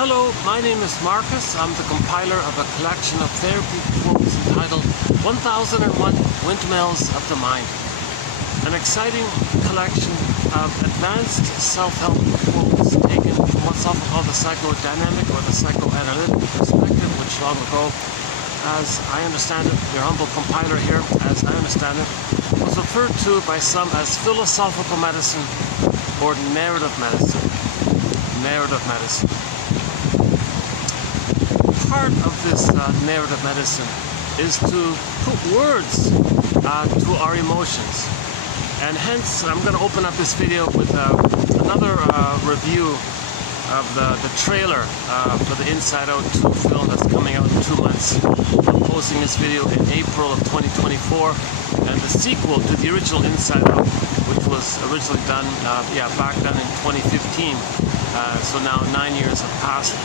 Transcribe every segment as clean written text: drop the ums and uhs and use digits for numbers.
Hello, my name is Marcus. I'm the compiler of a collection of therapy quotes entitled 1001 Windmills of the Mind. An exciting collection of advanced self-help quotes taken from what's often called the psychodynamic or the psychoanalytic perspective, which long ago, as I understand it, your humble compiler here, as I understand it, was referred to by some as philosophical medicine or narrative medicine. Narrative medicine. Part of this narrative medicine is to put words to our emotions, and hence I'm going to open up this video with another review of the trailer for the Inside Out 2 film that's coming out in 2 months. I'm posting this video in April of 2024, and the sequel to the original Inside Out, which was originally done back then in 2015, so now 9 years have passed.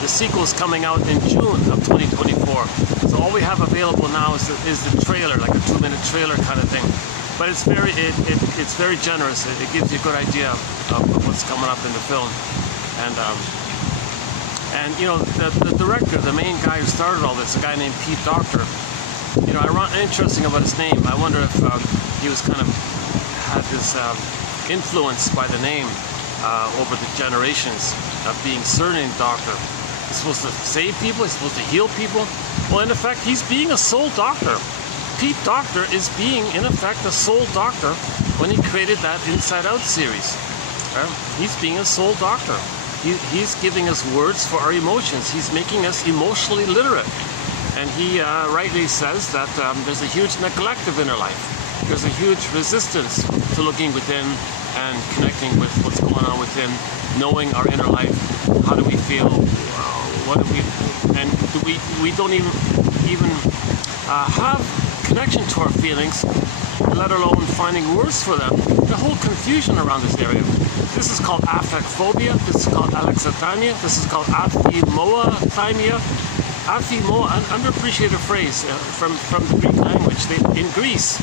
The sequel is coming out in June of 2024. So all we have available now is the trailer, like a 2-minute trailer kind of thing. But it's very generous. It gives you a good idea of what's coming up in the film. And you know, the director, the main guy who started all this, a guy named Pete Docter. You know, interesting about his name. I wonder if he was kind of had this influence by the name over the generations of being surnamed Doctor. He's supposed to save people, he's supposed to heal people. Well, in effect, he's being a soul doctor. Pete Docter is being, in effect, a soul doctor when he created that Inside Out series. He's being a soul doctor. He's giving us words for our emotions. He's making us emotionally literate. And he rightly says that there's a huge neglect of inner life. There's a huge resistance to looking within and connecting with what's going on within, knowing our inner life. How do we feel? What do we? And we don't even have connection to our feelings, let alone finding words for them. The whole confusion around this area. This is called affect phobia. This is called alexithymia. This is called aphimoathymia. Aphimo, an underappreciated phrase from the Greek language. In Greece,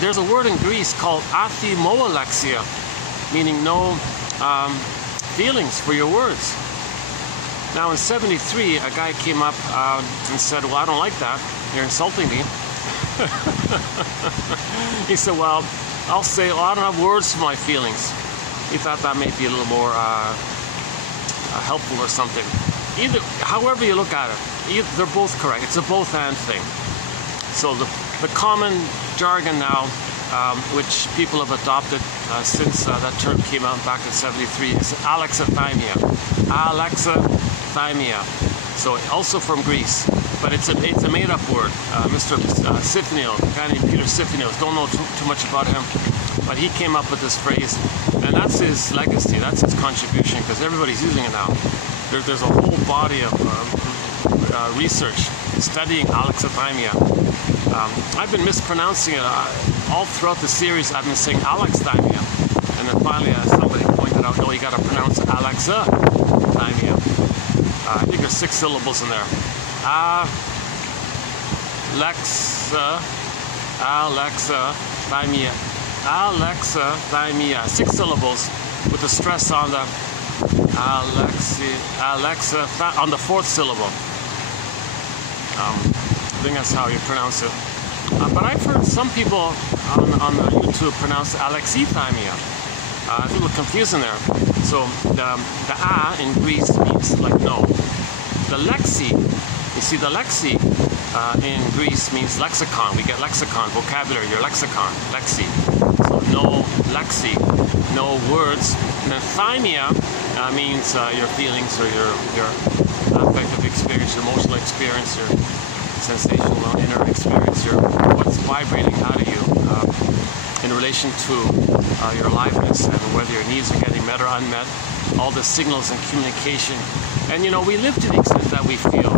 there's a word in Greece called aphimoalexia, meaning no feelings for your words. Now in '73, a guy came up and said, well, I don't like that. You're insulting me. He said, well, I'll say, I don't have words for my feelings. He thought that may be a little more helpful or something. However you look at it, they're both correct. It's a both-and thing. So the common jargon now, which people have adopted since that term came out back in '73, is alexithymia. Alexithymia. So also from Greece, but it's a made-up word. Mr. Sifniel, a guy named Peter Sifniel, don't know too much about him, but he came up with this phrase, and that's his legacy, that's his contribution, because everybody's using it now. There's a whole body of research studying alexithymia. I've been mispronouncing it all throughout the series. I've been saying alexithymia, and then finally somebody pointed out, no, you got to pronounce alexithymia. I think there's 6 syllables in there. Alexithymia. Alexithymia. 6 syllables with the stress on the Alexa on the 4th syllable. I think that's how you pronounce it. But I've heard some people on YouTube pronounce alexithymia. It's a little confusing there. So the a in Greece means like no. The lexi, you see the lexi in Greece means lexicon. We get lexicon, vocabulary, your lexicon, lexi. So no lexi, no words. And then thymia means your feelings or your affective experience, your emotional experience, your sensational inner experience, what's vibrating out of you in relation to your aliveness and whether your needs are getting met or unmet, all the signals and communication. And you know, we live to the extent that we feel.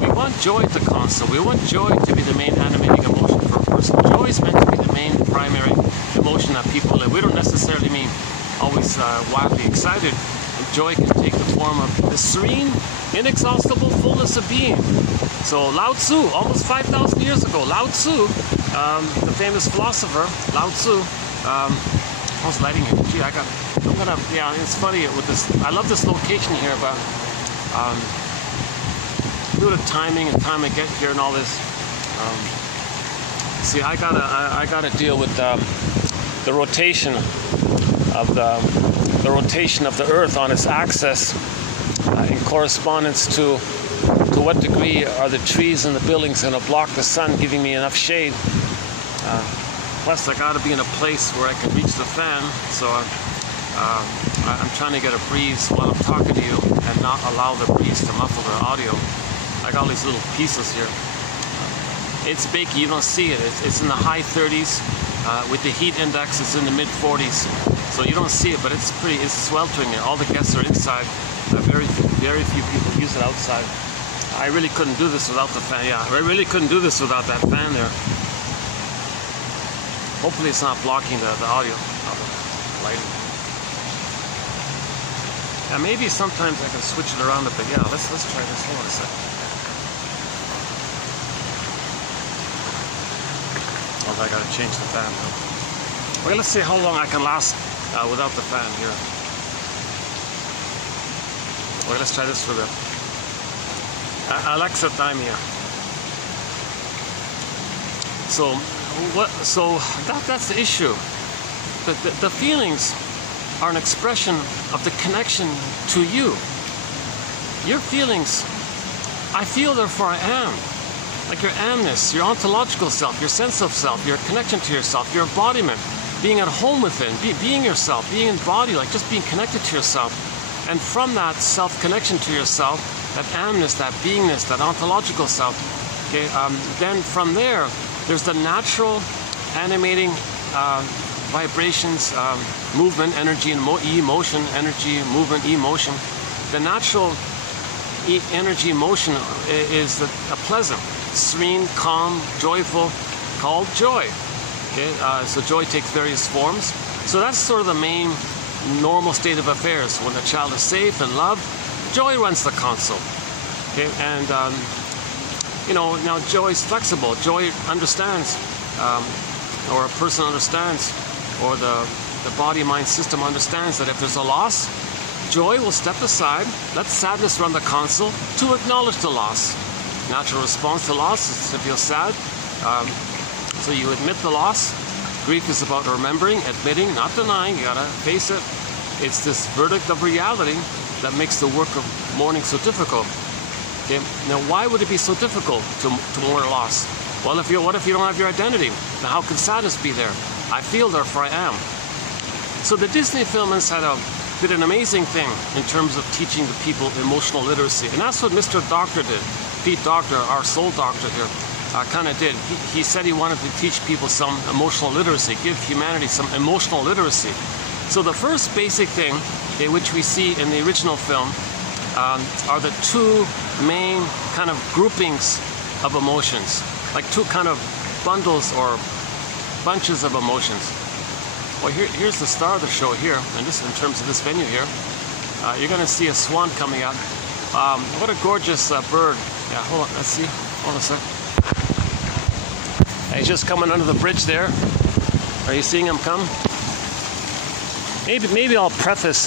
We want joy to console. We want joy to be the main animating emotion for a person. Joy is meant to be the main primary emotion that people live. We don't necessarily mean always wildly excited. Joy can take the form of the serene, inexhaustible fullness of being. So Lao Tzu, almost 5,000 years ago, Lao Tzu, the famous philosopher, Lao Tzu, I was lighting it. Gee, I got I'm gonna, yeah, it's funny with this. I love this location here, but due to timing and time I get here and all this, see, I gotta deal with the rotation of the rotation of the Earth on its axis in correspondence to what degree are the trees and the buildings going to block the sun, giving me enough shade. Plus, I got to be in a place where I can reach the fan, so I'm trying to get a breeze while I'm talking to you and not allow the breeze to muffle the audio. I got all these little pieces here. It's bakey, you don't see it. It's in the high 30s. With the heat index, it's in the mid 40s. So you don't see it, but it's sweltering there. All the guests are inside. Very few people use it outside. I really couldn't do this without the fan. Yeah, I really couldn't do this without that fan there. Hopefully it's not blocking the audio of the lighting. And maybe sometimes I can switch it around a bit. Yeah, let's try this. Hold on a second. Oh, I gotta change the fan now. Okay, let's see how long I can last without the fan here. Okay, let's try this for the Alexa time here. So that's the issue. The feelings are an expression of the connection to you. Your feelings, I feel, therefore I am. Like your amness, your ontological self, your sense of self, your connection to yourself, your embodiment, being at home within, being yourself, being embodied, like just being connected to yourself. And from that self-connection to yourself, that amness, that beingness, that ontological self, okay, then from there, there's the natural animating vibrations, movement, energy, and emotion, energy, movement, emotion. The natural energy, emotion is a pleasant, serene, calm, joyful, called joy. Okay, so joy takes various forms. So that's sort of the main normal state of affairs. When a child is safe and loved, joy runs the console. Okay, and now joy is flexible. Joy understands, or a person understands, or the body-mind system understands that if there's a loss, joy will step aside, let sadness run the console to acknowledge the loss. Natural response to loss is to feel sad. So you admit the loss. Grief is about remembering, admitting, not denying. You gotta face it. It's this verdict of reality that makes the work of mourning so difficult. Okay? Now, why would it be so difficult to mourn a loss? Well, what if you don't have your identity? Now, how can sadness be there? I feel, therefore I am. So the Disney film did an amazing thing in terms of teaching the people emotional literacy. And that's what Mr. Doctor did. Pete Doctor, our soul doctor here, kind of did. He said he wanted to teach people some emotional literacy, give humanity some emotional literacy. So the first basic thing, which we see in the original film, are the two main kind of groupings of emotions, like two kind of bundles or bunches of emotions. Well, here's the star of the show here, and this in terms of this venue here. You're going to see a swan coming out. What a gorgeous bird. Yeah, hold on, let's see. Hold on a sec. He's just coming under the bridge there. Are you seeing him come? Maybe I'll preface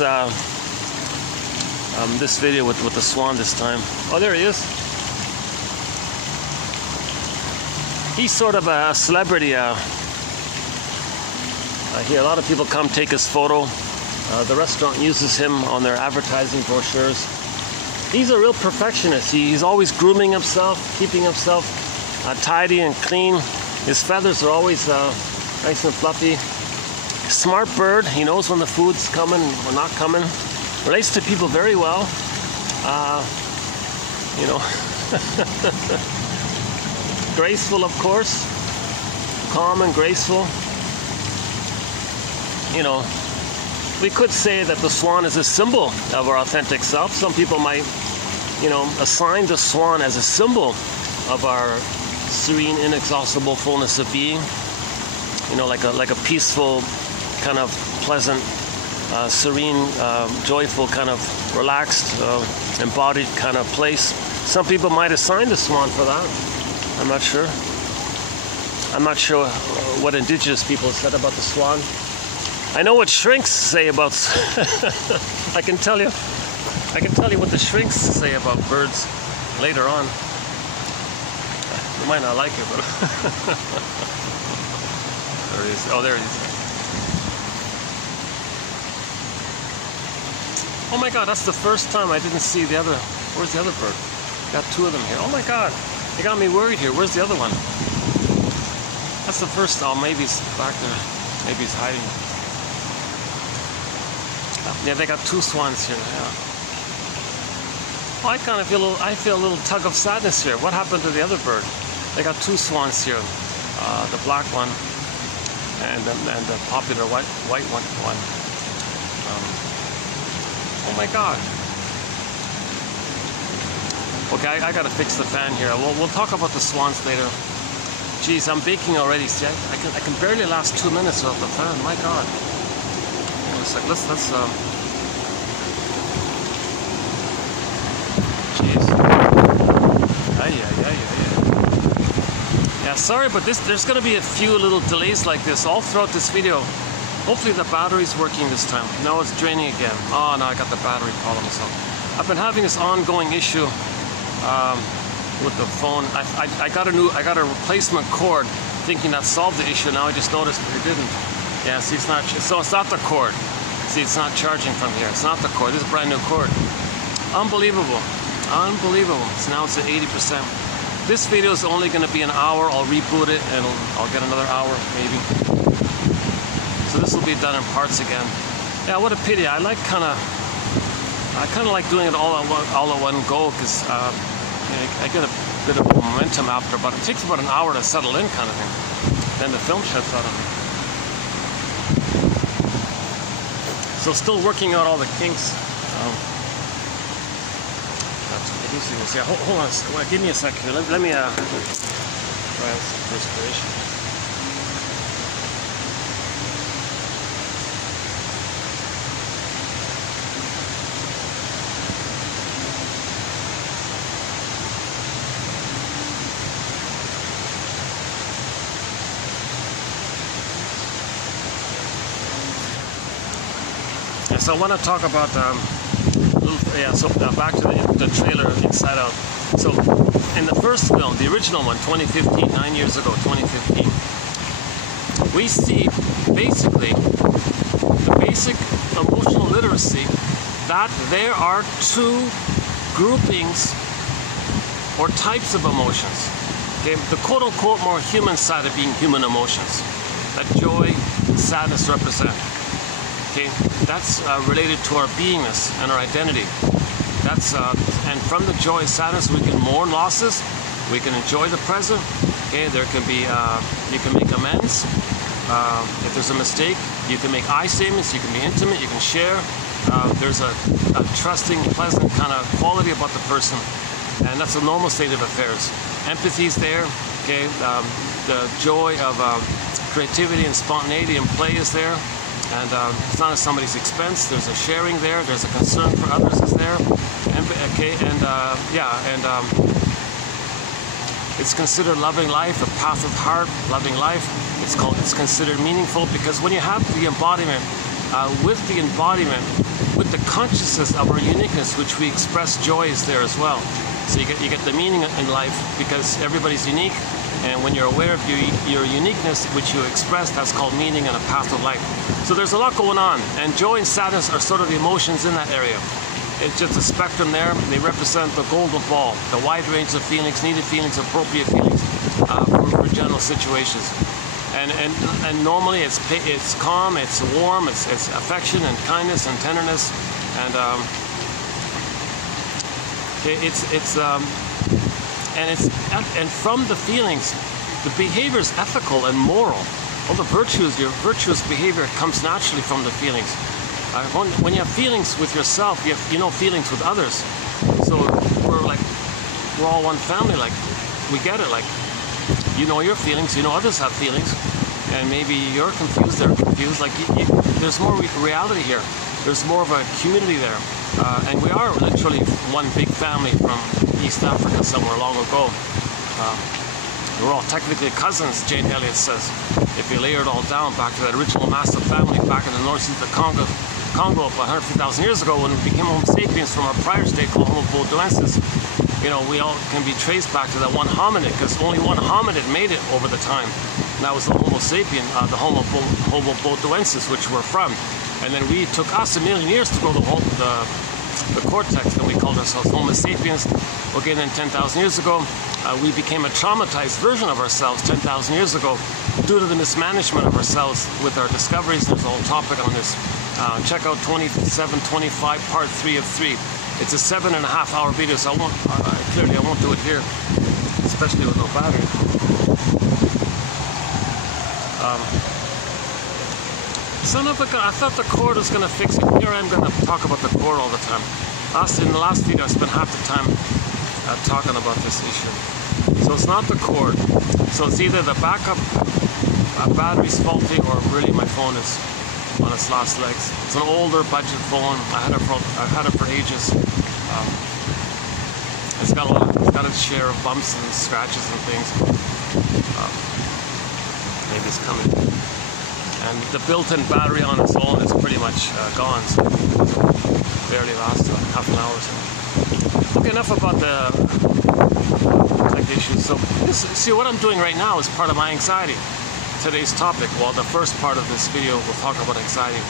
this video with the swan this time. Oh, there he is. He's sort of a celebrity here. A lot of people come take his photo. The restaurant uses him on their advertising brochures. He's a real perfectionist. He's always grooming himself, keeping himself tidy and clean. His feathers are always nice and fluffy. Smart bird. He knows when the food's coming or not coming. Relates to people very well. Graceful, of course. Calm and graceful. We could say that the swan is a symbol of our authentic self. Some people might, assign the swan as a symbol of our serene, inexhaustible fullness of being. Like a peaceful, kind of pleasant, serene, joyful, kind of relaxed, embodied kind of place. Some people might assign the swan for that. I'm not sure. I'm not sure what indigenous people said about the swan. I know what shrinks say about. I can tell you what the shrinks say about birds later on. You might not like it, but there it is. Oh, there it is. Oh my God, that's the first time I didn't see the other. Where's the other bird? Got two of them here. Oh my God, they got me worried here. Where's the other one? That's the first. Oh, maybe he's back there. Maybe he's hiding. Yeah, they got two swans here. Yeah. Oh, I kind of feel I feel a little tug of sadness here. What happened to the other bird? They got two swans here. The black one and the popular white one. Oh my God. Okay, I gotta fix the fan here. We'll talk about the swans later. Geez, I'm baking already. See, I can barely last 2 minutes without the fan. My God. Hold on a sec. Let's Jeez. Yeah, sorry, but there's gonna be a few little delays like this all throughout this video. Hopefully the battery's working this time. No, it's draining again. Oh no, I got the battery problem. So I've been having this ongoing issue with the phone. I got a replacement cord, thinking that solved the issue. Now I just noticed that it didn't. Yeah, see, it's not. So it's not the cord. See, it's not charging from here. It's not the cord. This is a brand new cord. Unbelievable, unbelievable. So now it's at 80%. This video is only going to be an hour. I'll reboot it and I'll get another hour maybe. So this will be done in parts again. Yeah, what a pity. I kind of like doing it all at one go because I get a bit of momentum after, but it takes about an hour to settle in, kind of thing. Then the film shuts out on me. So still working out all the kinks. That's producing this. Yeah, hold on. Well, give me a second here. Let me try out some perspiration. So I want to talk about back to the trailer Inside Out. So in the first film, the original one, 2015, 9 years ago, 2015, we see basically the basic emotional literacy that there are two groupings or types of emotions. Okay, the quote-unquote more human side of being human emotions that joy and sadness represent. Okay, that's related to our beingness and our identity. That's and from the joy and sadness we can mourn losses, we can enjoy the present. Okay, there can be you can make amends if there's a mistake. You can make I statements. You can be intimate. You can share. There's a trusting, pleasant kind of quality about the person, and that's a normal state of affairs. Empathy's there. Okay, the joy of creativity and spontaneity and play is there. And it's not at somebody's expense. There's a sharing there. There's a concern for others is there. And, okay, and it's considered loving life, a path of heart, loving life. It's considered meaningful because when you have the embodiment, with the consciousness of our uniqueness, which we express, joy is there as well. So you get the meaning in life because everybody's unique. And when you're aware of your uniqueness, which you express, that's called meaning and a path of life. So there's a lot going on, and joy and sadness are sort of the emotions in that area. It's just a spectrum there. They represent the golden ball, the wide range of feelings, needed feelings, appropriate feelings for general situations. And normally it's calm, it's warm, it's affection and kindness and tenderness, and and from the feelings, the behavior is ethical and moral. All the virtues, your virtuous behavior comes naturally from the feelings. When you have feelings with yourself, you have feelings with others. So we're all one family. Like we get it. Like you know your feelings, you know others have feelings, and maybe you're confused, they're confused. Like there's more reality here. There's more of a community there, and we are literally one big family from East Africa somewhere long ago. We're all technically cousins, Jane Elliott says. If you layer it all down back to that original massive family back in the north east of Congo about 150,000 years ago, when we became Homo sapiens from our prior state called Homo bodoensis, you know, we all can be traced back to that one hominid, because only one hominid made it over the time. And that was the Homo sapien, the Homo bodoensis, which we're from. And then we took us 1 million years to grow the cortex, and we called ourselves Homo sapiens. Okay, then 10,000 years ago, we became a traumatized version of ourselves 10,000 years ago due to the mismanagement of ourselves with our discoveries. There's a whole topic on this. Check out 2725 part 3 of 3. It's a 7.5-hour video, so I won't do it here, especially with no battery. I thought the cord was going to fix it. Here I am going to talk about the cord all the time. In the last video, I spent half the time talking about this issue. So it's not the cord. So it's either the backup battery's faulty, or really my phone is on its last legs. It's an older budget phone. I've had it for ages. It's got its share of bumps and scratches and things. Maybe it's coming. And the built-in battery on its own is pretty much gone, so it barely lasts half an hour or so. Okay, enough about the tech issues. So, see, what I'm doing right now is part of my anxiety. Today's topic, well, the first part of this video will talk about anxiety.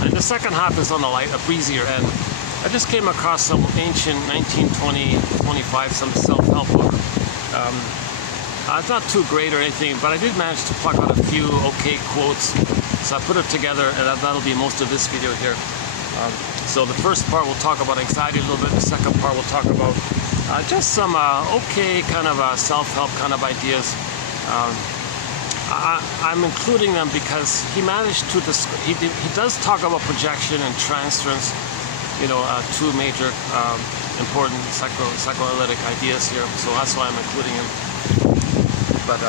And the second half is on a breezier end. I just came across some ancient 1920-25, some self-help book. It's not too great or anything, but I did manage to pluck out a few okay quotes. So I put it together, and that'll be most of this video here. So the first part we'll talk about anxiety a little bit. The second part we'll talk about just some okay kind of self-help kind of ideas. I'm including them because he managed to he does talk about projection and transference, you know, two major important psychoanalytic ideas here. So that's why I'm including him. But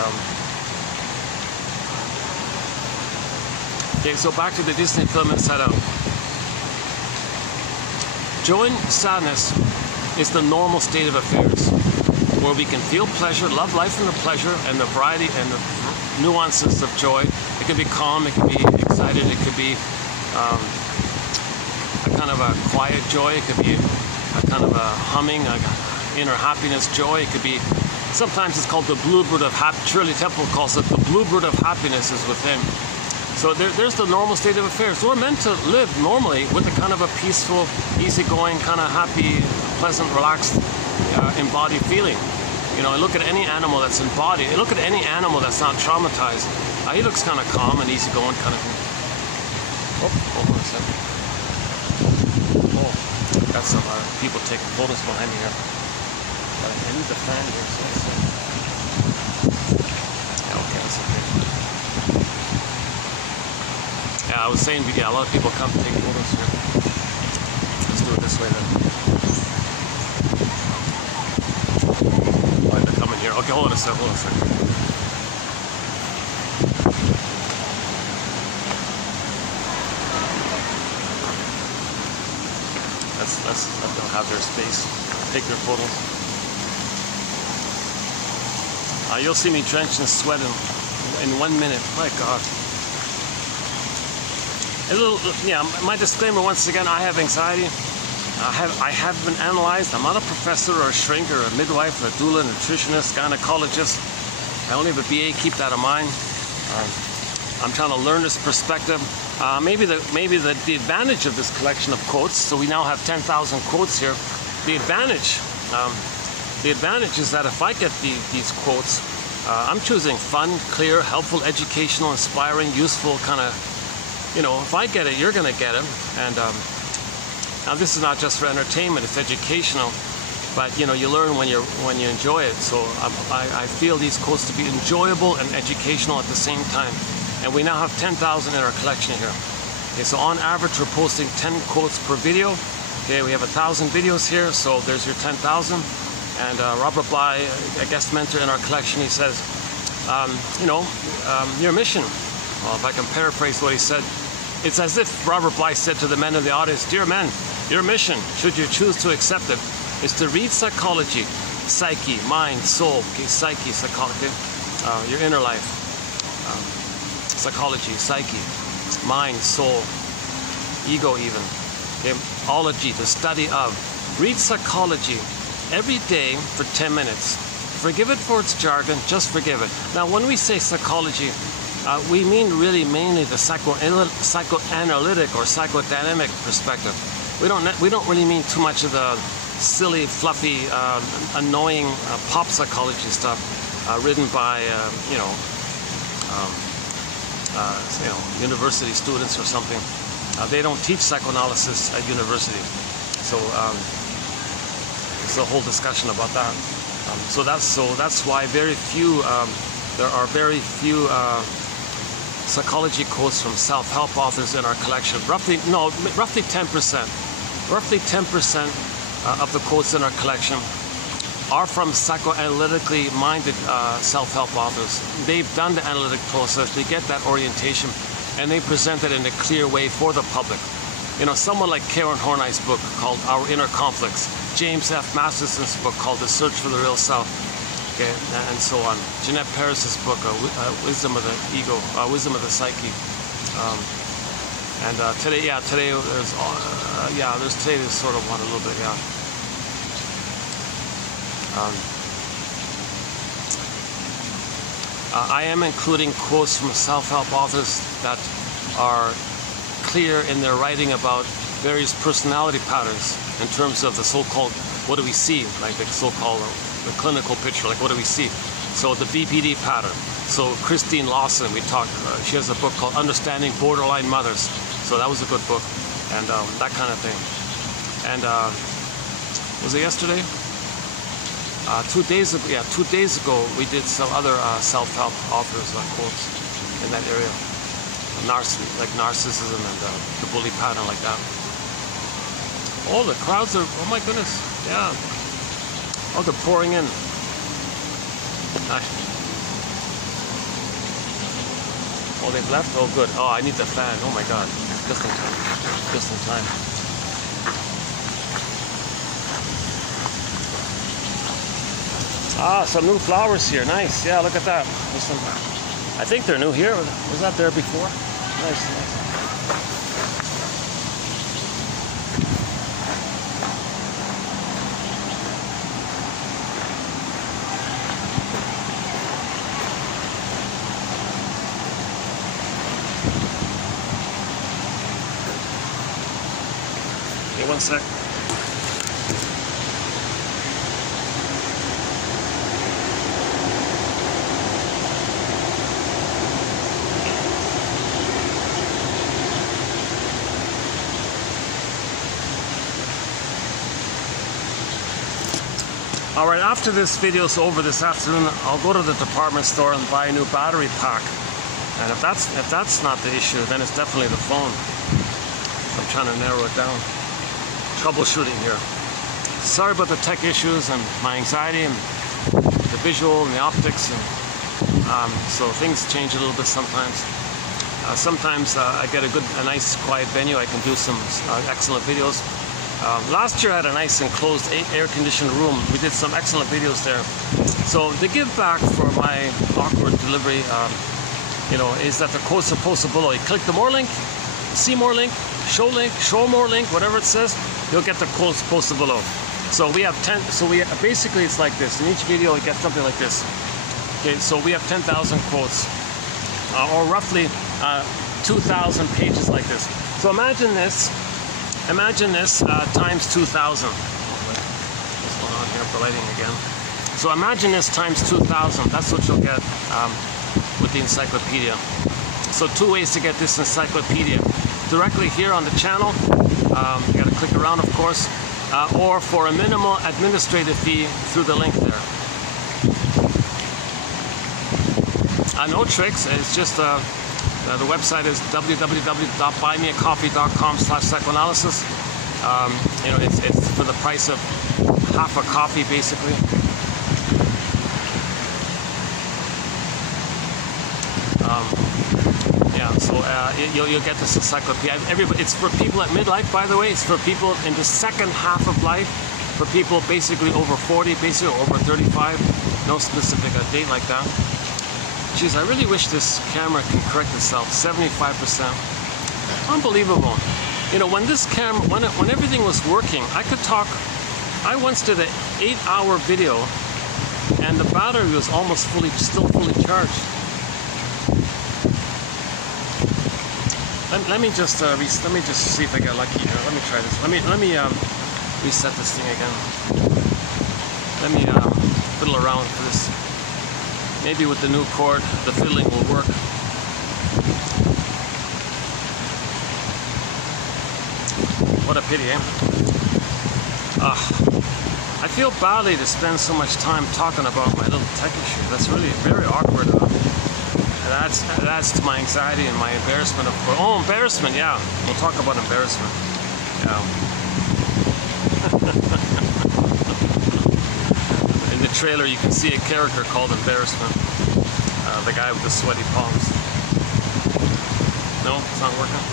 okay, so back to the Disney film Inside Out. Joy and sadness is the normal state of affairs, where we can feel pleasure, love life in the pleasure and the variety and the nuances of joy. It could be calm, it could be excited, it could be a kind of a quiet joy, it could be a kind of a humming, inner happiness joy. It could be, sometimes it's called the bluebird of happiness. Shirley Temple calls it the bluebird of happiness is within. So there's the normal state of affairs. We're meant to live normally with a kind of a peaceful, easygoing, kind of happy, pleasant, relaxed, embodied feeling. You know, I look at any animal that's embodied. I look at any animal that's not traumatized. He looks kind of calm and easygoing, kind of. Oh, hold on a second. Oh, that's some people taking photos behind me here. I need the fan here, so it's yeah, okay, that's okay. Yeah, I was saying, yeah, a lot of people come to take photos here. Let's do it this way then. They're coming here. Okay, hold on a second, Let's let them have their space, take their photos. You'll see me drenched in sweat in 1 minute. My God. My disclaimer once again, I have anxiety. I have been analyzed. I'm not a professor or a shrink or a midwife or a doula, nutritionist, gynecologist. I only have a BA, keep that in mind. I'm trying to learn this perspective. Maybe the advantage of this collection of quotes, so we now have 10,000 quotes here. The advantage is that if I get these quotes, I'm choosing fun, clear, helpful, educational, inspiring, useful kind of, you know, if I get it, you're going to get it. And now this is not just for entertainment, it's educational, but you know, you learn when you enjoy it. So I feel these quotes to be enjoyable and educational at the same time. And we now have 10,000 in our collection here. Okay, so on average, we're posting 10 quotes per video. Okay, we have 1,000 videos here, so there's your 10,000. And Robert Bly, a guest mentor in our collection, he says, your mission. Well, if I can paraphrase what he said, it's as if Robert Bly said to the men in the audience, "Dear men, your mission, should you choose to accept it, is to read psychology, psyche, mind, soul. Okay, psyche, psychology, your inner life. Psychology, psyche, mind, soul, ego even. Okay, ology, the study of. Read psychology every day for 10 minutes. Forgive it for its jargon, just forgive it. Now, when we say psychology, we mean really mainly the psychoanalytic or psychodynamic perspective. We don't really mean too much of the silly, fluffy, annoying pop psychology stuff written by university students or something. They don't teach psychoanalysis at university, so there's a whole discussion about that. So that's why very few there are very few psychology quotes from self-help authors in our collection. Roughly 10%. Roughly 10% of the quotes in our collection are from psychoanalytically minded self-help authors. They've done the analytic process, they get that orientation, and they present it in a clear way for the public. You know, someone like Karen Horney's book called Our Inner Conflicts, James F. Masterson's book called The Search for the Real Self, okay, and so on. Jeanette Paris's book, Wisdom of the Ego, Wisdom of the Psyche. Today there's sort of one a little bit, yeah. I am including quotes from self-help authors that are clear in their writing about various personality patterns in terms of the so-called, what do we see, like the so-called the clinical picture, like what do we see. So the BPD pattern. So Christine Lawson, we talked, she has a book called Understanding Borderline Mothers. So that was a good book, and that kind of thing. And was it yesterday? 2 days ago, yeah, 2 days ago, we did some other self-help authors quotes in that area, like narcissism and the bully pattern, like that. Oh, the crowds are! Oh my goodness, yeah. Oh, they're pouring in. Oh, they've left? Oh, good. Oh, I need the fan. Oh my God, just in time. Just in time. Ah, some new flowers here. Nice. Yeah, look at that. There's some, I think they're new here. Was that there before? Nice, nice. Okay, one sec. All right, after this video's over this afternoon, I'll go to the department store and buy a new battery pack. And if that's not the issue, then it's definitely the phone. So I'm trying to narrow it down. Troubleshooting here. Sorry about the tech issues and my anxiety and the visual and the optics, and so things change a little bit sometimes. Sometimes I get a nice quiet venue. I can do some excellent videos. Last year I had a nice enclosed air-conditioned room. We did some excellent videos there. So the give back for my awkward delivery, is that the quotes are posted below. You click the more link, see more link, show more link, whatever it says, you'll get the quotes posted below. So we have 10. So basically it's like this. In each video, you get something like this. Okay, so we have 10,000 quotes, or roughly 2,000 pages like this. So imagine this. Imagine this times 2,000. What's going on here for lighting again? So imagine this times 2,000. That's what you'll get with the encyclopedia. So 2 ways to get this encyclopedia. Directly here on the channel. You got to click around, of course. Or for a minimal administrative fee through the link there. No tricks. It's just the website is www.buymeacoffee.com/psychoanalysis. It's for the price of half a coffee, basically. You'll get this encyclopedia. It's for people at midlife, by the way. It's for people in the second half of life. for people basically over 40, basically over 35. No specific date like that. Geez, I really wish this camera can correct itself. 75%. Unbelievable. You know, when this camera, when everything was working, I could talk. I once did an 8-hour video, and the battery was almost still fully charged. Let me just see if I get lucky here. Let me try this. Let me reset this thing again. Let me fiddle around for this. Maybe with the new cord, the fiddling will work. What a pity, eh? I feel badly to spend so much time talking about my little tech issue. That's really very awkward. It adds to my anxiety and my embarrassment. Oh, embarrassment, yeah. We'll talk about embarrassment. Yeah. In the trailer, you can see a character called Embarrassment. The guy with the sweaty palms. No, it's not working?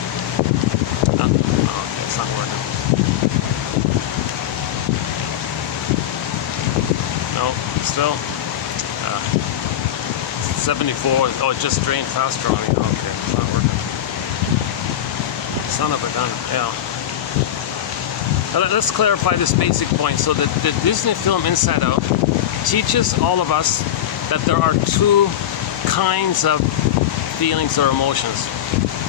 No? Oh, okay, it's not working. No, still? 74. Oh, it just drained faster on me. Okay, it's not working. Son of a gun. Yeah. Now, let's clarify this basic point. So the Disney film Inside Out teaches all of us that there are two kinds of feelings or emotions.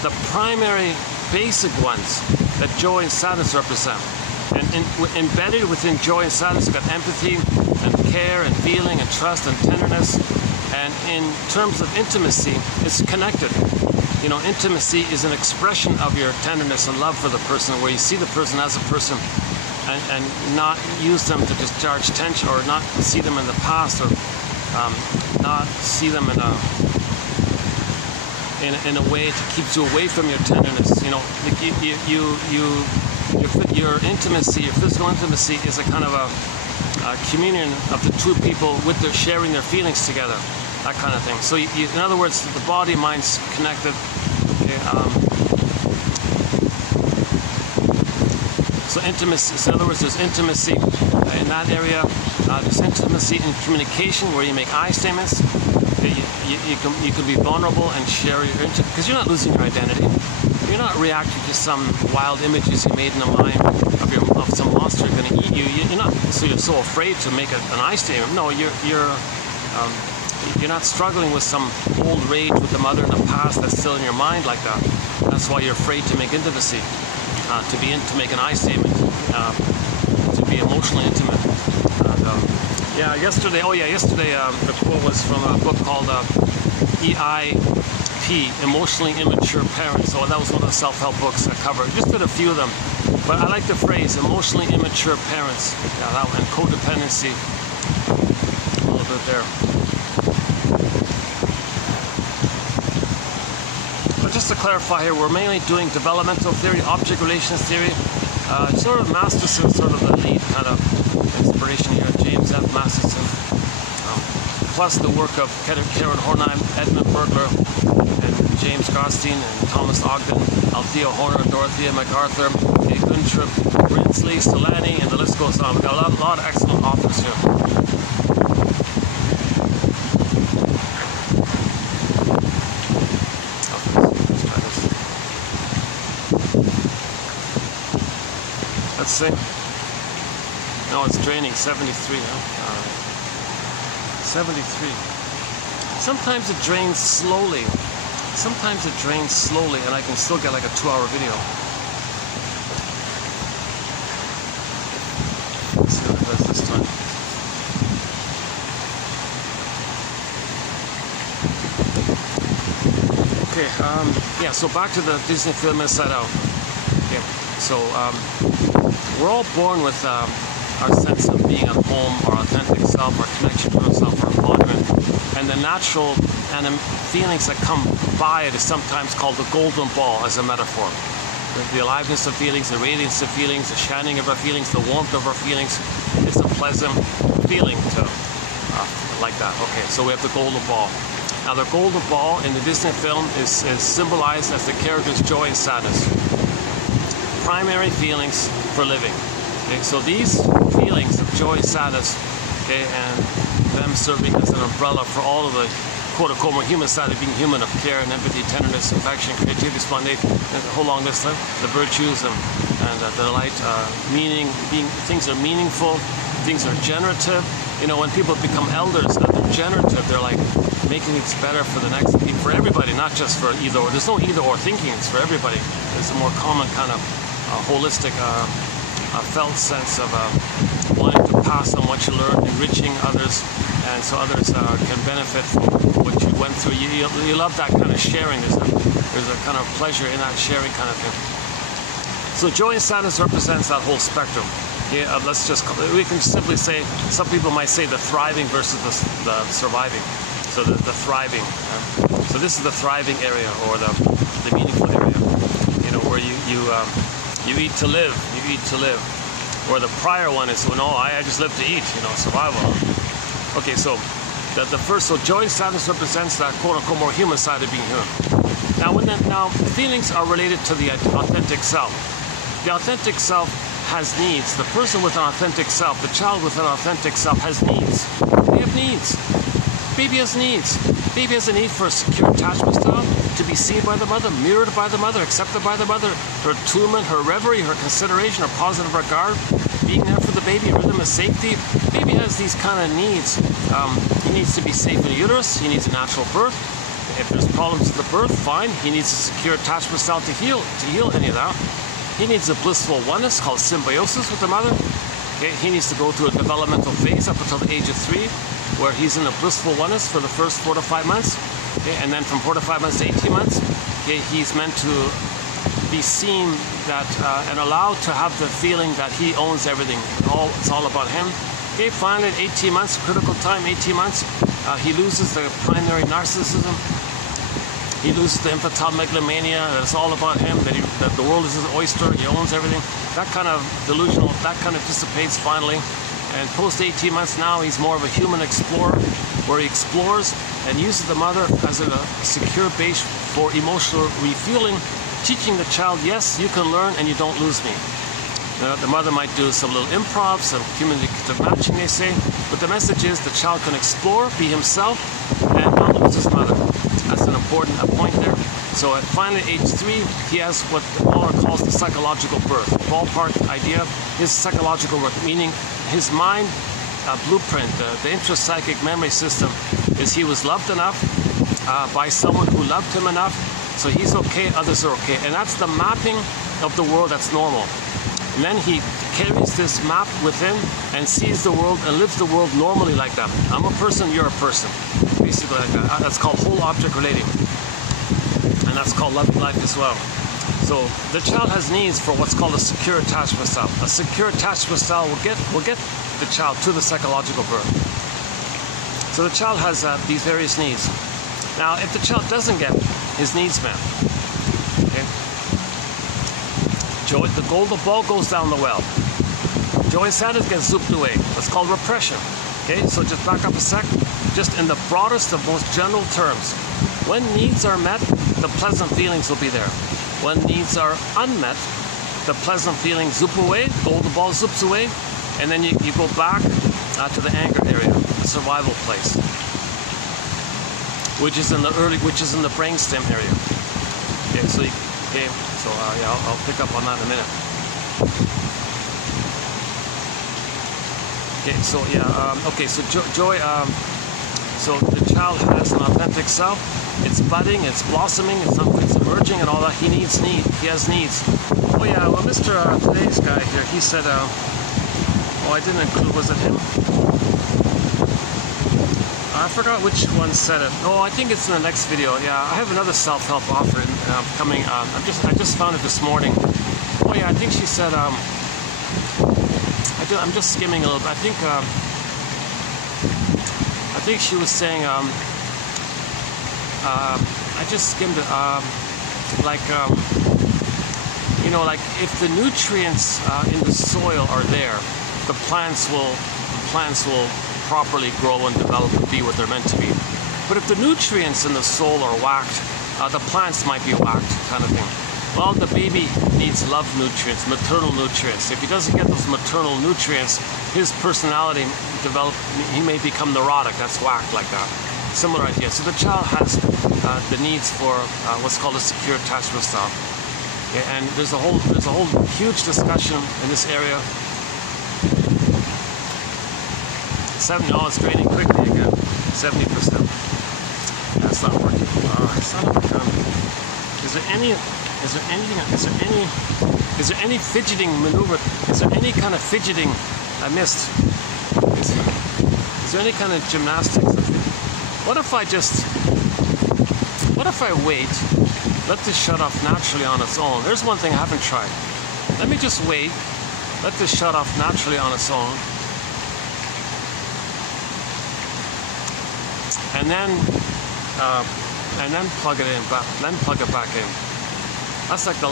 The primary basic ones that joy and sadness represent. And embedded within joy and sadness, you've got empathy and care and feeling and trust and tenderness. And in terms of intimacy, it's connected. You know, intimacy is an expression of your tenderness and love for the person, where you see the person as a person and not use them to discharge tension, or not see them in the past, or not see them in a way that keeps you away from your tenderness. You know, your intimacy, your physical intimacy, is a kind of a communion of the two people with their sharing their feelings together, that kind of thing. So in other words, the body and mind's connected. Okay, so intimacy, so in other words, there's intimacy in that area. There's intimacy in communication, where you make I statements. You can be vulnerable and share your intimacy, because you're not losing your identity. You're not reacting to some wild images you made in the mind of some monster going to eat you. You're not so afraid to make an I statement. No, you're not struggling with some old rage with the mother in the past that's still in your mind like that. That's why you're afraid to make intimacy, to make an I statement, to be emotionally intimate. Yesterday the quote was from a book called EIP, Emotionally Immature Parents. So that was one of the self-help books I covered. Just did a few of them. But I like the phrase, emotionally immature parents. Yeah, that one. And codependency. A little bit there. But just to clarify here, we're mainly doing developmental theory, object relations theory. Sort of Masterson, sort of the lead kind of inspiration here. James F. Masterson. Plus the work of Karen Hornheim, Edmund Bergler, and James Gostein, and Thomas Ogden, Althea Horner, Dorothea MacArthur, Gunther, Brinsley, Solani, and the list goes on. We've got a lot of excellent authors here. Let's try this. Let's see. No, it's draining 73, huh? 73. Sometimes it drains slowly. And I can still get like a 2-hour video. Let's see what it does this time. Okay, yeah, so back to the Disney film Inside Out. Okay, so we're all born with our sense of being at home, our authentic self, our connection to ourselves, our embodiment, and the natural feelings that come by it is sometimes called the golden ball as a metaphor. The aliveness of feelings, the radiance of feelings, the shining of our feelings, the warmth of our feelings. It's a pleasant feeling to like that. Okay, so we have the golden ball. Now the golden ball in the Disney film is symbolized as the character's joy and sadness. Primary feelings for living. Okay, so these feelings of joy, sadness, okay, and them serving as an umbrella for all of the quote-unquote more human side of being human, of care and empathy, tenderness, affection, creativity, spontaneity, and the whole long list, the virtues and the delight, meaning, things are meaningful, things are generative. You know, when people become elders, they're generative. They're like making things better for the next, for everybody, not just for either or. There's no either or thinking, it's for everybody. There's a more common kind of holistic, felt sense of wanting to pass on what you learn, enriching others, and so others can benefit from what you went through. You love that kind of sharing. There's a kind of pleasure in that sharing kind of thing. So joy and sadness represents that whole spectrum. Yeah, we can simply say, some people might say the thriving versus the surviving. So the thriving. So this is the thriving area, or the meaningful area. You know, where you eat to live. You eat to live. Or the prior one is, well, no, I just live to eat. You know, survival. Okay, so the first, so joy and sadness represents that quote-unquote more human side of being human. Now, feelings are related to the authentic self. The authentic self has needs. The person with an authentic self, the child with an authentic self, has needs. They have needs. Baby has needs. Baby has a need for a secure attachment style, to be seen by the mother, mirrored by the mother, accepted by the mother, her attunement, her reverie, her consideration, her positive regard, being there for the baby, rhythm of safety. Baby has these kind of needs. He needs to be safe in uterus. He needs a natural birth. If there's problems with the birth, fine. He needs a secure attachment style to heal any of that. He needs a blissful oneness called symbiosis with the mother. Okay, he needs to go through a developmental phase up until the age of 3, where he's in a blissful oneness for the first 4 to 5 months. Okay, and then from 4 to 5 months to 18 months, okay, he's meant to be seen that and allowed to have the feeling that he owns everything. It's all about him. Okay, finally at 18 months, critical time, 18 months, he loses the primary narcissism. He loses the infantile megalomania, that it's all about him, that the world is his oyster, he owns everything. That kind of delusional, that kind of dissipates finally. And post 18 months now, he's more of a human explorer, where he explores and uses the mother as a secure base for emotional refueling, teaching the child, yes, you can learn and you don't lose me. The mother might do some little improv, some communicative matching, they say, but the message is the child can explore, be himself, and not lose his mother. That's an important point there. So at finally age 3, he has what Barlow calls the psychological birth. Ballpark idea, his psychological birth, meaning his mind blueprint, the intrapsychic memory system, is he was loved enough by someone who loved him enough, so he's okay, others are okay. And that's the mapping of the world that's normal. And then he carries this map within and sees the world and lives the world normally like that. I'm a person, you're a person. Basically like that. That's called whole object relating. And that's called loving life as well. So the child has needs for what's called a secure attachment style. A secure attachment style will get the child to the psychological birth. So the child has these various needs. Now, if the child doesn't get his needs met, okay, joy, the ball goes down the well. Joy and sadness gets zooped away. That's called repression. Okay, so just back up a sec. Just in the broadest of most general terms, when needs are met, the pleasant feelings will be there. When needs are unmet, the pleasant feelings zoop away, the ball zoops away, and then you go back to the anger area, the survival place, which is in the brainstem area. Okay, so yeah, I'll pick up on that in a minute. Okay, so yeah, okay, so joy. So the child has an authentic self. It's budding, it's blossoming, it's emerging, and all that. He has needs. Oh yeah, well, Mr. Today's guy here, he said, oh, I didn't include, was it him? I forgot which one said it. Oh, I think it's in the next video. Yeah, I have another self-help offer coming. I just found it this morning. Oh yeah, I think she said, I'm just skimming a little bit. I think she was saying, I just skimmed it, you know, like if the nutrients in the soil are there, the plants will properly grow and develop and be what they're meant to be. But if the nutrients in the soil are whacked, the plants might be whacked, kind of thing. Well, the baby needs love nutrients, maternal nutrients. If he doesn't get those maternal nutrients, his personality he may become neurotic. That's whacked like that. Similar idea. So the child has the needs for what's called a secure attachment style. Okay, and there's a whole huge discussion in this area. Oh, it's draining quickly again. 70%. That's not working. It's not working. Is there any fidgeting maneuver? Is there any kind of fidgeting I missed? Is there any kind of gymnastics? What if I wait, let this shut off naturally on its own? There's one thing I haven't tried. Let me just wait, let this shut off naturally on its own. And then plug it in back, then plug it back in. That's like the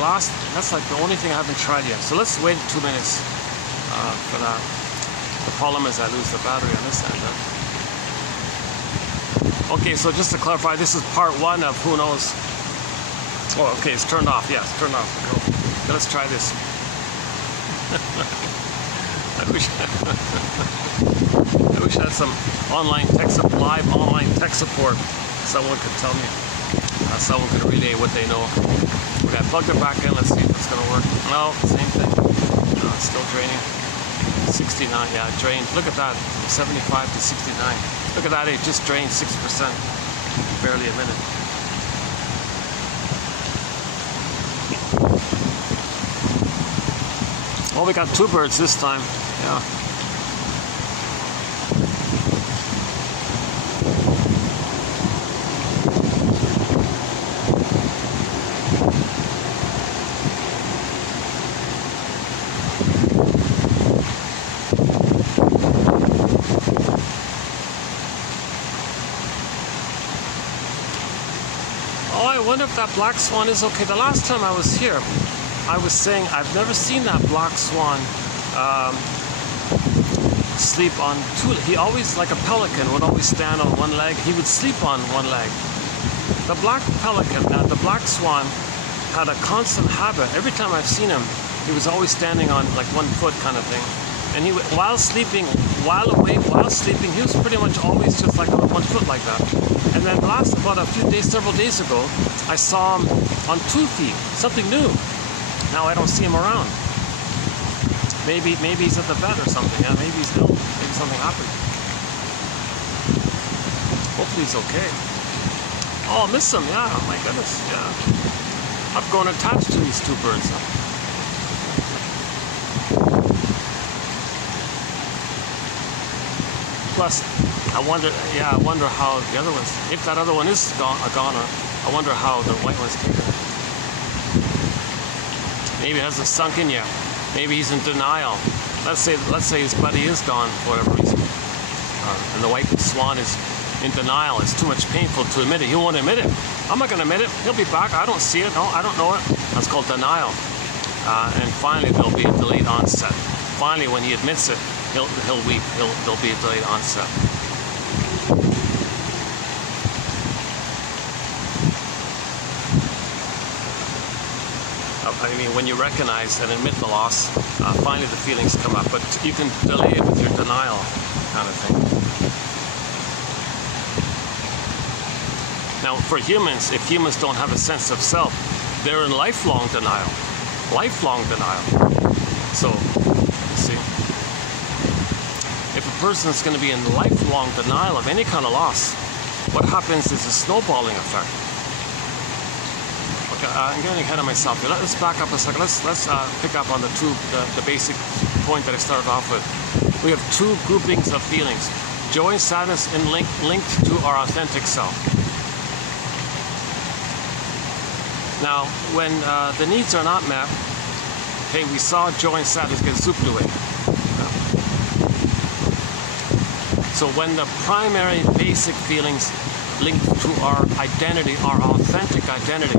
only thing I haven't tried yet. So let's wait 2 minutes for that. The problem is I lose the battery on this end. Okay, so just to clarify, this is part 1 of who knows. Oh, okay, it's turned off. Yes, turned off. Okay, let's try this. I wish I had some live online tech support. Someone could tell me. Someone could relay what they know. Okay, I plugged it back in. Let's see if it's going to work. No, same thing. No, it's still draining. 69, yeah, drained. Look at that, 75 to 69. Look at that, it just drained 6%. Barely a minute. Oh, we got 2 birds this time. Yeah. Oh, I wonder if that black swan is okay. The last time I was here, I was saying I've never seen that black swan sleep on 2. He always, like a pelican, would always stand on one leg. He would sleep on one leg. The black pelican, the black swan, had a constant habit. Every time I've seen him, he was always standing on like 1 foot kind of thing. And he, while sleeping, while awake, while sleeping, he was pretty much always just like on 1 foot like that. And then several days ago, I saw him on 2 feet, something new. Now I don't see him around. Maybe he's at the vet or something. Yeah, maybe he's ill. Maybe something happened. Hopefully he's okay. Oh, I miss him. Yeah, oh my goodness. Yeah. I've grown attached to these 2 birds. Plus, I wonder how the other ones, if that other one is a goner, I wonder how the white one's taking it. Maybe it hasn't sunk in yet. Maybe he's in denial. Let's say his buddy is gone for whatever reason, and the white swan is in denial. It's too much painful to admit it. He won't admit it. I'm not going to admit it. He'll be back. I don't see it. No, I don't know it. That's called denial. And finally, there'll be a delayed onset. Finally, when he admits it, he'll weep. There'll be a delayed onset. I mean, when you recognize and admit the loss, finally the feelings come up. But you can delay it with your denial kind of thing. Now, for humans, if humans don't have a sense of self, they're in lifelong denial. Lifelong denial. So, you see, if a person is going to be in lifelong denial of any kind of loss, what happens is a snowballing effect. I'm getting ahead of myself here. Let's back up a second. Let's pick up on the basic point that I started off with. We have 2 groupings of feelings: joy and sadness, and linked to our authentic self. Now, when the needs are not met, okay, we saw joy and sadness get zooped away. So when the primary basic feelings linked to our identity, our authentic identity,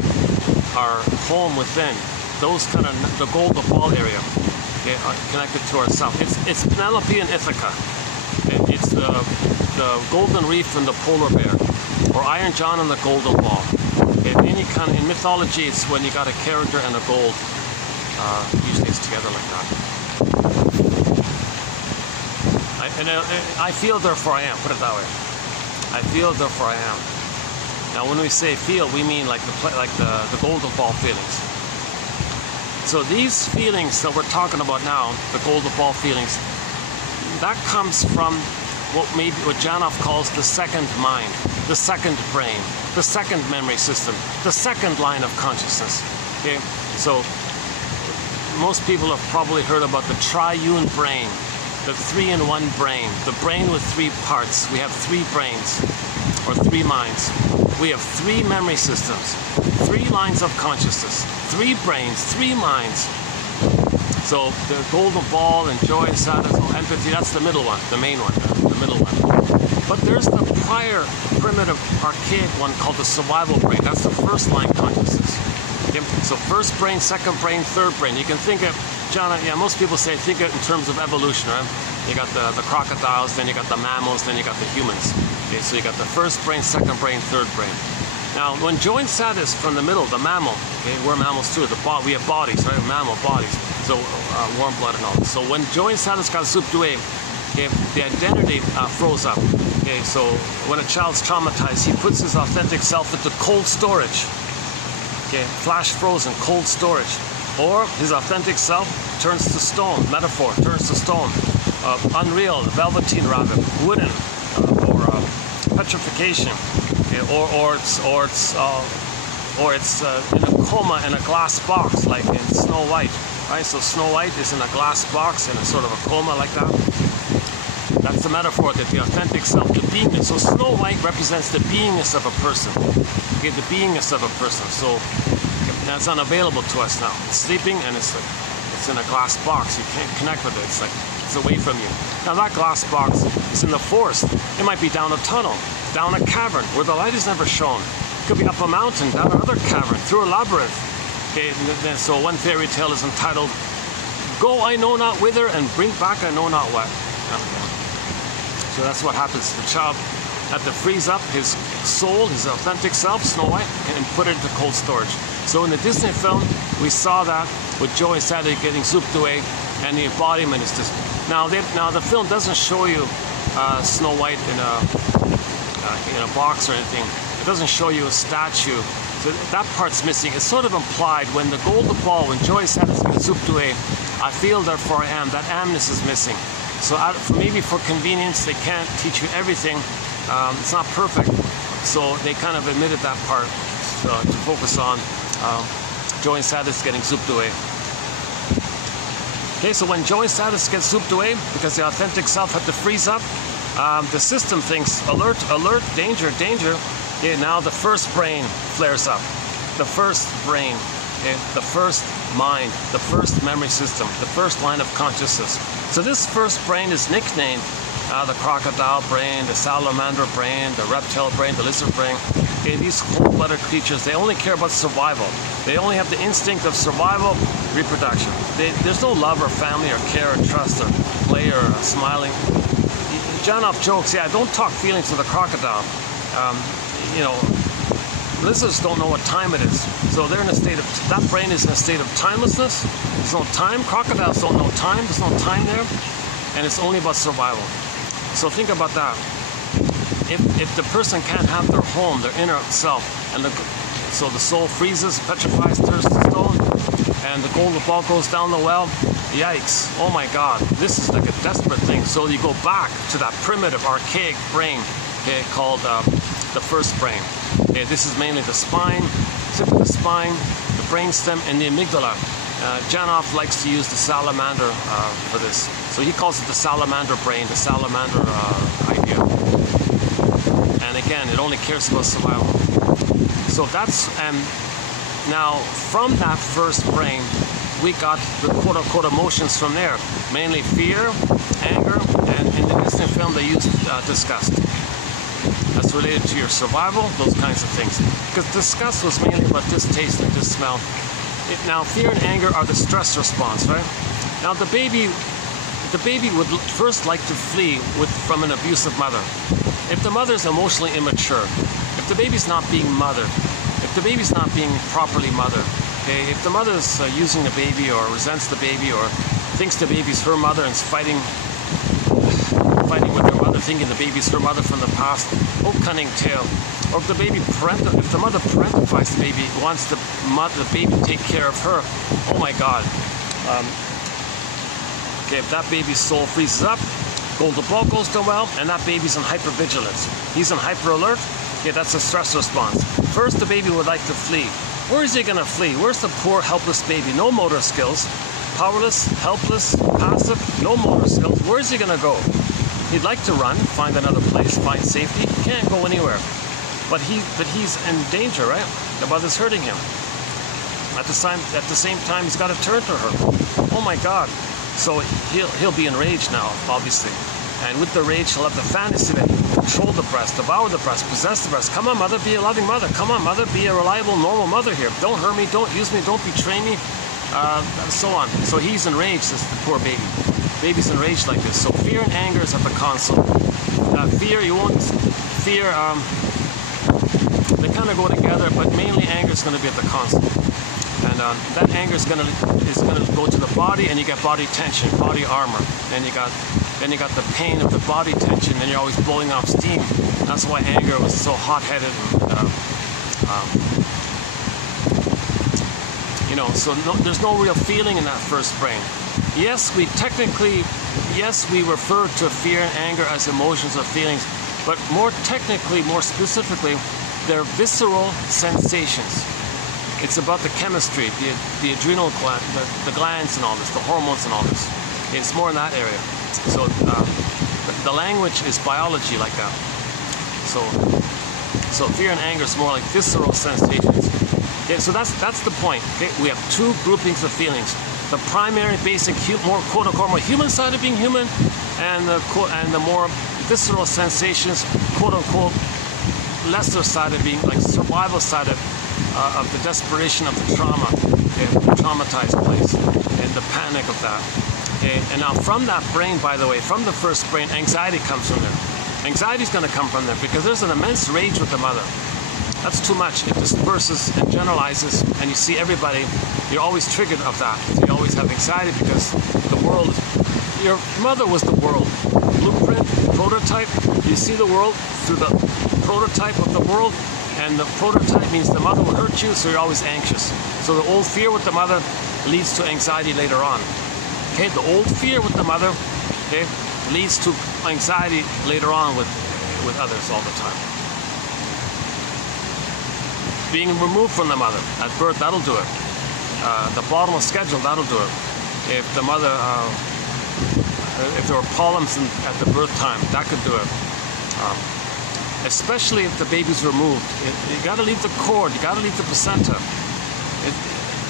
our home within, those kind of the golden ball area, okay, are connected to ourself. It's Penelope and Ithaca. Okay? It's the golden reef and the polar bear, or Iron John and the golden ball. Okay? any kind of, in mythology, it's when you got a character and a gold. Usually it's together like that. I feel, therefore I am. Put it that way. I feel, therefore I am. Now, when we say feel, we mean like the golden ball feelings. So these feelings that we're talking about now, the golden ball feelings, that comes from what Janov calls the second mind, the second brain, the second memory system, the second line of consciousness. Okay, so most people have probably heard about the triune brain, the 3-in-1 brain, the brain with 3 parts. We have 3 brains, or 3 minds. We have 3 memory systems, 3 lines of consciousness, 3 brains, 3 minds. So the golden ball and joy and sadness, empathy, that's the middle one, the main one, the middle one. But there's the prior, primitive, archaic one called the survival brain. That's the first line consciousness. Okay? So first brain, second brain, third brain. You can think of, John, yeah, most people say think of it in terms of evolution, right? You got the crocodiles, then you got the mammals, then you got the humans. Okay, so you got the first brain, second brain, third brain. Now, when joy and sadness from the middle, the mammal, okay, we're mammals too. We have bodies, right? Mammal bodies. So warm blood and all. So when joy and sadness got zooped away, okay, the identity froze up. Okay, so when a child's traumatized, he puts his authentic self into cold storage. Okay, flash frozen, cold storage. Or his authentic self turns to stone. Metaphor turns to stone. Unreal, velveteen rabbit, wooden, or petrification. Okay, or it's in a coma in a glass box, like in Snow White. Right, so Snow White is in a glass box in a sort of a coma like that. That's the metaphor that the authentic self, the beingness. So Snow White represents the beingness of a person. Okay, the beingness of a person. So that's unavailable to us now. It's sleeping and it's in a glass box. You can't connect with it. It's like it's away from you. Now that glass box is in the forest. It might be down a tunnel, down a cavern where the light is never shown. It could be up a mountain, down another cavern, through a labyrinth. Okay, so one fairy tale is entitled, "Go I know not whither, and bring back I know not what." Okay. So that's what happens. The child had to freeze up his soul, his authentic self, Snow White, and put it into cold storage. So in the Disney film, we saw that with joy and sadness getting zooped away, and the embodiment is just. Now the film doesn't show you Snow White in a box or anything. It doesn't show you a statue. So that part's missing. It's sort of implied when the golden ball, when joy and sadness get zooped away, I feel, therefore I am. That amness is missing. So maybe for convenience, they can't teach you everything. It's not perfect. So they kind of omitted that part to focus on joy and sadness getting zooped away. Okay, so when joy and sadness gets zooped away, because the authentic self had to freeze up, the system thinks, alert, alert, danger, danger. Okay, now the first brain flares up. The first brain, okay, the first mind, the first memory system, the first line of consciousness. So this first brain is nicknamed the crocodile brain, the salamander brain, the reptile brain, the lizard brain. Okay, these cold-blooded creatures, they only care about survival. They only have the instinct of survival, reproduction. There's no love or family or care or trust or play or smiling. Janov jokes, yeah, don't talk feelings to the crocodile. You know, lizards don't know what time it is. So they're in a state of, that brain is in a state of timelessness. There's no time. Crocodiles don't know time. There's no time there. And it's only about survival. So think about that. If the person can't have their home, their inner self, and so the soul freezes, petrifies, turns to stone, and the golden ball goes down the well, yikes, oh my God, this is like a desperate thing. So you go back to that primitive, archaic brain, okay, called the first brain. Okay, this is mainly the spine, tip of the spine, the brainstem, and the amygdala. Janov likes to use the salamander for this. So he calls it the salamander brain, the salamander idea. And again, it only cares about survival. So that's, now from that first brain, we got the quote-unquote emotions from there. Mainly fear, anger, and in the Disney film they used disgust. That's related to your survival, those kinds of things. Because disgust was mainly about distaste and smell. Now, fear and anger are the stress response, right? Now, the baby would first like to flee from an abusive mother. If the mother's emotionally immature, if the baby's not being mothered, if the baby's not being properly mothered, okay, if the mother's using the baby or resents the baby or thinks the baby's her mother and is fighting with her mother, thinking the baby's her mother from the past, oh cunning tale. Or if the mother parentifies the baby, wants the baby to take care of her, oh my God. Okay, if that baby's soul freezes up, golden ball goes down well, and that baby's in hypervigilance. He's in hyper alert. Okay, that's a stress response. First, the baby would like to flee. Where is he going to flee? Where's the poor, helpless baby? No motor skills. Powerless, helpless, passive, no motor skills. Where is he going to go? He'd like to run, find another place, find safety. He can't go anywhere. But he's in danger, right? The mother's hurting him. At the same time, he's got to turn to her. Oh my God. So he'll be enraged now, obviously. And with the rage, he'll have the fantasy that he can control the breast, devour the breast, possess the breast. Come on, mother, be a loving mother. Come on, mother, be a reliable, normal mother here. Don't hurt me, don't use me, don't betray me, and so on. So he's enraged, this the poor baby. Baby's enraged like this. So fear and anger is at the console. Fear, they kind of go together, but mainly anger is going to be at the console. And that anger is going to go to the body, and you get body tension, body armor. Then you got the pain of the body tension, and you're always blowing off steam. That's why anger was so hot-headed. So there's no real feeling in that first brain. Yes, we refer to fear and anger as emotions or feelings, but more technically, more specifically, they're visceral sensations. It's about the chemistry, the adrenal gland, the glands and all this, the hormones and all this. It's more in that area. So the language is biology like that. So fear and anger is more like visceral sensations. Okay, so that's the point. Okay, we have two groupings of feelings: the primary, basic, more quote-unquote more human side of being human, and the more visceral sensations, quote-unquote lesser side of being, like survival side of the desperation of the trauma, the traumatized place, and the panic of that. Okay, and now from that brain, by the way, from the first brain, anxiety comes from there. Anxiety is going to come from there because there's an immense rage with the mother. That's too much. It disperses and generalizes, and you see everybody, you're always triggered of that. So you always have anxiety because the world, your mother was the world. Blueprint, prototype, you see the world through the prototype of the world, and the prototype means the mother will hurt you, so you're always anxious. So the old fear with the mother leads to anxiety later on. Okay, the old fear with the mother, okay, leads to anxiety later on with others all the time. Being removed from the mother at birth, that'll do it. The bottomless schedule, that'll do it. If the mother, if there were polyps at the birth time, that could do it. Especially if the baby's removed. You gotta leave the cord, you gotta leave the placenta.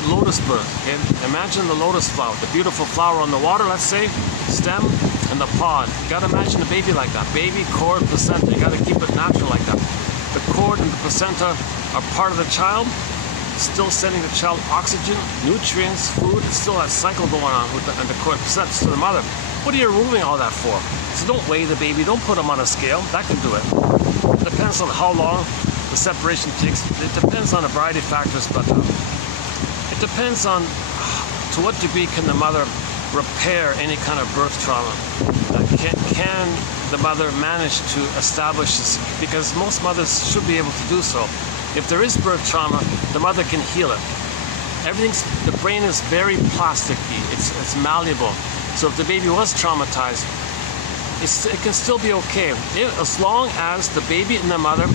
Lotus birth, okay? Imagine the lotus flower, the beautiful flower on the water, let's say, stem, and the pod. You gotta imagine the baby like that. Baby, cord, placenta, you gotta keep it natural like that. The cord and the placenta are part of the child, still sending the child oxygen, nutrients, food. It's still that cycle going on with the cord placenta to the mother. What are you removing all that for? So don't weigh the baby, don't put him on a scale. That can do it. It depends on how long the separation takes. It depends on a variety of factors, but it depends on to what degree can the mother repair any kind of birth trauma. Can the mother manage to establish this? Because most mothers should be able to do so. If there is birth trauma, the mother can heal it. The brain is very plasticky. It's malleable. So if the baby was traumatized, it can still be okay, as long as the baby and the mother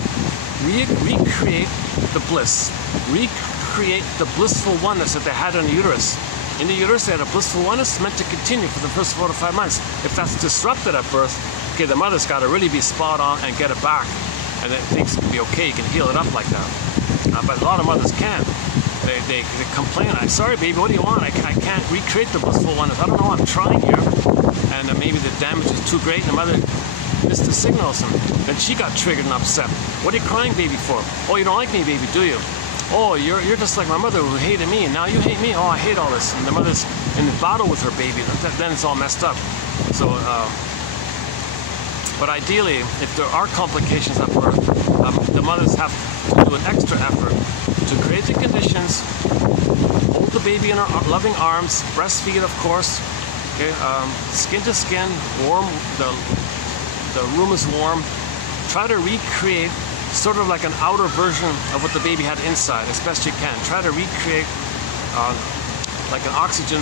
recreate the bliss, recreate the blissful oneness that they had in the uterus. In the uterus, they had a blissful oneness meant to continue for the first 4 to 5 months. If that's disrupted at birth, okay, the mother's got to really be spot on and get it back, and then things can be okay. You can heal it up like that. But a lot of mothers can't. They complain. I'm sorry, baby. What do you want? I can't recreate the blissful oneness. I don't know. I'm trying here, and maybe the damage is too great, and the mother missed the signals, and then she got triggered and upset. What are you crying, baby, for? Oh, you don't like me, baby, do you? Oh, you're just like my mother who hated me, and now you hate me? Oh, I hate all this. And the mother's in battle with her baby. Then it's all messed up. So, but ideally, if there are complications at birth, the mothers have to do an extra effort to create the conditions, hold the baby in our loving arms, breastfeed, of course, okay, skin to skin, warm, the room is warm. Try to recreate sort of like an outer version of what the baby had inside as best you can. Try to recreate like an oxygen.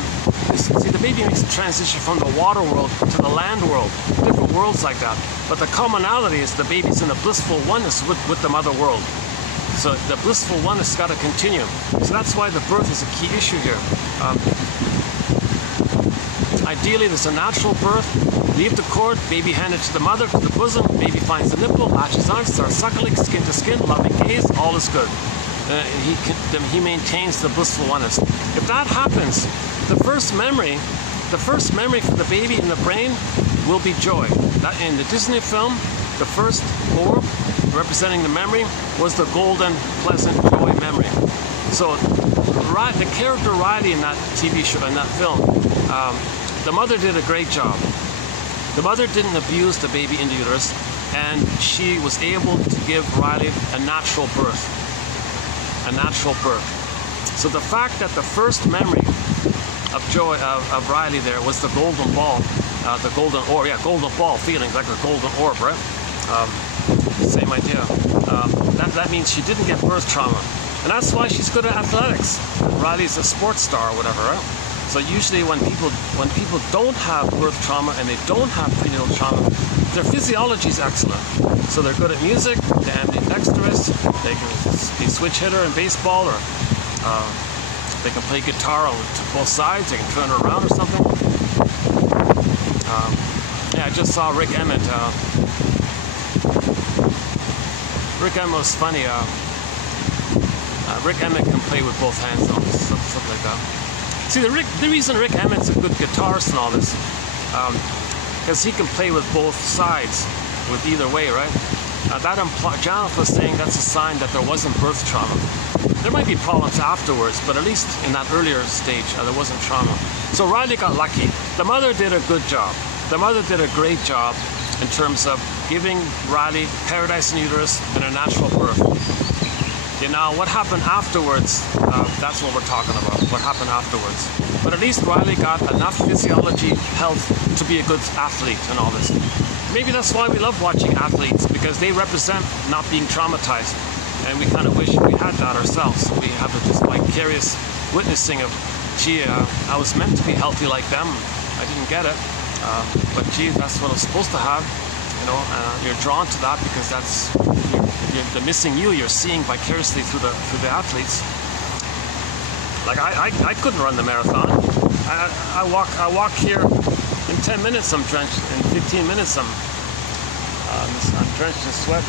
See, the baby makes a transition from the water world to the land world, different worlds like that. But the commonality is the baby's in a blissful oneness with the mother world. So the blissful oneness has got to continue. So that's why the birth is a key issue here. Ideally, there's a natural birth. Leave the cord, baby handed to the mother, to the bosom, baby finds the nipple, latches on, starts suckling, skin to skin, loving gaze, all is good. He maintains the blissful oneness. If that happens, the first memory for the baby in the brain will be joy. That in the Disney film, the first orb representing the memory was the golden, pleasant joy memory. So the character Riley in that TV show, in that film, the mother did a great job. The mother didn't abuse the baby in the uterus, and she was able to give Riley a natural birth. A natural birth. So the fact that the first memory of joy of Riley there was the golden ball, the golden orb, yeah, golden ball feeling, like a golden orb, right? Same idea. That means she didn't get birth trauma. And that's why she's good at athletics. Riley's a sports star or whatever, right? So usually when people don't have birth trauma and they don't have prenatal trauma, their physiology is excellent. So they're good at music, they're ambidextrous, they can be switch hitter in baseball, or they can play guitar on both sides, they can turn it around or something. Yeah, I just saw Rick Emmett. Rick Emmett was funny. Rick Emmett can play with both hands, something like that. See, the reason Rick Emmett's a good guitarist and all this, because he can play with both sides, with either way, right? Jonathan was saying that's a sign that there wasn't birth trauma. There might be problems afterwards, but at least in that earlier stage, there wasn't trauma. So Riley got lucky. The mother did a good job. The mother did a great job in terms of giving Riley paradise in uterus and a natural birth. Okay, now what happened afterwards, that's what we're talking about, what happened afterwards. But at least Riley got enough physiology, health to be a good athlete and all this. Maybe that's why we love watching athletes, because they represent not being traumatized. And we kind of wish we had that ourselves. We have this vicarious witnessing of, gee, I was meant to be healthy like them. I didn't get it. But gee, that's what I was supposed to have. You know, you're drawn to that because that's the missing you're seeing vicariously through the athletes. Like I couldn't run the marathon. I walk here in 10 minutes. I'm drenched. In 15 minutes, I'm drenched in sweat.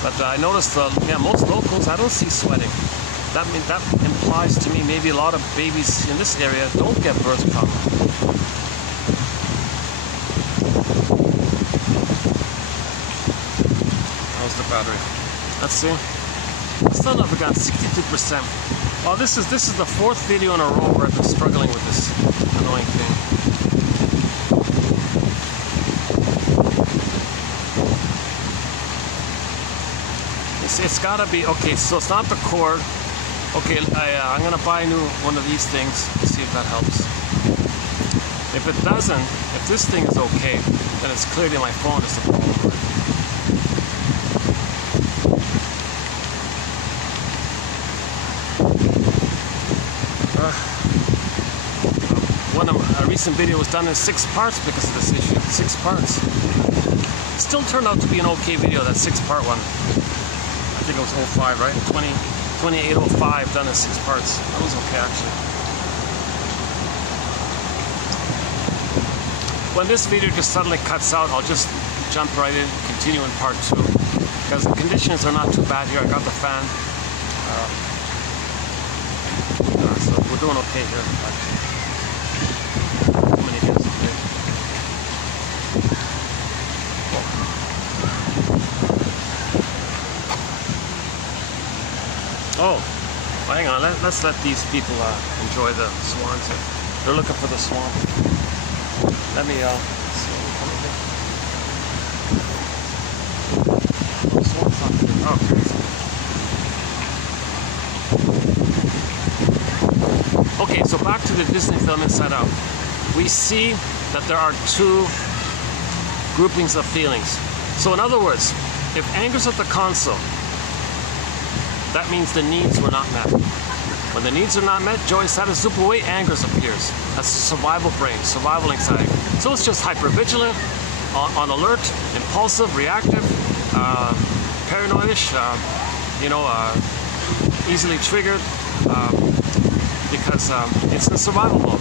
But I noticed most locals, I don't see sweating. That implies to me maybe a lot of babies in this area don't get birth trauma. How's the battery? Let's see. It's still not begun. 62%. Oh, this is the fourth video in a row where I've been struggling with this annoying thing. It's gotta be okay. So it's not the cord. Okay, I'm gonna buy a new one of these things. See if that helps. If it doesn't, if this thing is okay, then it's clearly my phone is the problem. A recent video was done in 6 parts because of this issue. 6 parts. It still turned out to be an okay video, that 6-part one. I think it was 05, right? 2805 done in 6 parts. That was okay, actually. When this video just suddenly cuts out, I'll just jump right in, continue in part 2. Because the conditions are not too bad here. I got the fan. So we're doing okay here, actually. Too many hits today. Oh, hang on. Let's let these people enjoy the swans. They're looking for the swan. Let me see what we come here. Oh, swan's not Okay, so back to the Disney film Inside Out. We see that there are two groupings of feelings. So in other words, if anger's at the console, that means the needs were not met. When the needs are not met, joy is satisfied away, anger appears. That's the survival brain, survival anxiety. So it's just hypervigilant, on alert, impulsive, reactive, paranoidish, easily triggered, because it's in survival mode.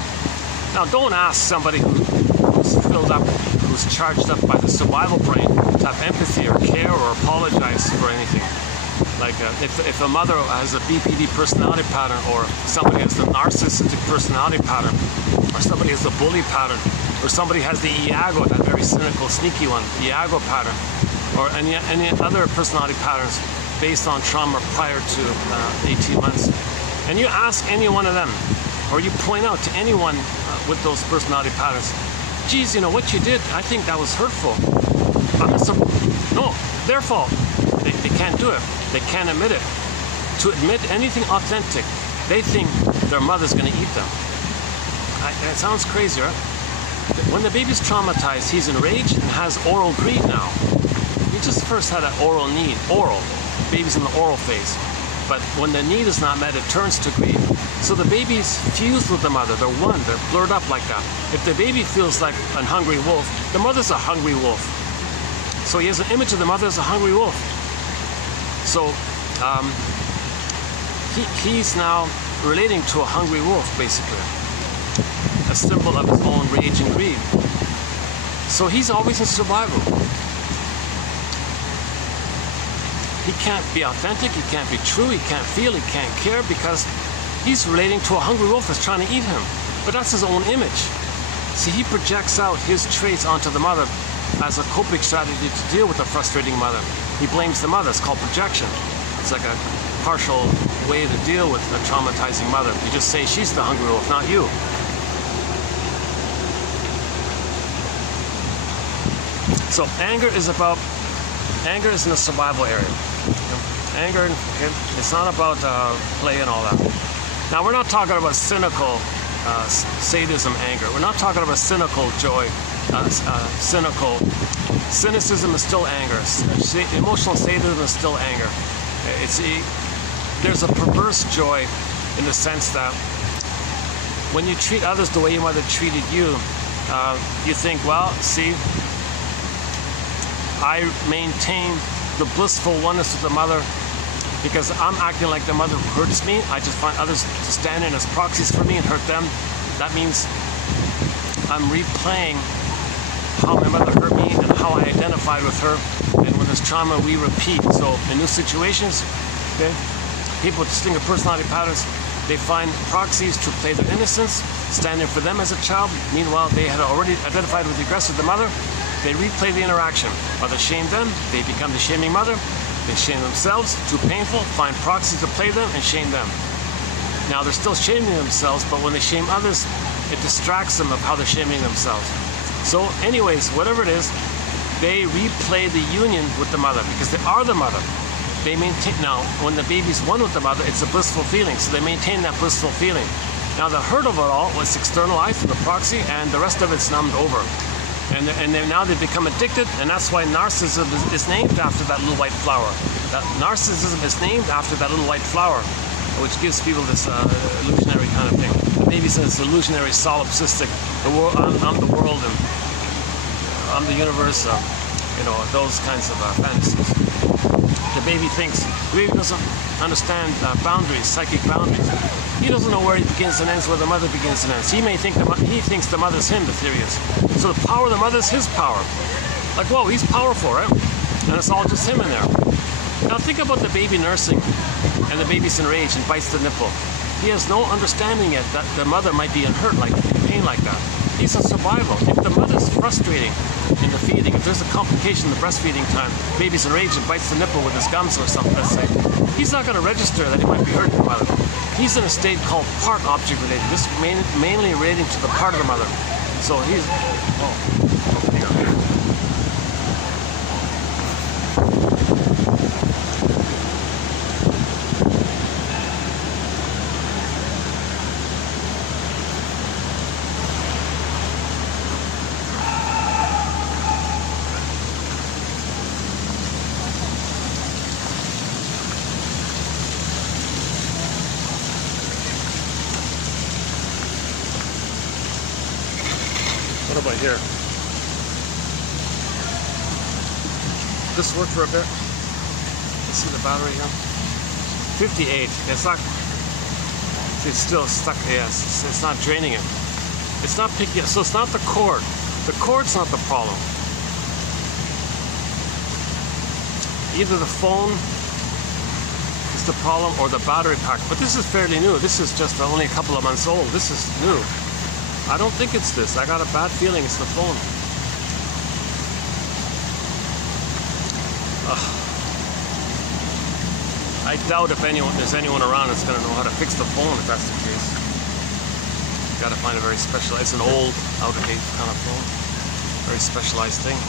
Now, don't ask somebody who's filled up, who's charged up by the survival brain to have empathy or care or apologize for anything. Like if a mother has a BPD personality pattern, or somebody has the narcissistic personality pattern, or somebody has the bully pattern, or somebody has the Iago, that very cynical, sneaky one, the Iago pattern, or any other personality patterns based on trauma prior to 18 months. And you ask any one of them, or you point out to anyone with those personality patterns, geez, you know, what you did, I think that was hurtful. No, their fault. They can't do it. They can't admit it. To admit anything authentic, they think their mother's going to eat them. It sounds crazy, right? When the baby's traumatized, he's enraged and has oral greed now. He just first had an oral need. Oral. Baby's in the oral phase. But when the need is not met, it turns to greed. So the baby's fused with the mother. They're one. They're blurred up like that. If the baby feels like a hungry wolf, the mother's a hungry wolf. So he has an image of the mother as a hungry wolf. So he's now relating to a hungry wolf, basically. A symbol of his own rage and greed. So he's always in survival. He can't be authentic, he can't be true, he can't feel, he can't care, because he's relating to a hungry wolf that's trying to eat him. But that's his own image. See, he projects out his traits onto the mother as a coping strategy to deal with a frustrating mother. He blames the mother. It's called projection. It's like a partial way to deal with a traumatizing mother. You just say she's the hungry wolf, not you. So anger is in the survival area. Anger, it's not about play and all that. Now, we're not talking about cynical sadism anger. We're not talking about cynical joy. Cynicism is still anger. Emotional sadism is still anger. There's a perverse joy in the sense that when you treat others the way your mother treated you, you think, well, see, I maintain the blissful oneness with the mother because I'm acting like the mother who hurts me. I just find others to stand in as proxies for me and hurt them. That means I'm replaying how my mother hurt me and how I identified with her. And when there's trauma, we repeat. So in new situations, okay, people with distinct personality patterns, they find proxies to play their innocence, standing for them as a child. Meanwhile, they had already identified with the aggressor, the mother. They replay the interaction. Mother shamed them, they become the shaming mother. They shame themselves, too painful, find proxies to play them and shame them. Now they're still shaming themselves, but when they shame others, it distracts them of how they're shaming themselves. So anyways, whatever it is, they replay the union with the mother because they are the mother. They maintain, now when the baby's one with the mother, it's a blissful feeling, so they maintain that blissful feeling. Now the hurt of it all was externalized to the proxy and the rest of it's numbed over. And now they've become addicted, and that's why narcissism is named after that little white flower. That narcissism is named after that little white flower, which gives people this illusionary kind of thing. The baby says it's illusionary, solipsistic. I'm the world, and I'm the universe. Those kinds of fantasies. The baby doesn't understand boundaries, psychic boundaries. He doesn't know where he begins and ends, where the mother begins and ends. He thinks the mother's him, the theory is. So the power of the mother is his power. Like, whoa, he's powerful, right? And it's all just him in there. Now think about the baby nursing, and the baby's enraged and bites the nipple. He has no understanding yet that the mother might be in pain like that. He's in survival. If the mother's frustrating in the feeding, if there's a complication in the breastfeeding time, baby's enraged and bites the nipple with his gums or something, let's say, he's not going to register that he might be hurting the mother. He's in a state called part object related. This is mainly relating to the part of the mother. So he's... What about here? This worked for a bit. You see the battery here? 58. It's not. It's still stuck. Yes, it's not draining it. It's not picking it. So it's not the cord. The cord's not the problem. Either the phone is the problem or the battery pack. But this is fairly new. This is just only a couple of months old. This is new. I don't think it's this. I got a bad feeling it's the phone. I doubt if there's anyone around that's going to know how to fix the phone if that's the case. You got to find a very special. It's an old, out-of-date kind of phone. Very specialized thing.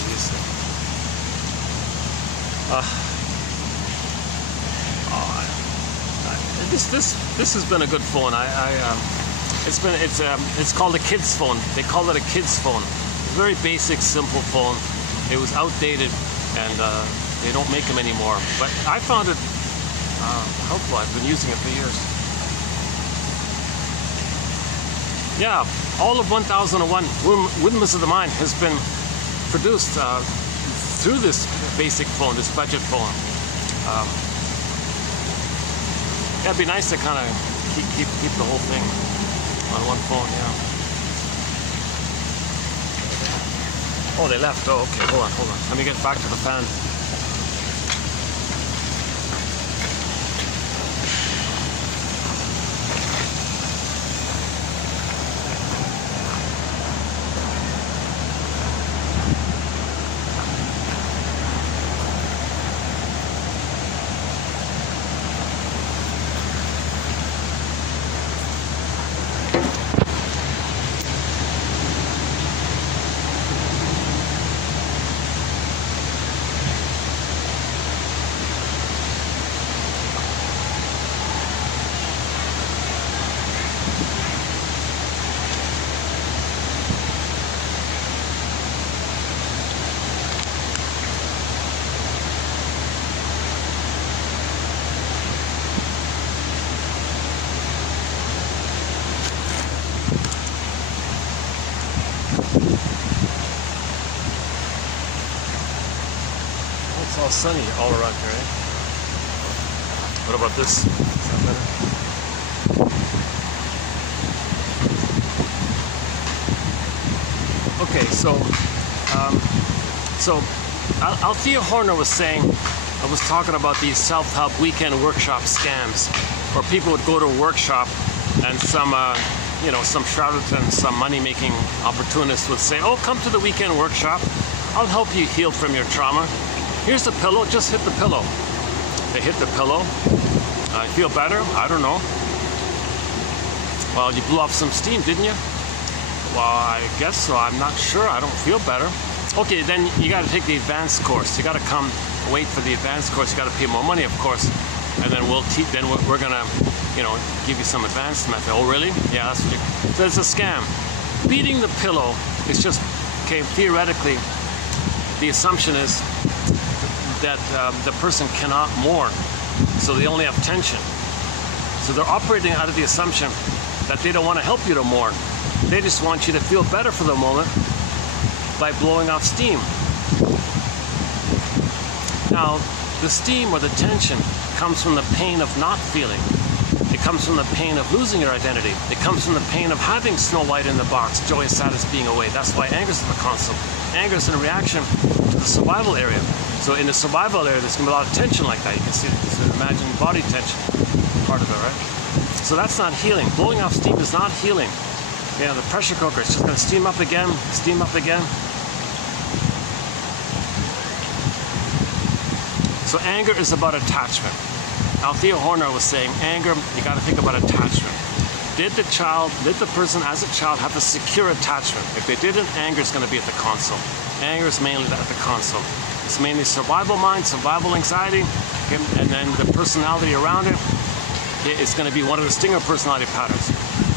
Jeez. This has been a good phone. It's called a kid's phone. They call it a kid's phone. It's a very basic, simple phone. It was outdated, and they don't make them anymore. But I found it helpful. I've been using it for years. Yeah, all of 1001 Windmills of the Mind has been produced through this basic phone, this budget phone. Yeah, it'd be nice to kind of keep the whole thing on one phone. Yeah. Oh, they left. Oh, okay. Hold on. Let me get back to the fan. It's all sunny all around here, eh? What about this? Is that better? Okay, so Althea Horner was saying, I was talking about these self-help weekend workshop scams, where people would go to a workshop and some charlatan, some money-making opportunist would say, oh, come to the weekend workshop. I'll help you heal from your trauma. Here's the pillow, just hit the pillow. They hit the pillow. I feel better? I don't know. Well, you blew off some steam, didn't you? Well, I guess so. I'm not sure. I don't feel better. Okay, then you got to take the advanced course. You got to come wait for the advanced course. You got to pay more money, of course. And then we're gonna, give you some advanced method. Oh, really? Yeah, that's what so it's a scam. Beating the pillow is just, okay, theoretically, the assumption is that the person cannot mourn, so they only have tension. So they're operating out of the assumption that they don't want to help you to mourn. They just want you to feel better for the moment by blowing off steam. Now, the steam or the tension comes from the pain of not feeling. It comes from the pain of losing your identity. It comes from the pain of having Snow White in the box, joy is saddest being away. That's why anger is the console. Anger is in reaction to the survival area. So in the survival area, there's going to be a lot of tension like that. You can see, imagine body tension, part of it, right? So that's not healing. Blowing off steam is not healing. The pressure cooker, it's just going to steam up again, steam up again. So anger is about attachment. Althea Horner was saying, anger, you got to think about attachment. Did the person as a child have a secure attachment? If they didn't, anger is going to be at the console. Anger is mainly at the console. It's mainly survival mind, survival anxiety, okay? And then the personality around it is going to be one of the stinger personality patterns.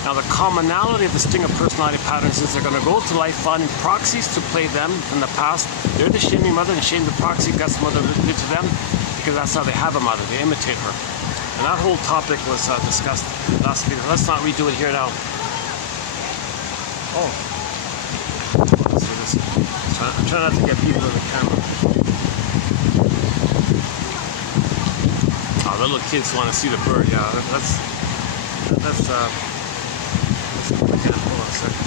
Now, the commonality of the stinger personality patterns is they're going to go to life finding proxies to play them from the past. They're the shaming mother and shame the proxy, that's what mother did to them, because that's how they have a mother. They imitate her. And And that whole topic was discussed last video. Let's not redo it here now. Oh. Let's do this. I'm trying not to get people in the camera. Oh, the little kids want to see the bird. Yeah, that's hold on a second.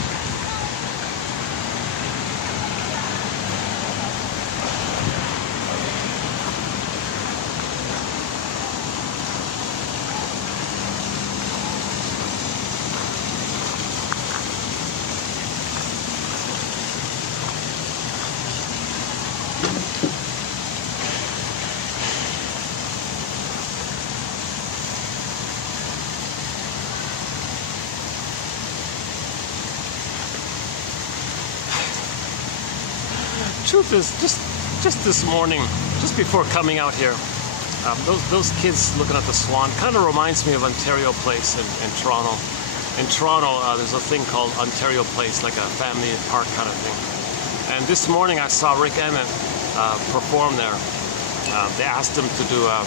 Truth is, just this morning, just before coming out here, those kids looking at the swan kind of reminds me of Ontario Place in Toronto. In Toronto, there's a thing called Ontario Place, like a family park kind of thing. And this morning I saw Rick Emmett perform there. They asked him to do a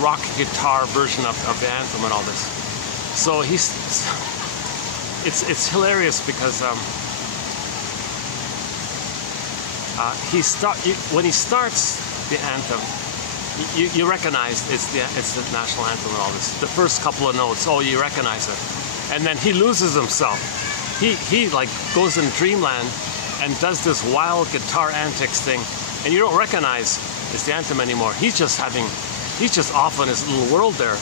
rock guitar version of the anthem and all this. So it's hilarious because when he starts the anthem, you recognize it's the national anthem and all this. The first couple of notes, oh, you recognize it, and then he loses himself. He like goes in dreamland and does this wild guitar antics thing, and you don't recognize it's the anthem anymore. He's just off in his little world there,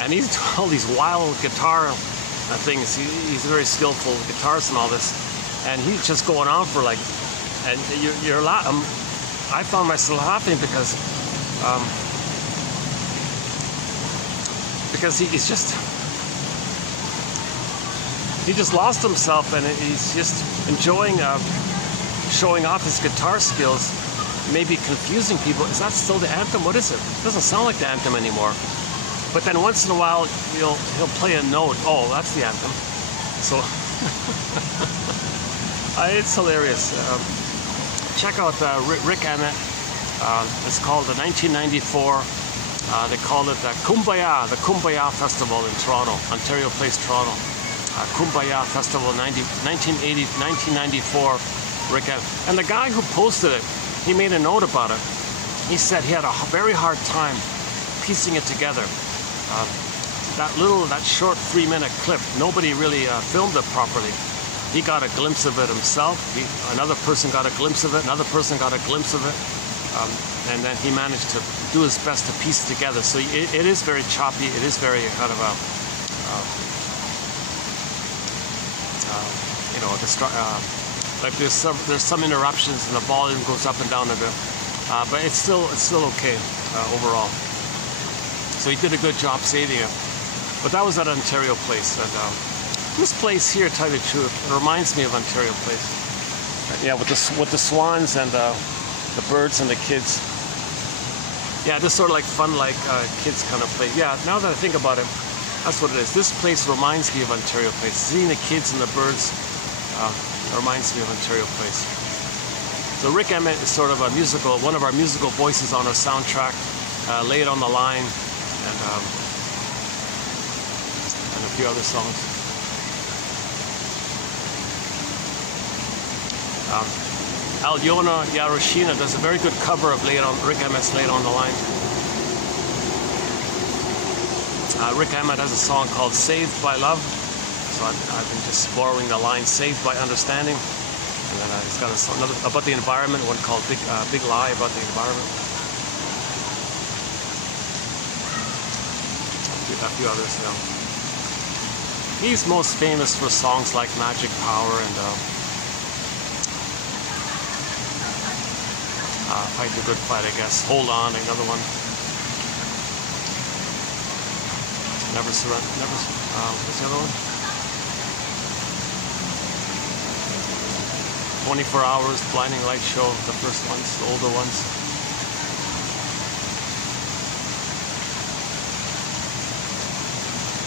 and he's doing all these wild guitar things. He's a very skillful guitarist and all this, and he's just going on for like. And you're laughing. I found myself laughing because he just lost himself, and he's just enjoying showing off his guitar skills, maybe confusing people. Is that still the anthem? What is it? It doesn't sound like the anthem anymore. But then once in a while he'll play a note. Oh, that's the anthem. So it's hilarious. Check out Rick Emmett. It's called the 1994. They called it the Kumbaya Festival in Toronto, Ontario Place, Toronto. Kumbaya Festival 1994. Rick Emmett. And the guy who posted it, he made a note about it. He said he had a very hard time piecing it together. That short 3-minute clip, nobody really filmed it properly. He got a glimpse of it himself. Another person got a glimpse of it. Another person got a glimpse of it. And then he managed to do his best to piece it together. So it is very choppy. It is very kind of like there's some interruptions and the volume goes up and down a bit. But it's still okay overall. So he did a good job saving it. But that was at Ontario Place. And this place here, to tell you the truth, it reminds me of Ontario Place. Yeah, with the swans and the birds and the kids. Yeah, just sort of like fun, like kids kind of play. Yeah, now that I think about it, that's what it is. This place reminds me of Ontario Place. Seeing the kids and the birds reminds me of Ontario Place. So Rick Emmett is sort of one of our musical voices on our soundtrack. Lay It on the Line, and a few other songs. Alyona Yaroshina does a very good cover of Rick Emmett's Lay It on the Line. Rick Emmett has a song called Saved by Love. So I've been just borrowing the line Saved by Understanding. And then he's got another about the environment, one called Big Lie about the environment. A few others, you know. He's most famous for songs like Magic Power and Fight the Good Fight, I guess. Hold On, another one. Never Surrender. What's the other one? 24 Hours, Blinding Light Show, the first ones, the older ones.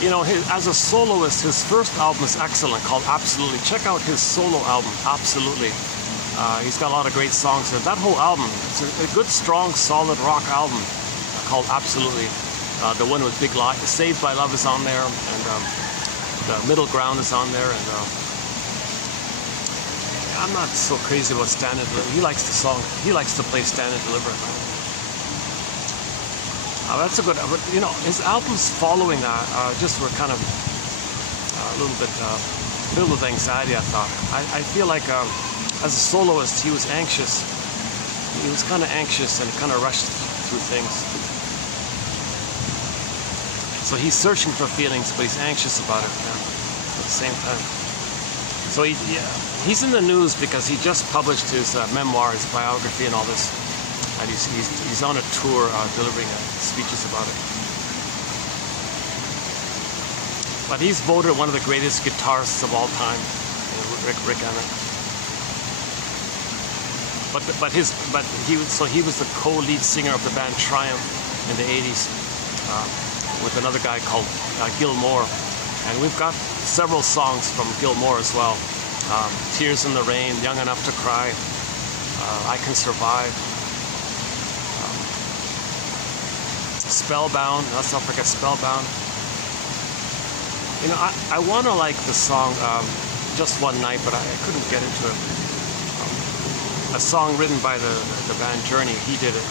You know, as a soloist, his first album is excellent, called Absolutely. Check out his solo album, Absolutely. He's got a lot of great songs there. That whole album, it's a good, strong, solid rock album called Absolutely. The one with big lie, Saved by Love is on there, and the Middle Ground is on there, and I'm not so crazy about Stand and Deliver. He likes the song. He likes to play Stand and Deliver. That's a good. But you know, his albums following that just were kind of a little bit filled with anxiety. I thought. I feel like as a soloist, he was anxious. He was kind of anxious and kind of rushed through things. So he's searching for feelings, but he's anxious about it at the same time. So he's in the news because he just published his memoir, his biography, and all this. And he's on a tour delivering speeches about it. But he's voted one of the greatest guitarists of all time, Rick Emmett. He was the co-lead singer of the band Triumph in the 80s with another guy called Gil Moore. And we've got several songs from Gil Moore as well. Tears in the Rain, Young Enough to Cry, I Can Survive, Spellbound, let's not forget Spellbound. You know, I want to like the song Just One Night, but I couldn't get into it. A song written by the band Journey, he did it.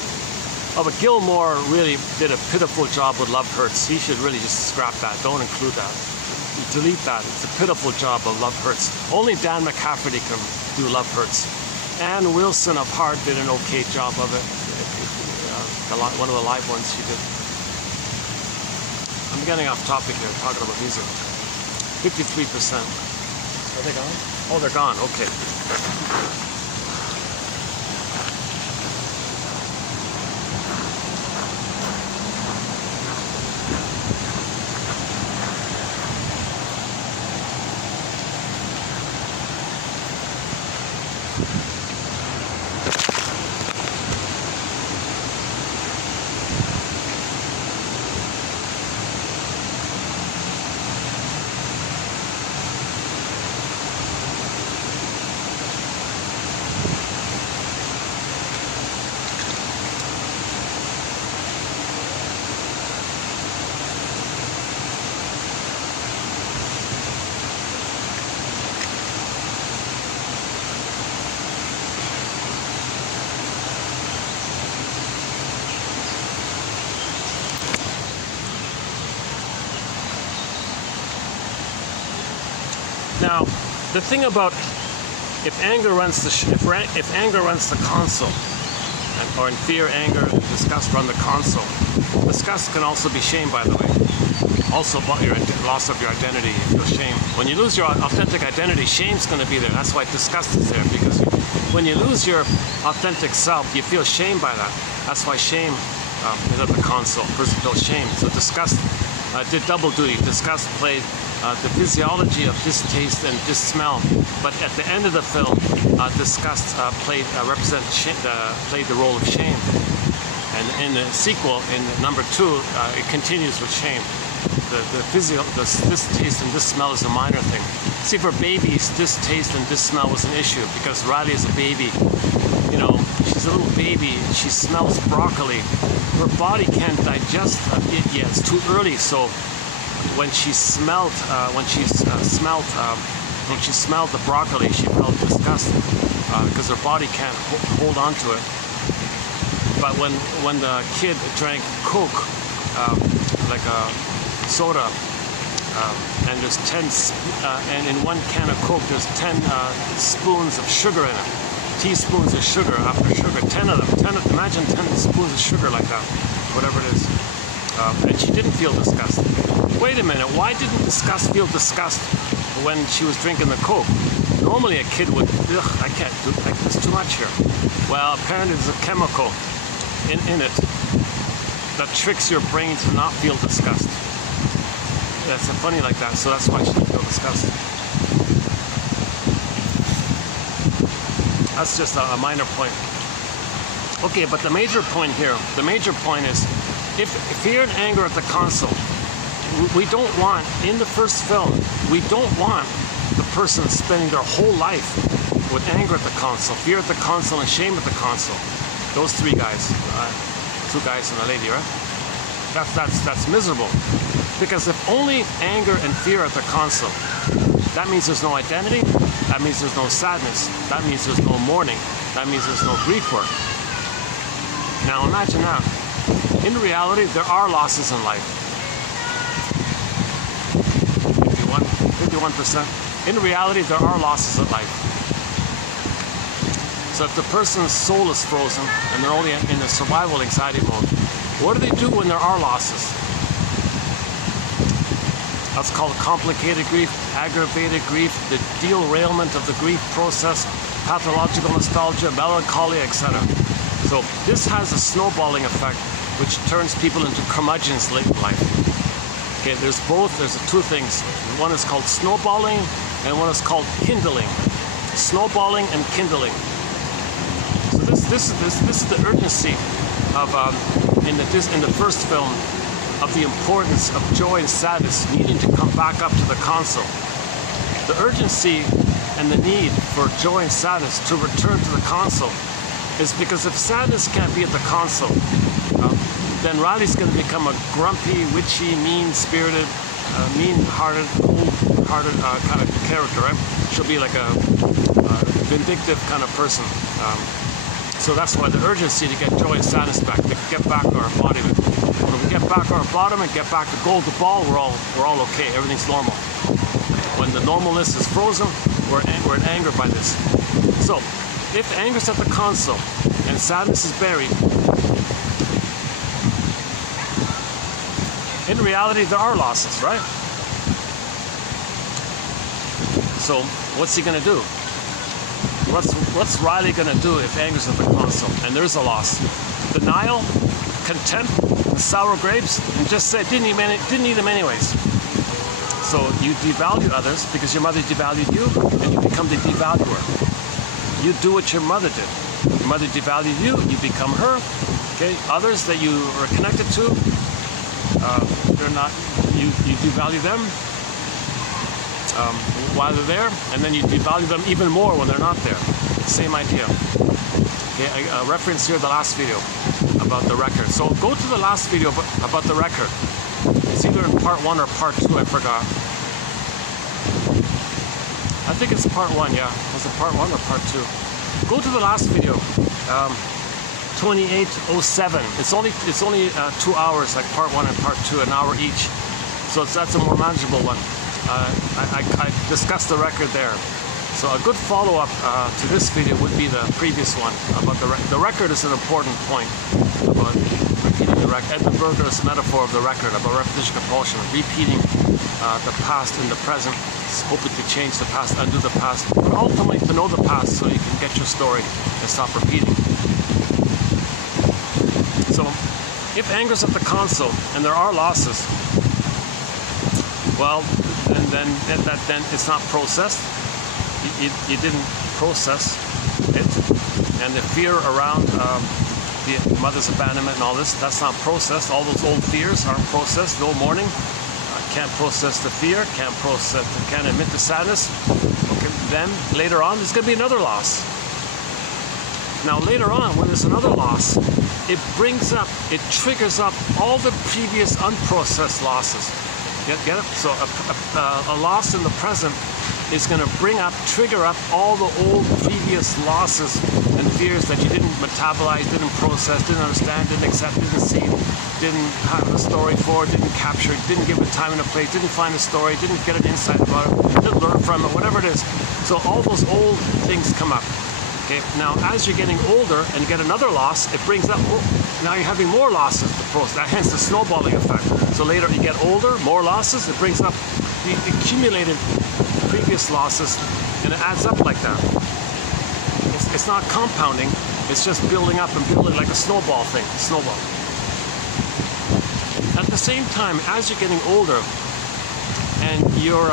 Oh, but Gil Moore really did a pitiful job with Love Hurts. He should really just scrap that, don't include that. Delete that. It's a pitiful job of Love Hurts. Only Dan McCafferty can do Love Hurts. Ann Wilson of Heart did an okay job of it. One of the live ones she did. I'm getting off topic here, talking about music. 53%. Are they gone? Oh, they're gone. Okay. Now, the thing about if anger runs the console, or in fear, anger, disgust run the console. Disgust can also be shame, by the way. Also, your loss of your identity, you feel shame. When you lose your authentic identity, shame's going to be there. That's why disgust is there, because when you lose your authentic self, you feel shame by that. That's why shame is at the console. Person feels shame. So disgust did double duty. Disgust played the physiology of distaste and dissmell, but at the end of the film, disgust played the role of shame. And in the sequel, in number 2, it continues with shame. The distaste and dissmell is a minor thing. See, for babies, distaste and dissmell was an issue because Riley is a baby. You know, she's a little baby. She smells broccoli. Her body can't digest it yet. It's too early. So when she smelled the broccoli, she felt disgust because her body can't hold on to it. But when the kid drank Coke, like a soda, and there's 10, and in one can of Coke there's 10 spoons of sugar in it, teaspoons of sugar after sugar, 10 of them. Imagine 10 spoons of sugar like that, whatever it is. And she didn't feel disgust. Wait a minute, why didn't disgust feel disgust when she was drinking the Coke? Normally a kid would, I can't do, there's too much here. Well, apparently there's a chemical in it that tricks your brain to not feel disgust. That's funny like that, so that's why she didn't feel disgust. That's just a minor point. Okay, but the major point here, is if fear and anger at the console, we don't want, in the first film, we don't want the person spending their whole life with anger at the console, fear at the console, and shame at the console. Those 3 guys, 2 guys and a lady, right? That's miserable. Because if only anger and fear are at the console, that means there's no identity, that means there's no sadness, that means there's no mourning, that means there's no grief work. Now imagine that. In reality, there are losses in life. 51%. In reality, there are losses in life. So if the person's soul is frozen and they're only in a survival anxiety mode, what do they do when there are losses? That's called complicated grief, aggravated grief, the derailment of the grief process, pathological nostalgia, melancholy, etc. So this has a snowballing effect which turns people into curmudgeons late in life. Okay, there's two things. One is called snowballing and one is called kindling. Snowballing and kindling. So this is the urgency of in the first film of the importance of joy and sadness needing to come back up to the console. The urgency and the need for joy and sadness to return to the console is because if sadness can't be at the console, then Riley's going to become a grumpy, witchy, mean-spirited, mean-hearted, cold-hearted kind of character, right? She'll be like a vindictive kind of person. So that's why the urgency to get joy and sadness back, to get back our embodiment. When we get back our embodiment, get back to gold, the ball, we're all okay. Everything's normal. When the normalness is frozen, we're in anger by this. So, if anger's at the console and sadness is buried, in reality, there are losses, right? So, what's he going to do? What's Riley going to do if anger's at the console and there's a loss? Denial, contempt, sour grapes, and just say didn't eat them anyways. So you devalue others because your mother devalued you, and you become the devaluer. You do what your mother did. Your mother devalued you, you become her. Okay, others that you are connected to, they're not. You devalue them while they're there, and then you devalue them even more when they're not there. Same idea. Okay, I reference here the last video about the record. So go to the last video about the record. It's either in part 1 or part 2, I forgot. I think it's part 1, yeah. Was it part 1 or part 2? Go to the last video, 2807. It's only 2 hours, like part 1 and part 2, an hour each. So that's a more manageable one. I discussed the record there. So a good follow-up to this video would be the previous one about the record. The record is an important point about repeating the record. Edmund Berger's metaphor of the record about repetition compulsion, repeating the past in the present, hoping to change the past, undo the past, but ultimately to know the past so you can get your story and stop repeating. So if anger's at the console and there are losses, well, then it's not processed. You didn't process it, and the fear around the mother's abandonment and all this, that's not processed. All those old fears aren't processed. No mourning. Can't process the fear. Can't admit the sadness. Okay, then later on, there's going to be another loss. Now later on, when there's another loss, it triggers up all the previous unprocessed losses. Get it? So a loss in the present is going to trigger up all the old previous losses and fears that you didn't metabolize, didn't process, didn't understand, didn't accept, didn't see, didn't have a story for, didn't capture, didn't give it time and a place, didn't find a story, didn't get an insight about it, didn't learn from it, whatever it is. So all those old things come up. Okay, now as you're getting older and you get another loss, it brings up, now you're having more losses to process, hence the snowballing effect. So later you get older, more losses, it brings up the accumulated previous losses, and it adds up like that. It's not compounding, it's just building up and building like a snowball thing, snowball. At the same time, as you're getting older and you're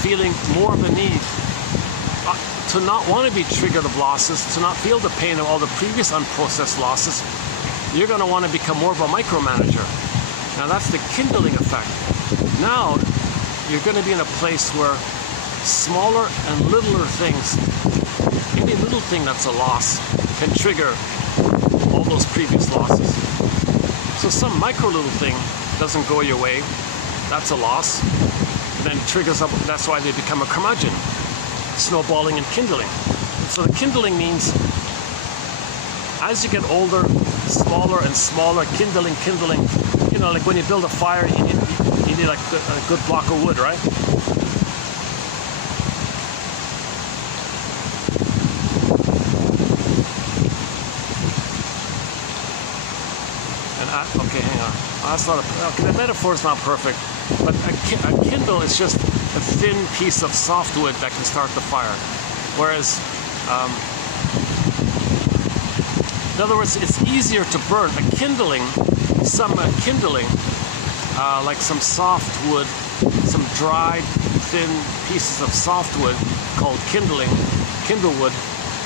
feeling more of a need to not want to be triggered of losses, to not feel the pain of all the previous unprocessed losses, you're going to want to become more of a micromanager. Now that's the kindling effect. Now you're going to be in a place where smaller and littler things, any little thing that's a loss, can trigger all all those previous losses. So some micro little thing doesn't go your way, that's a loss. Then triggers up, that's why they become a curmudgeon. Snowballing and kindling. So the kindling means as you get older, smaller and smaller, kindling. You know, like when you build a fire, you need like a good block of wood, right? Okay, hang on. That's not okay, the metaphor is not perfect, but a kindle is just a thin piece of softwood that can start the fire. Whereas, in other words, it's easier to burn. A kindling, like some softwood, some dried, thin pieces of softwood called kindlewood,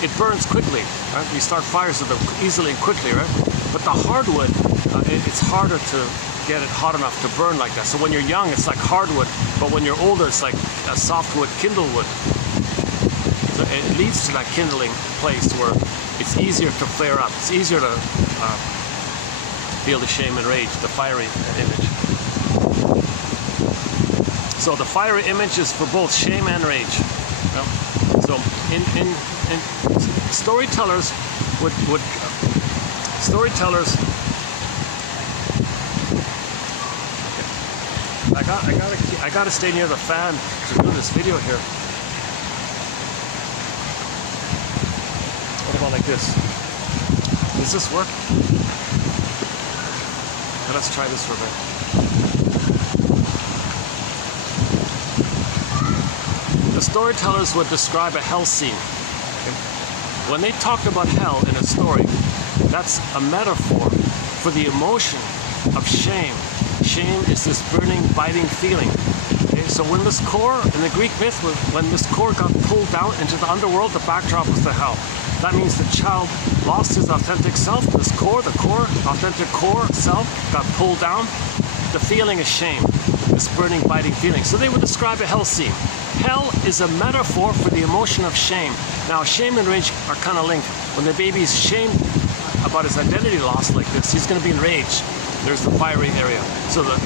it burns quickly, right? You start fires with them easily and quickly, right? But the hardwood, it's harder to get it hot enough to burn like that. So when you're young, it's like hardwood, but when you're older, it's like a softwood kindlewood. So it leads to that kindling place where it's easier to flare up. It's easier to feel the shame and rage, the fiery image. So the fiery image is for both shame and rage. You know? So in storytellers would storytellers. I gotta stay near the fan to do this video here. What about like this? Does this work? Okay, let's try this for a bit. The storytellers would describe a hell scene. Okay? When they talked about hell in a story, that's a metaphor for the emotion of shame. Shame is this burning, biting feeling. Okay, so when this core, in the Greek myth, when this core got pulled down into the underworld, the backdrop was the hell. That means the child lost his authentic self. This core, authentic core self, got pulled down. The feeling is shame, this burning, biting feeling. So they would describe a hell scene. Hell is a metaphor for the emotion of shame. Now, shame and rage are kind of linked. When the baby is shamed about his identity loss like this, he's going to be enraged. There's the fiery area. So the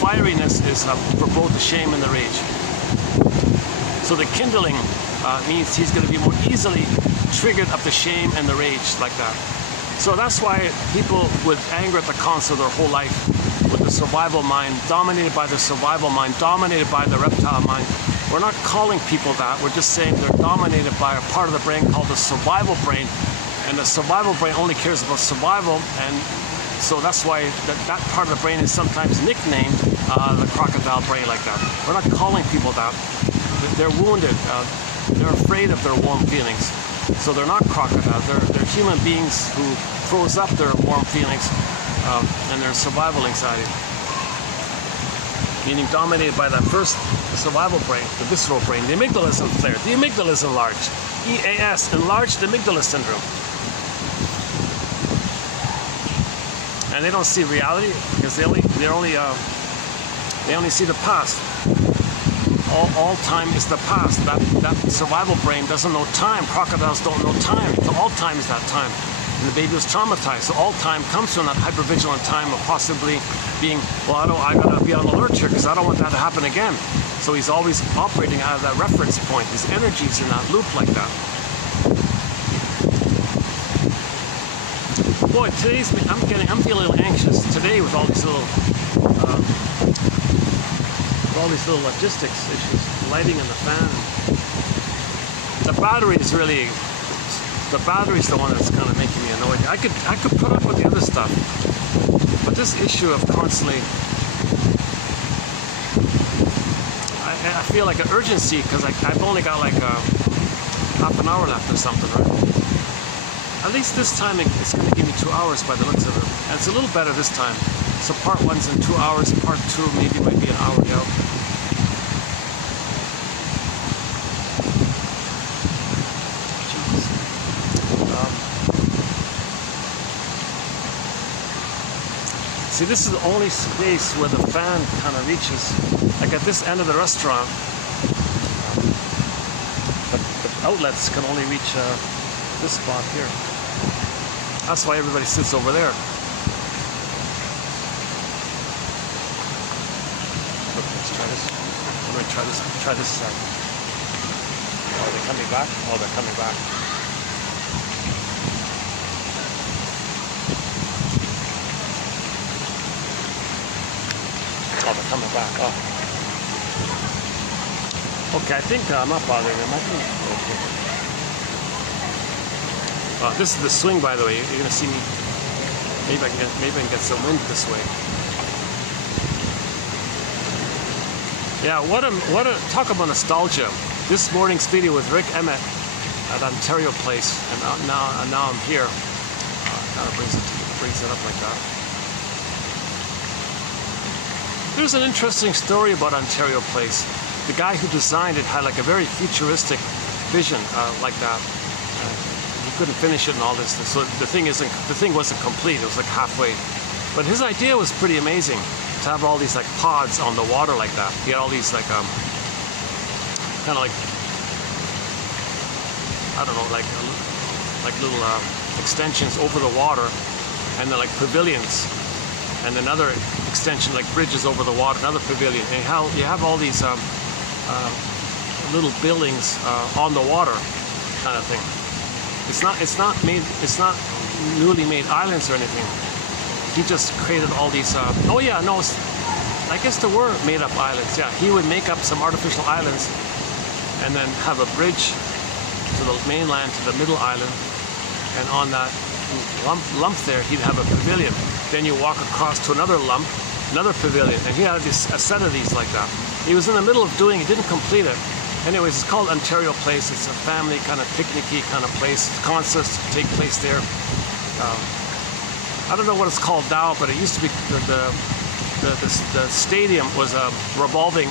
fieriness is for both the shame and the rage. So the kindling means he's going to be more easily triggered of the shame and the rage like that. So that's why people with anger at the console their whole life, with the survival mind, dominated by the survival mind, dominated by the reptile mind. We're not calling people that. We're just saying they're dominated by a part of the brain called the survival brain. And the survival brain only cares about survival, and so that's why that part of the brain is sometimes nicknamed the crocodile brain like that. We're not calling people that. They're wounded. They're afraid of their warm feelings. So they're not crocodiles. They're human beings who froze up their warm feelings and their survival anxiety. Meaning dominated by that first survival brain, the visceral brain. The amygdala is flared. The amygdala is enlarged. EAS, enlarged amygdala syndrome. And they don't see reality because they only see the past. All time is the past. That survival brain doesn't know time. Crocodiles don't know time. So all time is that time. And the baby was traumatized. So all time comes from that hypervigilant time of possibly being, well, I gotta be on alert here because I don't want that to happen again. So he's always operating out of that reference point. His energy's in that loop like that. Boy, I'm feeling a little anxious today with all these little logistics issues, lighting and the fan. The battery's the one that's kind of making me annoyed. I could put up with the other stuff, but this issue of constantly, I feel like an urgency because I've only got like half an hour left or something, right? At least this time it's going to give me 2 hours by the looks of it. And it's a little better this time. So part 1's in 2 hours, part 2 maybe might be an hour ago. See, this is the only space where the fan kind of reaches. Like at this end of the restaurant, the outlets can only reach this spot here. That's why everybody sits over there. Look, let's try this. I'm going to try this side. Oh, they're coming back? Oh, they're coming back. Oh, they're coming back. Oh. Okay, I think I'm not bothering them. I think okay. This is the swing, by the way. You're gonna see me. Maybe I can get some wind this way. Yeah, what a talk about nostalgia. This morning's video with Rick Emmett at Ontario Place, and now I'm here. Kind of brings it up like that. There's an interesting story about Ontario Place. The guy who designed it had like a very futuristic vision like that. He couldn't finish it and all this, so the thing wasn't complete. It was like halfway. But his idea was pretty amazing, to have all these like pods on the water like that. He had all these like kind of like, I don't know, like little extensions over the water, and then like pavilions, and another extension like bridges over the water, another pavilion, and how you have all these little buildings on the water, kind of thing. It's not newly made islands or anything. He just created all these. Oh yeah, no, I guess there were made up islands. Yeah, he would make up some artificial islands, and then have a bridge to the mainland, to the middle island, and on that lump there, he'd have a pavilion. Then you walk across to another lump, another pavilion, and he had a set of these like that. He was in the middle of doing it, didn't complete it. Anyways, it's called Ontario Place. It's a family kind of picnicky kind of place. Concerts take place there. I don't know what it's called now, but it used to be the stadium was a revolving.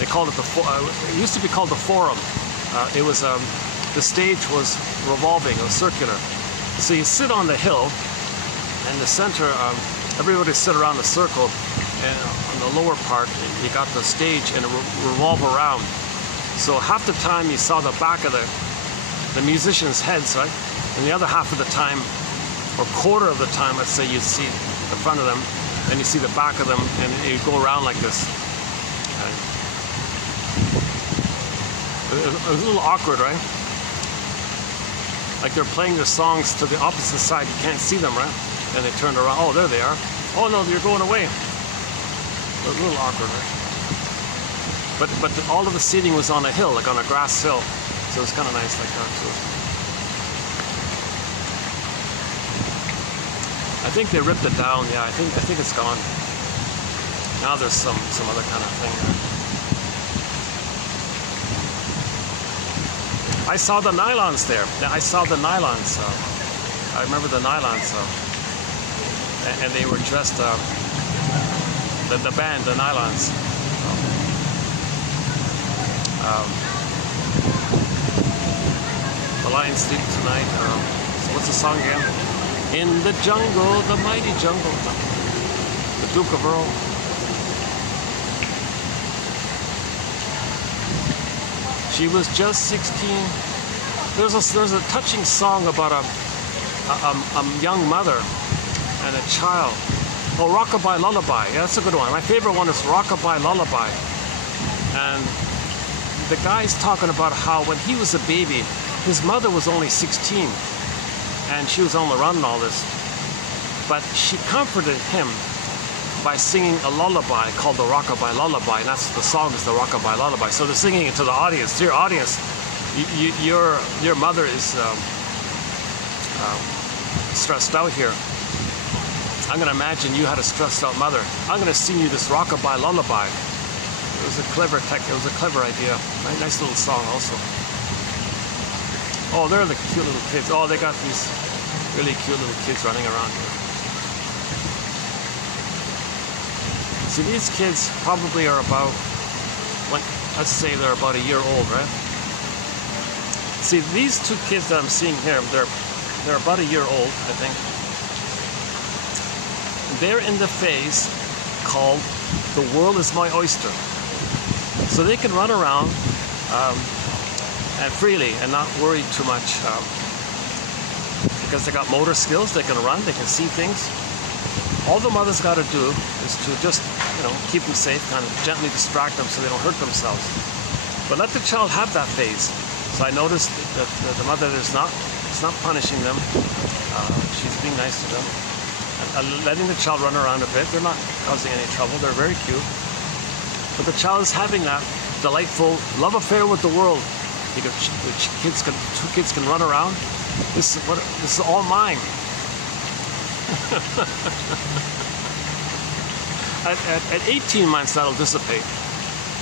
They called it it used to be called the Forum. It was the stage was revolving. It was circular. So you sit on the hill, and the center. Everybody sit around a circle, and on the lower part, you got the stage, and it revolve around. So half the time you saw the back of the musicians' heads, right? And the other half of the time, or quarter of the time, let's say, you'd see the front of them, and you see the back of them, and you go around like this. It was a little awkward, right? Like they're playing their songs to the opposite side. You can't see them, right? And they turned around. Oh, there they are. Oh no, you're going away. A little awkward, right? But all of the seating was on a hill, like on a grass hill, so it was kind of nice like that too. I think they ripped it down. Yeah, I think it's gone. Now there's some other kind of thing there. I saw the nylons there. I saw the nylons. I remember the nylons. And they were dressed. The band, the nylons. The Lions Sleep Tonight. What's the song again? In the jungle, the mighty jungle. The Duke of Earl. She was just 16. There's a touching song about a young mother and a child. Oh, Rockabye Lullaby. Yeah, that's a good one. My favorite one is Rockabye Lullaby. And the guy's talking about how when he was a baby, his mother was only 16. And she was on the run and all this. But she comforted him by singing a lullaby called the Rockabye Lullaby. And that's the song is the Rockabye Lullaby. So they're singing it to the audience. Dear audience, your mother is stressed out here. I'm going to imagine you had a stressed out mother. I'm going to sing you this Rockabye Lullaby. It was a clever idea. Nice little song also. Oh, they're the cute little kids. Oh, they got these really cute little kids running around here. See, these kids probably are about, let's say they're about a year old, right? See, these two kids that I'm seeing here, they're about a year old, I think. They're in the phase called the world is my oyster. So they can run around and freely and not worry too much. because they got motor skills, they can run, they can see things. All the mother's got to do is to just, keep them safe, kind of gently distract them so they don't hurt themselves. But let the child have that phase. So I noticed that the mother is not punishing them. She's being nice to them. And letting the child run around a bit. They're not causing any trouble. They're very cute. But the child is having that delightful love affair with the world. Two kids can run around. This is all mine. At 18 months, that'll dissipate.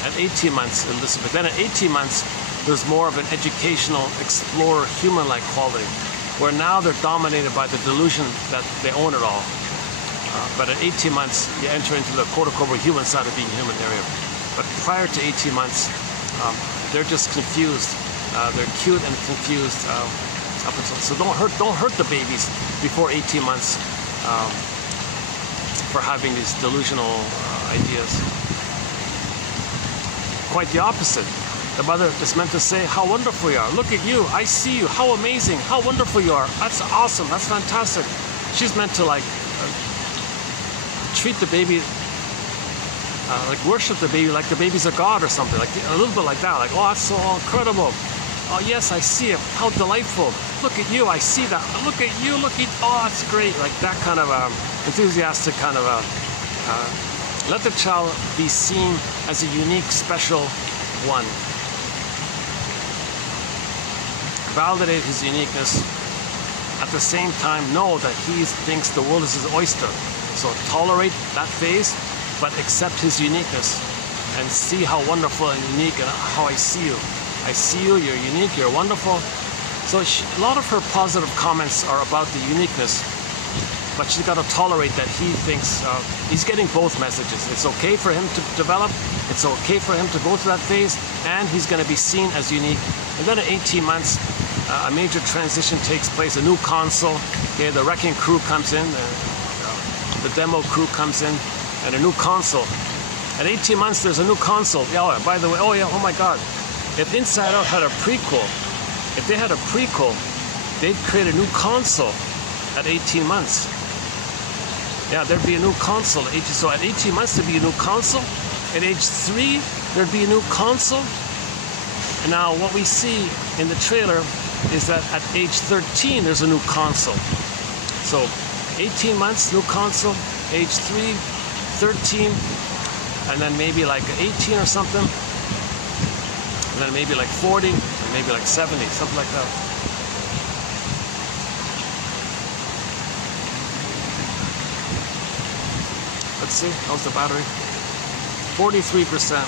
At 18 months, it'll dissipate. Then at 18 months, there's more of an educational, explorer, human-like quality, where now they're dominated by the delusion that they own it all. But at 18 months, you enter into the cortical human side of being human area. But prior to 18 months, they're just confused. They're cute and confused. So don't hurt the babies before 18 months for having these delusional ideas. Quite the opposite. The mother is meant to say, how wonderful you are. Look at you. I see you. How amazing. How wonderful you are. That's awesome. That's fantastic. She's meant to treat the baby, worship the baby like the baby's a god or something. A little bit like that. Oh, that's so incredible. Oh, yes, I see it. How delightful. Look at you. I see that. Look at you. Oh, that's great. Like that kind of enthusiastic kind of let the child be seen as a unique, special one. Validate his uniqueness. At the same time, know that he thinks the world is his oyster. So tolerate that phase, but accept his uniqueness and see how wonderful and unique and how I see you. I see you, you're unique, you're wonderful. So a lot of her positive comments are about the uniqueness, but she's got to tolerate that he thinks he's getting both messages. It's okay for him to develop, it's okay for him to go through that phase, and he's going to be seen as unique. And then at 18 months, a major transition takes place, a new console. Okay, the wrecking crew comes in, the demo crew comes in, and a new console. At 18 months, there's a new console. Oh, by the way, oh my God. If Inside Out had a prequel, they'd create a new console at 18 months. Yeah, there'd be a new console. So at 18 months, there'd be a new console. At age 3, there'd be a new console. And now what we see in the trailer is that at age 13, there's a new console. So 18 months, new console. Age 3, 13, and then maybe 18 or something. And then maybe 40, and maybe 70, something like that. Let's see, how's the battery? 43%.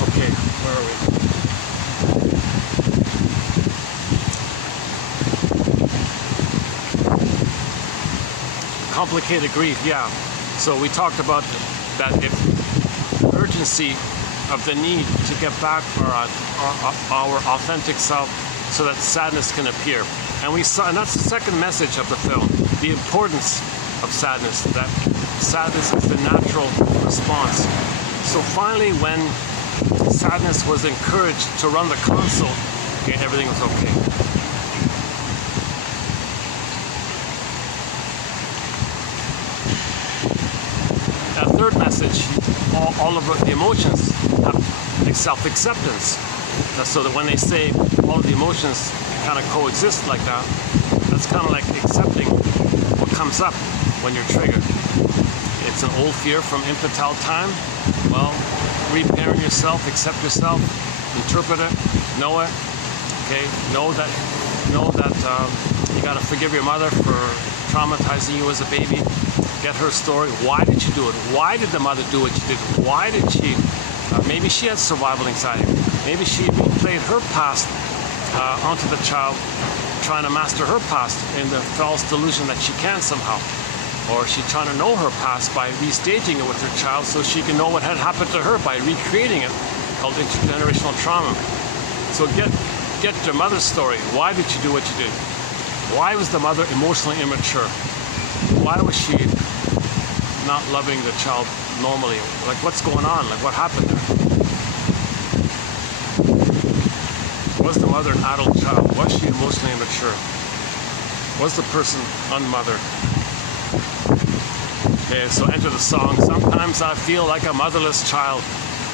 Okay, where are we? Complicated grief, yeah. So we talked about that urgency of the need to get back our authentic self so that sadness can appear. And we saw, and that's the second message of the film, the importance of sadness, that sadness is the natural response. So finally, when sadness was encouraged to run the console, okay, everything was okay. That third message. All of the emotions have like self-acceptance. So that when they say all of the emotions kind of coexist like that, that's kind of like accepting what comes up when you're triggered. It's an old fear from infantile time. Well, reparent yourself, accept yourself, interpret it, know it. Okay, know that you got to forgive your mother for traumatizing you as a baby. Get her story. Why did you do it? Why did the mother do what she did? Why did she? Maybe she had survival anxiety. Maybe she played her past onto the child, trying to master her past in the false delusion that she can somehow. Or she's trying to know her past by restaging it with her child so she can know what had happened to her by recreating it, called intergenerational trauma. So get your mother's story. Why did you do what you did? Why was the mother emotionally immature? Why was she not loving the child normally? Like, what's going on? Like, what happened there? Was the mother an adult child? Was she emotionally immature? Was the person unmothered? Okay, so enter the song. Sometimes I feel like a motherless child.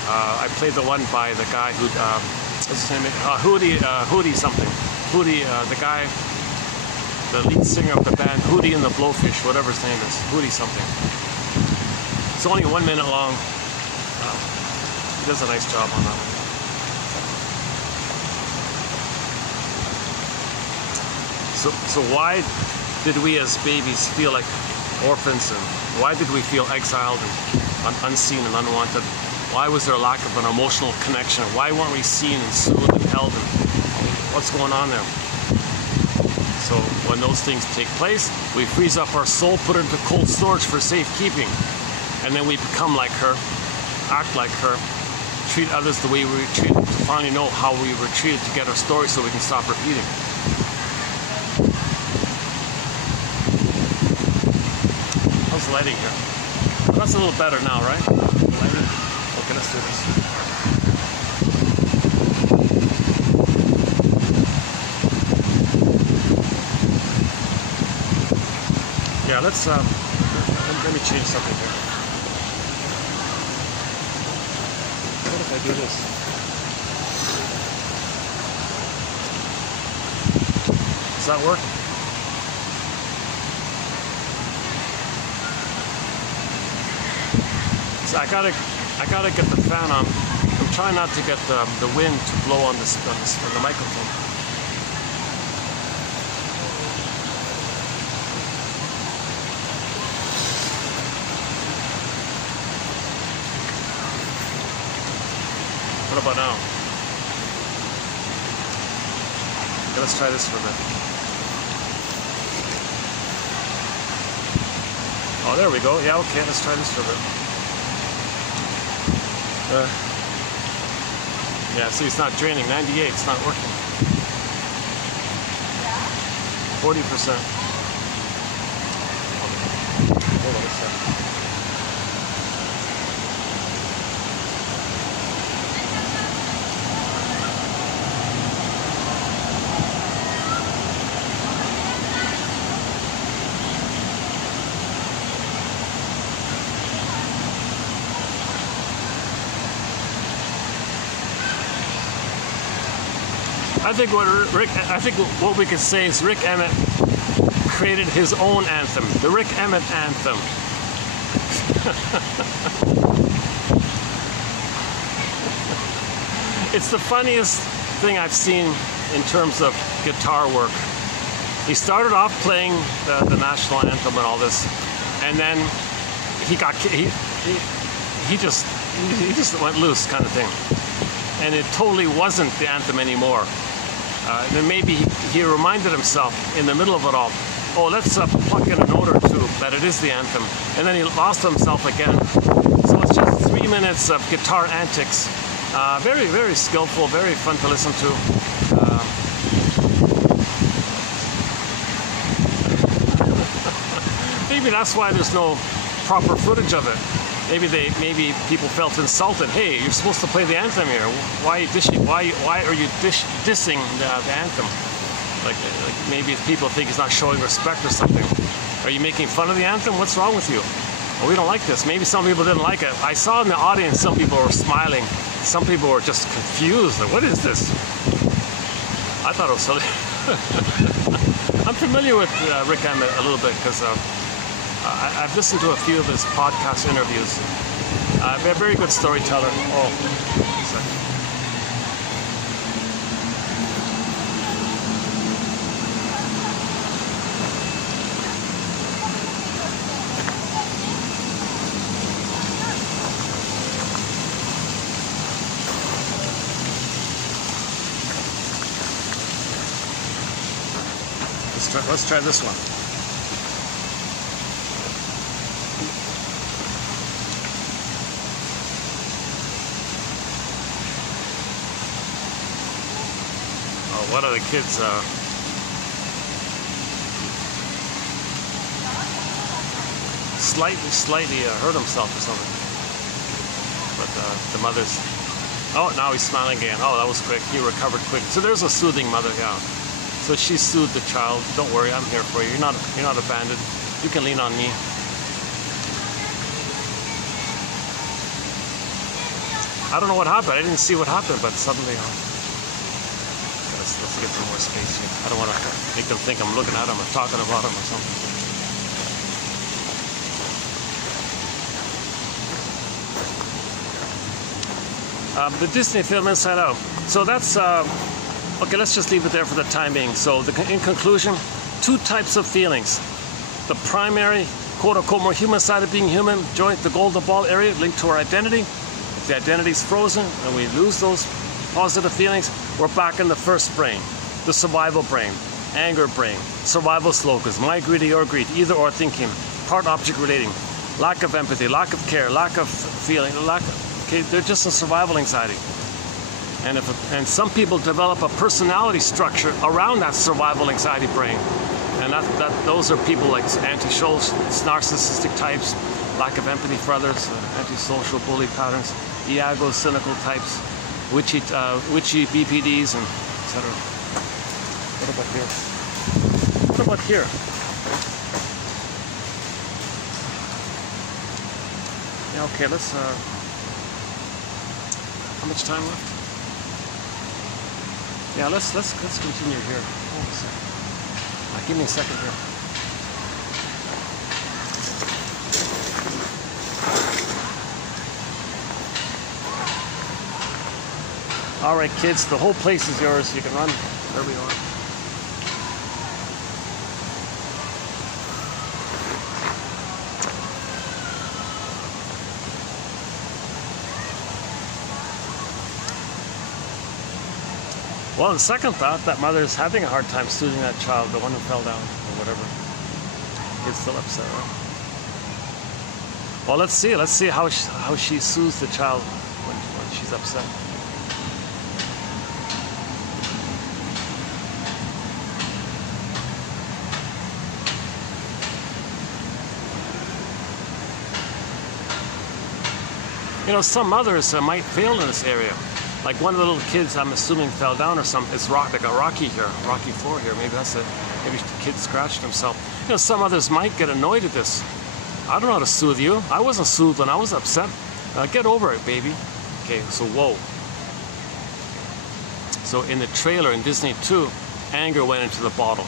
I played the one by the guy who, what's his name? Hootie something. Hootie, the guy, the lead singer of the band, Hootie and the Blowfish, whatever his name is. Hootie something. It's only 1 minute long. He does a nice job on that one. So why did we as babies feel like orphans, and why did we feel exiled and unseen and unwanted? Why was there a lack of an emotional connection? Why weren't we seen and soothed and held? And what's going on there? So when those things take place, we freeze up our soul, put it into cold storage for safekeeping, and then we become like her, act like her, treat others the way we were treated, to finally know how we were treated to get our story so we can stop repeating. How's the lighting here? Well, that's a little better now, right? Okay, let's do this. Yeah, let's let me change something here. What if I do this? Does that work? So I gotta get the fan on. I'm trying not to get the wind to blow on the microphone. What about now? Okay, let's try this for a bit. Oh, there we go. Yeah, okay, let's try this for a bit. Yeah, see, it's not draining. 98, it's not working. 40%. Hold on a second. I think what we could say is Rick Emmett created his own anthem, the Rick Emmett anthem. It's the funniest thing I've seen in terms of guitar work. He started off playing the national anthem and all this, and then he just went loose, kind of thing, and it totally wasn't the anthem anymore. Then maybe he reminded himself in the middle of it all, oh, let's pluck in a note or two that it is the anthem. And then he lost himself again. So it's just 3 minutes of guitar antics. Very, very skillful, very fun to listen to. Maybe that's why there's no proper footage of it. Maybe people felt insulted. Hey, you're supposed to play the anthem here. Why are you dissing? Why are you dissing the anthem? Like maybe people think he's not showing respect or something. Are you making fun of the anthem? What's wrong with you? well, we don't like this. Maybe some people didn't like it. I saw in the audience some people were smiling. Some people were just confused. Like, what is this? I thought it was silly. I'm familiar with Rick Emmett a little bit because I've listened to a few of his podcast interviews. A very good storyteller. Oh, sorry. Let's try this one. Oh, one of the kids slightly hurt himself or something. But the mother's... Oh, now he's smiling again. Oh, that was quick. He recovered quick. So there's a soothing mother, yeah. So she soothed the child. Don't worry, I'm here for you. You're not abandoned. You can lean on me. I don't know what happened. I didn't see what happened, but suddenly, let's get some more space here. I don't want to make them think I'm looking at them or talking about them or something. The Disney film Inside Out. So that's. Okay, let's just leave it there for the time being. So in conclusion, two types of feelings. The primary, quote-unquote, more human side of being human, joint, the golden ball area linked to our identity. If the identity is frozen and we lose those positive feelings, we're back in the first brain, the survival brain, anger brain, survival slogas, my greedy, your greed, either or thinking, part-object relating, lack of empathy, lack of care, lack of feeling, okay, they're just a survival anxiety. And some people develop a personality structure around that survival anxiety brain. And those are people like antisocial, narcissistic types, lack of empathy for others, antisocial bully patterns, Iago, cynical types, witchy BPDs, and etc. What about here? What about here? Yeah, okay, let's, how much time left? Yeah, let's continue here. Hold on a second. Give me a second here. All right, kids, the whole place is yours. You can run wherever you want. Well, on second thought, that mother's having a hard time soothing that child, the one who fell down or whatever. Kid's still upset, right? Well, let's see how she soothes the child when she's upset. You know, some mothers might fail in this area. Like one of the little kids, I'm assuming, fell down or something. It's like a rocky floor here. Maybe that's it. Maybe the kid scratched himself. You know, some others might get annoyed at this. I don't know how to soothe you. I wasn't soothed when I was upset. Get over it, baby. Okay, so whoa. So in the trailer in Disney 2, anger went into the bottle.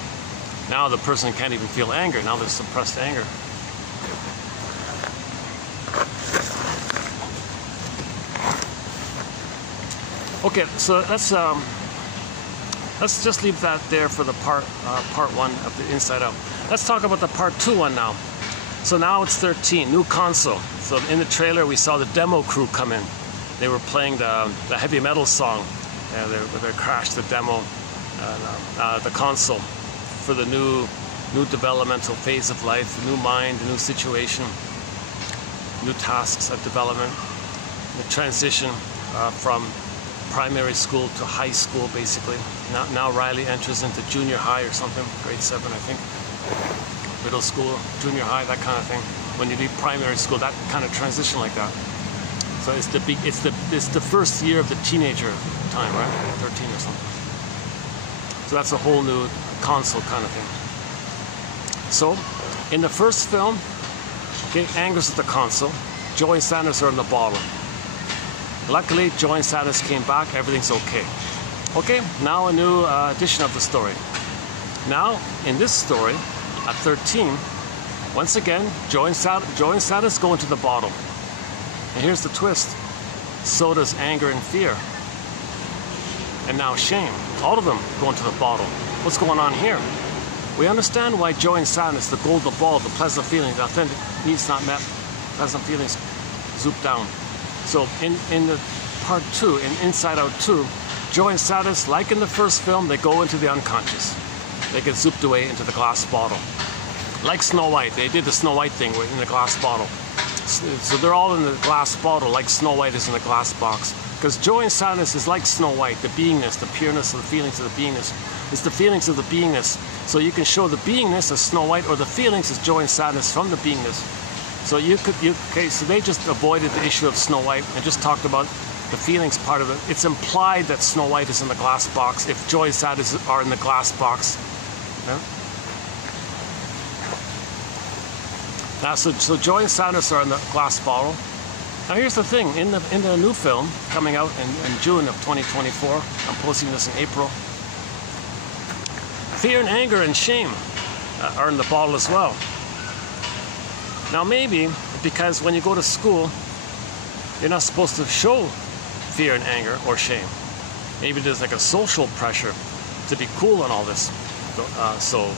Now the person can't even feel anger. Now there's suppressed anger. Okay, so let's just leave that there for the part one of the Inside Out. Let's talk about the part 2 one now. So now it's 13, new console. So in the trailer we saw the demo crew come in. They were playing the heavy metal song. They crashed the demo, the console for the new developmental phase of life, new mind, new situation, new tasks of development, the transition from primary school to high school, basically. Now Riley enters into junior high or something, grade 7, I think. Middle school, junior high, that kind of thing. When you leave primary school, that kind of transition like that. So it's the first year of the teenager time, right? 13 or something. So that's a whole new console kind of thing. So in the first film, Okay, Anger's at the console. Joy and sadness are in the bottle. Luckily, Joy and sadness came back. Everything's okay. Okay, now a new edition of the story. Now, in this story, at 13, once again, Joy and sadness go into the bottle. And here's the twist. So does anger and fear. And now shame. All of them go into the bottle. What's going on here? We understand why joy and sadness, the golden ball, the pleasant feelings, the authentic needs not met, pleasant feelings zoop down. So in the part 2, in Inside Out 2, joy and sadness, like in the first film, they go into the unconscious. They get zooped away into the glass bottle. Like Snow White, they did the Snow White thing in the glass bottle. So they're all in the glass bottle like Snow White is in the glass box. Because joy and sadness is like Snow White, the beingness, the pureness of the feelings of the beingness. It's the feelings of the beingness. So you can show the beingness as Snow White or the feelings as joy and sadness from the beingness. So so they just avoided the issue of Snow White and just talked about the feelings part of it. It's implied that Snow White is in the glass box if joy and sadness are in the glass box. Yeah? So joy and sadness are in the glass bottle. Now here's the thing, in the new film coming out in June of 2024, I'm posting this in April, fear and anger and shame are in the bottle as well. Now maybe because when you go to school, you're not supposed to show fear and anger or shame. Maybe there's like a social pressure to be cool and all this. So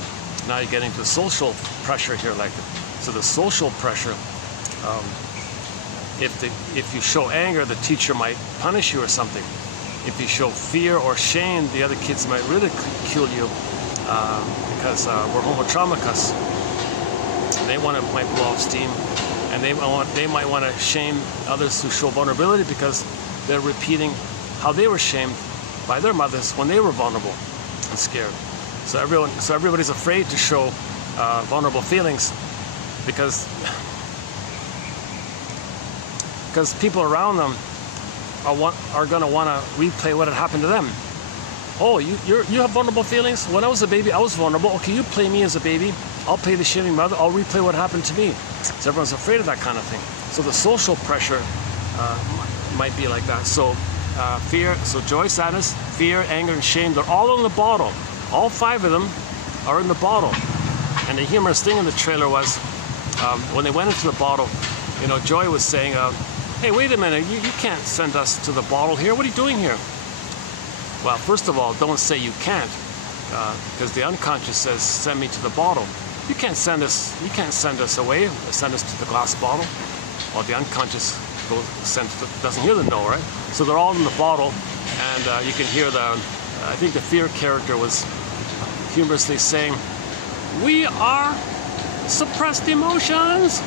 now you're getting to social pressure here, like so the social pressure. If you show anger, the teacher might punish you or something. If you show fear or shame, the other kids might ridicule you because we're homotraumicus. They might blow off steam, and they might want to shame others who show vulnerability because they're repeating how they were shamed by their mothers when they were vulnerable and scared. So everybody's afraid to show vulnerable feelings because people around them are going to want to replay what had happened to them. Oh, you have vulnerable feelings? When I was a baby, I was vulnerable. Okay, you play me as a baby. I'll play the shaming mother. I'll replay what happened to me. So everyone's afraid of that kind of thing. So the social pressure might be like that. So fear, so joy, sadness, fear, anger, and shame, they're all in the bottle. All 5 of them are in the bottle. And the humorous thing in the trailer was when they went into the bottle, Joy was saying, hey, wait a minute, you can't send us to the bottle here. What are you doing here? Well, first of all, don't say you can't, because the unconscious says, send me to the bottle. You can't send us away, send us to the glass bottle. Well, the unconscious doesn't hear the no, right? So they're all in the bottle, and you can hear I think the fear character was humorously saying, we are suppressed emotions,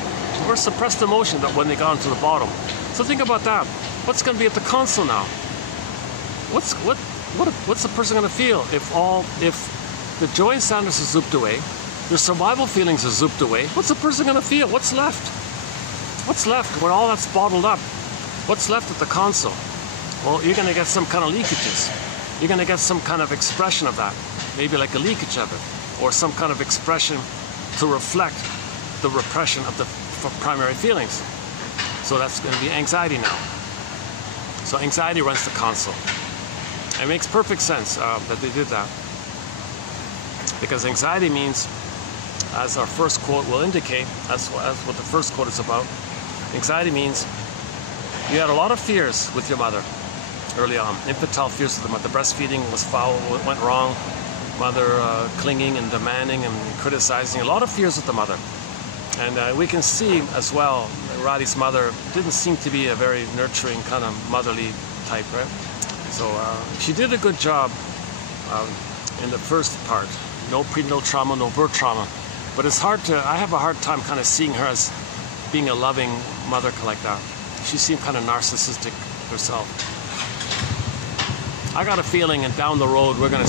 or suppressed emotion that when they got into the bottle. So think about that. What's going to be at the console now? What's the person going to feel if the joy and sadness is zooped away, their survival feelings are zooped away? What's the person going to feel? What's left? What's left when all that's bottled up? What's left at the console? Well, you're going to get some kind of leakages. You're going to get some kind of expression of that, maybe like a leakage of it, or some kind of expression to reflect the repression of the primary feelings. So that's going to be anxiety now. So anxiety runs the console. It makes perfect sense that they did that. Because anxiety means, as our first quote will indicate, that's what the first quote is about. Anxiety means you had a lot of fears with your mother early on. Infantile fears with the mother. Breastfeeding was foul, went wrong. Mother clinging and demanding and criticizing. A lot of fears with the mother. And we can see as well, Roddy's mother didn't seem to be a very nurturing kind of motherly type, right? So she did a good job in the first part. No prenatal trauma, no birth trauma. But it's hard I have a hard time kind of seeing her as being a loving mother like that. She seemed kind of narcissistic herself. I got a feeling, and down the road we're gonna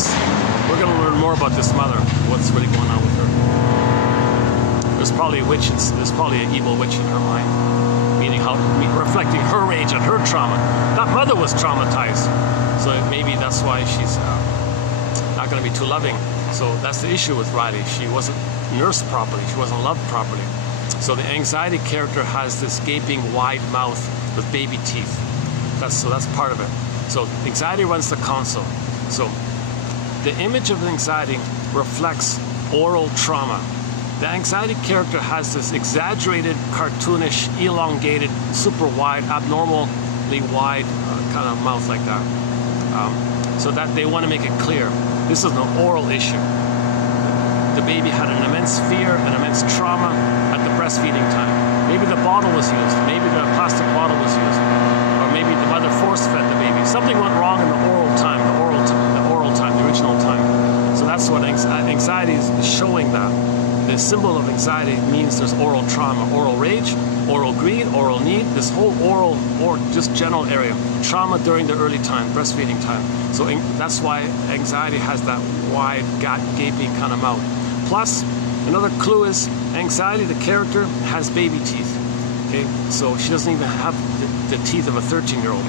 learn more about this mother, what's really going on with her. There's probably a witch, there's probably an evil witch in her mind, meaning reflecting her rage and her trauma. That mother was traumatized, so maybe that's why she's not going to be too loving. So that's the issue with Riley. She wasn't nursed properly. She wasn't loved properly. So the anxiety character has this gaping wide mouth with baby teeth. So that's part of it. So anxiety runs the console. So the image of anxiety reflects oral trauma. The anxiety character has this exaggerated, cartoonish, elongated, super wide, abnormally wide kind of mouth like that. So that they want to make it clear. This is an oral issue. The baby had an immense fear, an immense trauma at the breastfeeding time. Maybe the bottle was used. Maybe the plastic bottle was used. Or maybe the mother force-fed the baby. Something went wrong in the oral time, the original time. So that's what anxiety is showing that. The symbol of anxiety means there's oral trauma, oral rage, oral greed, oral need, this whole oral or just general area. Trauma during the early time, breastfeeding time. So that's why anxiety has that wide, gaping kind of mouth. Plus, another clue is anxiety, the character, has baby teeth. Okay, so she doesn't even have the teeth of a 13-year-old.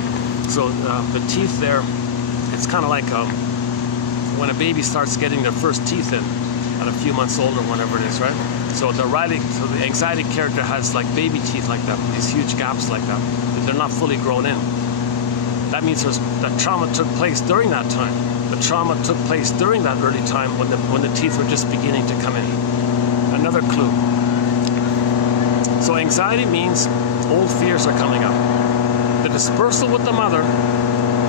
So the teeth there, it's kind of like when a baby starts getting their first teeth in at a few months old or whatever it is, right? So the anxiety character has like baby teeth like that, these huge gaps like that. They're not fully grown in. That means that trauma took place during that time. The trauma took place during that early time when the teeth were just beginning to come in. Another clue. So anxiety means old fears are coming up. The dispersal with the mother,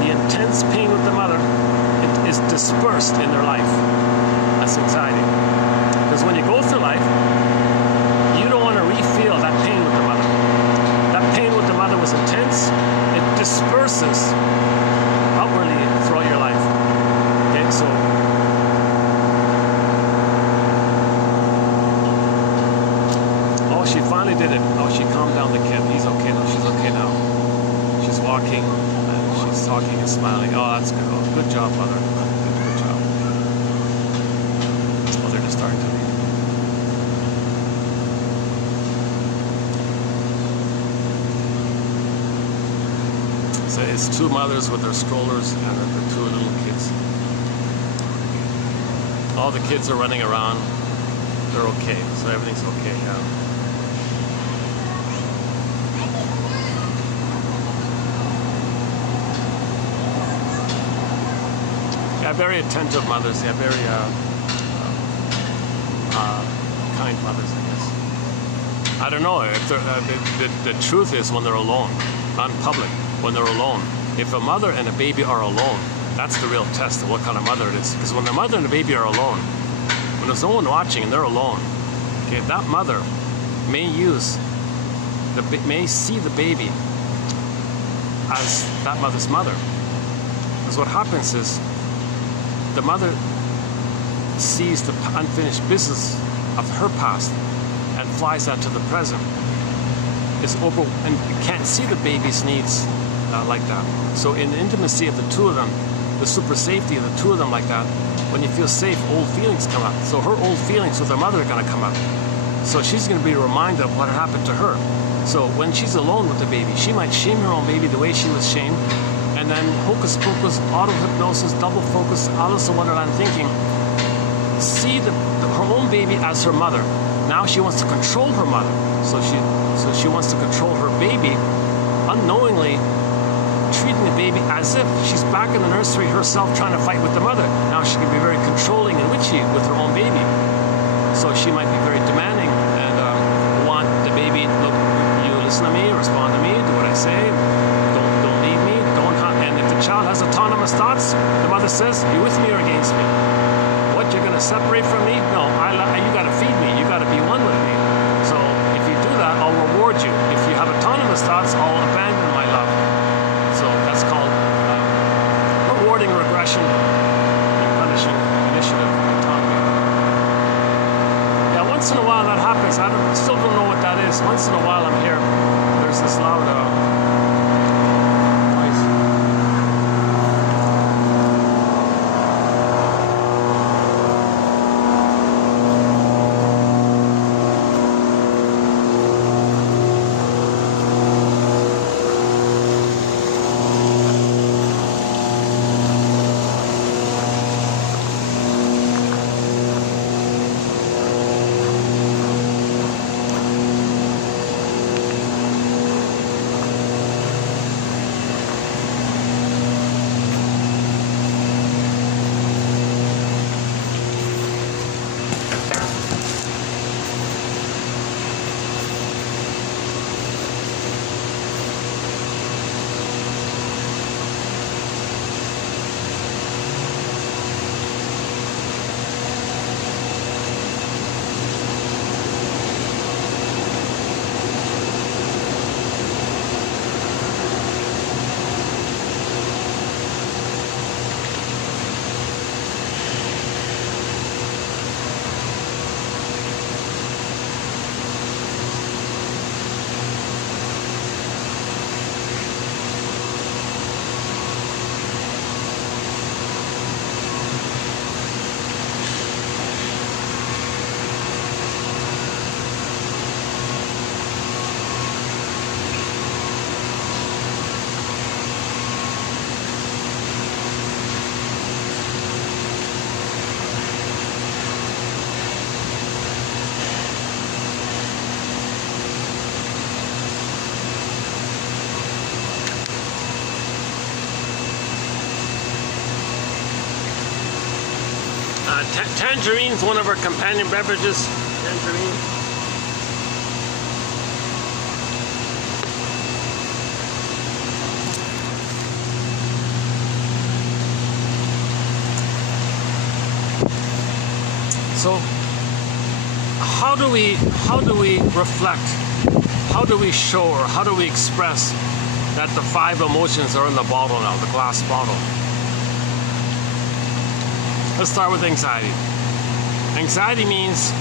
the intense pain with the mother, it is dispersed in their life. That's anxiety. Because when you go through life, you don't want to re-feel that pain with the mother. That pain with the mother was intense. It disperses outwardly throughout your life. Okay, so oh, she finally did it. Oh, she calmed down the kid. He's okay now. She's okay now. She's walking and she's talking and smiling. Oh, that's good. Oh, good job, mother. Good job. Oh, they're just starting to leave. So it's two mothers with their strollers and the two little kids. All the kids are running around. They're okay. So everything's okay now. Yeah, very attentive mothers. Yeah, very kind mothers, I guess. I don't know. If the truth is when they're alone, not in public, when they're alone. If a mother and a baby are alone, that's the real test of what kind of mother it is. Because when the mother and the baby are alone, when there's no one watching and they're alone, okay, that mother may see the baby as that mother's mother. Because what happens is the mother sees the unfinished business of her past and flies that to the present. It's over and can't see the baby's needs like that. So in the intimacy of the two of them, the super safety of the two of them like that, when you feel safe, old feelings come up. So her old feelings with her mother are going to come up. So she's going to be reminded of what happened to her. So when she's alone with the baby, she might shame her own baby the way she was shamed, and then hocus pocus, auto-hypnosis, double focus, Alice in Wonderland thinking, see her own baby as her mother. Now she wants to control her mother. So she wants to control her baby, unknowingly treating the baby as if she's back in the nursery herself trying to fight with the mother. Now she can be very controlling and witchy with her own baby. So she might be very demanding and want the baby, look, you listen to me, respond to me, do what I say, don't leave me, don't hunt. And if the child has autonomous thoughts, the mother says, you with me or against me? What, you're going to separate from me? No, you got to feed me, you got to be one with me. So if you do that, I'll reward you. If you have autonomous thoughts, I'll abandon my love. So that's called rewarding regression and punishing initiative autonomy. Yeah, once in a while that happens. I still don't know what that is. Once in a while I'm here. There's this loud noise. Tangerine's one of our companion beverages. Tangerine. So how do we reflect? How do we show, or how do we express that the 5 emotions are in the bottle now, the glass bottle? Let's start with anxiety. Anxiety means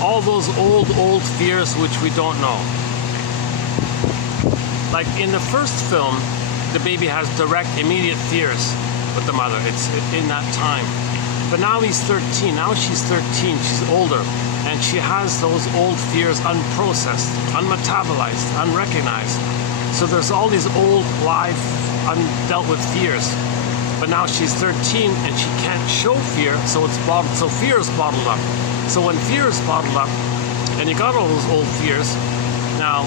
all those old fears which we don't know. Like in the first film, the baby has direct, immediate fears with the mother. It's in that time. But now he's 13. Now she's 13. She's older. And she has those old fears unprocessed, unmetabolized, unrecognized. So there's all these old, live, undealt with fears. But now she's 13 and she can't show fear, so it's bottled. So fear is bottled up. So when fear is bottled up, and you got all those old fears, now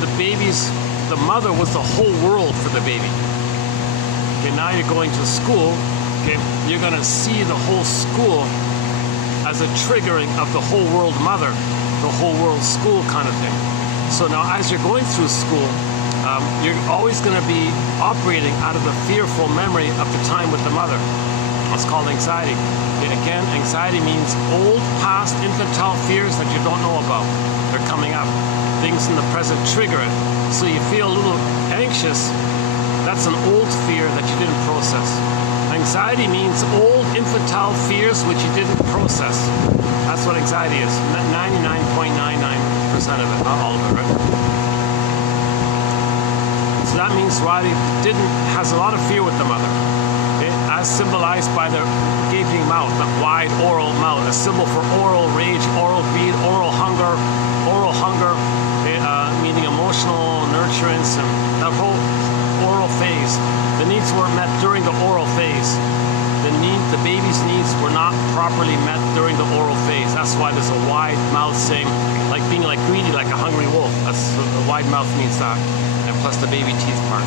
the mother was the whole world for the baby. Okay, now you're going to school. Okay, you're gonna see the whole school as a triggering of the whole world mother, the whole world school kind of thing. So now as you're going through school, you're always going to be operating out of the fearful memory of the time with the mother. It's called anxiety. Again, anxiety means old, past, infantile fears that you don't know about. They're coming up. Things in the present trigger it. So you feel a little anxious. That's an old fear that you didn't process. Anxiety means old, infantile fears which you didn't process. That's what anxiety is. 99.99% of it, not all of it, right? So that means Riley has a lot of fear with the mother, okay? As symbolized by the gaping mouth, the wide oral mouth, a symbol for oral rage, oral greed, oral hunger, okay? Meaning emotional nurturance and that whole oral phase. The needs were met during the oral phase. The baby's needs were not properly met during the oral phase. That's why there's a wide mouth saying, like being like greedy, like a hungry wolf. That's the wide mouth means that. And plus the baby teeth part.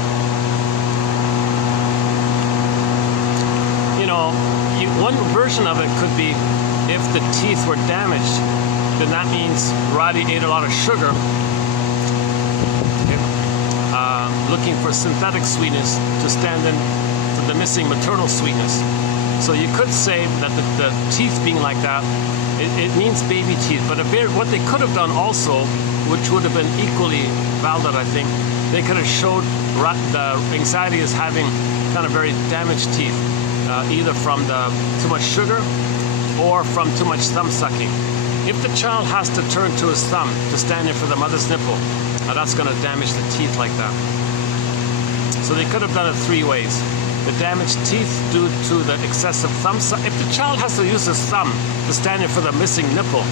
You know, one version of it could be if the teeth were damaged, then that means Roddy ate a lot of sugar, okay, looking for synthetic sweetness to stand in for the missing maternal sweetness. So you could say that the teeth being like that, it means baby teeth. But what they could have done also, which would have been equally valid, I think, they could have showed the anxiety as having kind of very damaged teeth, either from too much sugar or from too much thumb sucking. If the child has to turn to his thumb to stand in for the mother's nipple, that's going to damage the teeth like that. So they could have done it 3 ways. The damaged teeth due to the excessive thumb suck. If the child has to use his thumb to stand in for the missing nipple,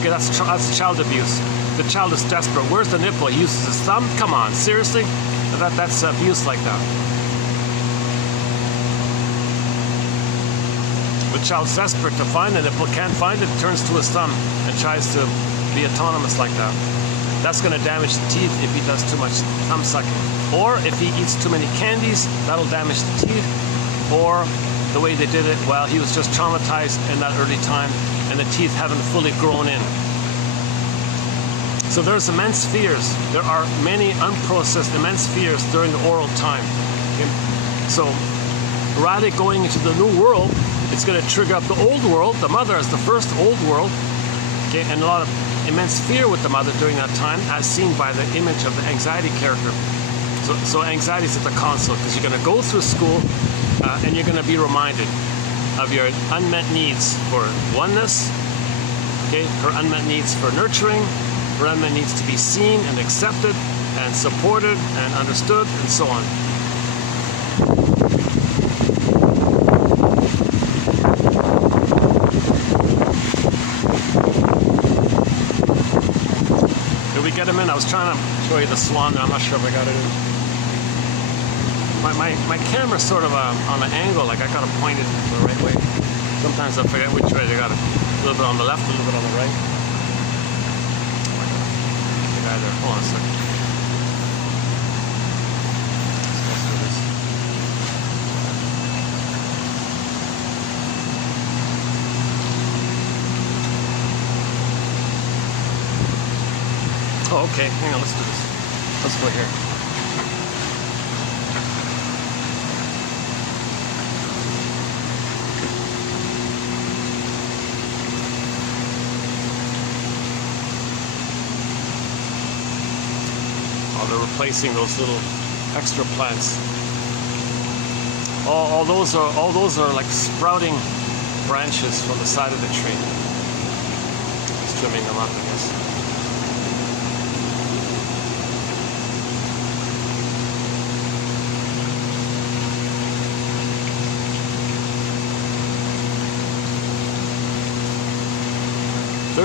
okay, that's child abuse. The child is desperate. Where's the nipple? He uses his thumb? Come on, seriously? That's abuse like that. The child's desperate to find the nipple, can't find it, turns to his thumb and tries to be autonomous like that. That's going to damage the teeth if he does too much thumb sucking. Or if he eats too many candies, that'll damage the teeth. Or the way they did it, well, he was just traumatized in that early time and the teeth haven't fully grown in. So there's immense fears. There are many unprocessed immense fears during the oral time. Okay? So Riley going into the new world, it's going to trigger up the old world. The mother is the first old world. Okay? And a lot of immense fear with the mother during that time, as seen by the image of the anxiety character. So anxiety is at the console, because you're going to go through school and you're going to be reminded of your unmet needs for oneness, okay, her unmet needs for nurturing, her unmet needs to be seen and accepted and supported and understood, and so on. Did we get him in? I was trying to show you the swan. I'm not sure if I got it in. My camera's sort of on an angle, like I got to point it the right way. Sometimes I forget which way. I got it a little bit on the left, a little bit on the right. The guy there. Hold on a second. Let's do this. Oh, okay, hang on, let's do this. Let's go here. Oh, they're replacing those little extra plants. All those are like sprouting branches from the side of the tree. Just trimming them up, I guess. %.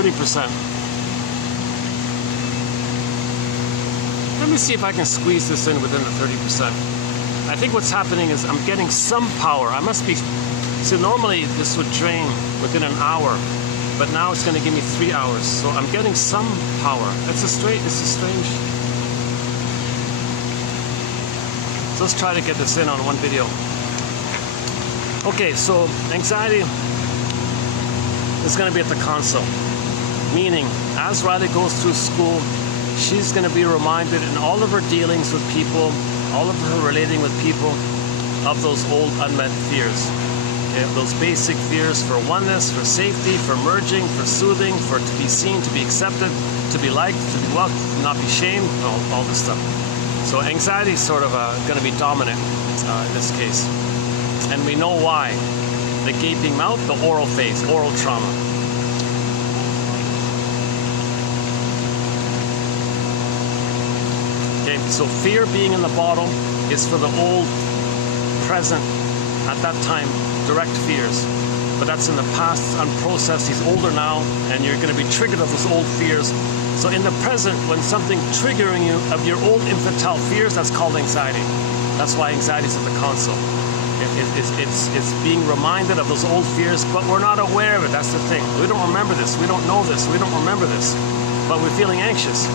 Let me see if I can squeeze this in within the 30%. I think what's happening is I'm getting some power. I must be, so normally this would drain within an hour, but now it's going to give me 3 hours. So I'm getting some power. It's a strange. So let's try to get this in on one video. Okay, so anxiety is going to be at the console. Meaning, as Riley goes through school, she's going to be reminded in all of her dealings with people, all of her relating with people, of those old unmet fears. Okay, those basic fears for oneness, for safety, for merging, for soothing, for to be seen, to be accepted, to be liked, to be loved, to not be shamed, all this stuff. So anxiety is sort of going to be dominant in this case. And we know why. The gaping mouth, the oral phase, oral trauma. So fear being in the bottle is for the old, present, at that time, direct fears. But that's in the past, it's unprocessed, he's older now, and you're going to be triggered of those old fears. So in the present, when something triggering you of your old infantile fears, that's called anxiety. That's why anxiety is at the console. It's being reminded of those old fears, but we're not aware of it. That's the thing. We don't remember this. We don't know this. We don't remember this. But we're feeling anxious.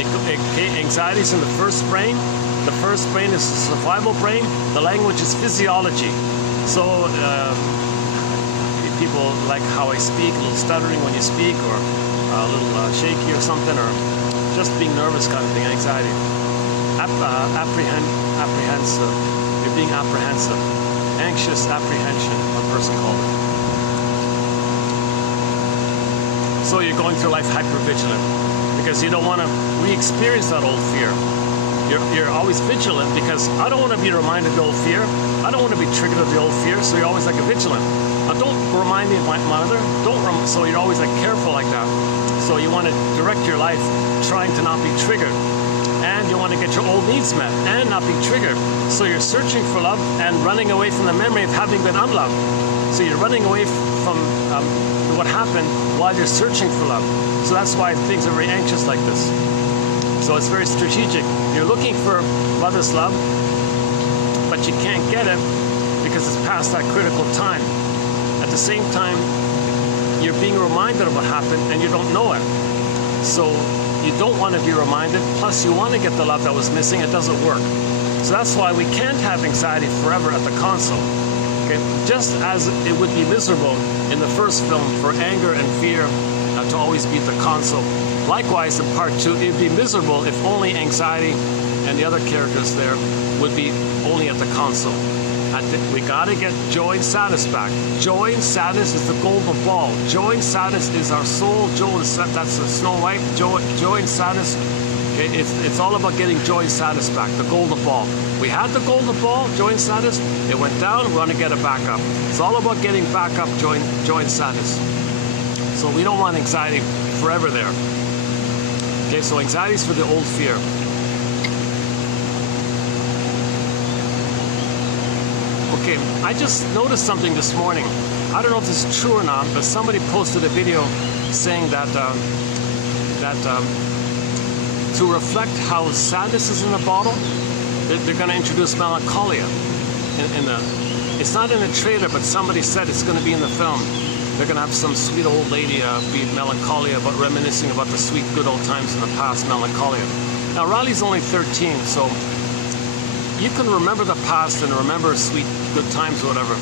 Anxiety is in the first brain. The first brain is the survival brain. The language is physiology. So people like how I speak, a little stuttering when you speak, or a little shaky or something, or just being nervous kind of thing, anxiety. Apprehensive. You're being apprehensive. Anxious apprehension, one person called it. So you're going through life hypervigilant, because you don't want to re-experience that old fear. You're always vigilant because I don't want to be reminded of the old fear. I don't want to be triggered of the old fear, so you're always like a vigilant. Now don't remind me of my mother. So you're always like careful like that. So you want to direct your life trying to not be triggered. And you want to get your old needs met and not be triggered. So you're searching for love and running away from the memory of having been unloved. So you're running away from what happened while you're searching for love. So that's why things are very anxious like this. So it's very strategic. You're looking for mother's love, but you can't get it because it's past that critical time. At the same time, you're being reminded of what happened and you don't know it. So you don't want to be reminded, plus you want to get the love that was missing. It doesn't work. So that's why we can't have anxiety forever at the console. Okay? Just as it would be miserable in the first film for anger and fear to always be at the console. Likewise, in part 2, it would be miserable if only anxiety and the other characters there would be only at the console. We got to get joy and sadness back. Joy and sadness is the golden ball. Joy and sadness is our soul. That's the Snow White. Joy and sadness. Okay, it's all about getting joy and sadness back. The golden ball. We had the golden ball, joy and sadness. It went down. We want to get it back up. It's all about getting back up joy and sadness. So we don't want anxiety forever there. Okay, so anxiety is for the old fear. Okay, I just noticed something this morning. I don't know if this is true or not, but somebody posted a video saying that to reflect how sadness is in the bottle, they're going to introduce melancholia. It's not in the trailer, but somebody said it's going to be in the film. They're going to have some sweet old lady be melancholia, but reminiscing about the sweet good old times in the past, melancholia. Now, Riley's only 13, so you can remember the past and remember sweet good times or whatever.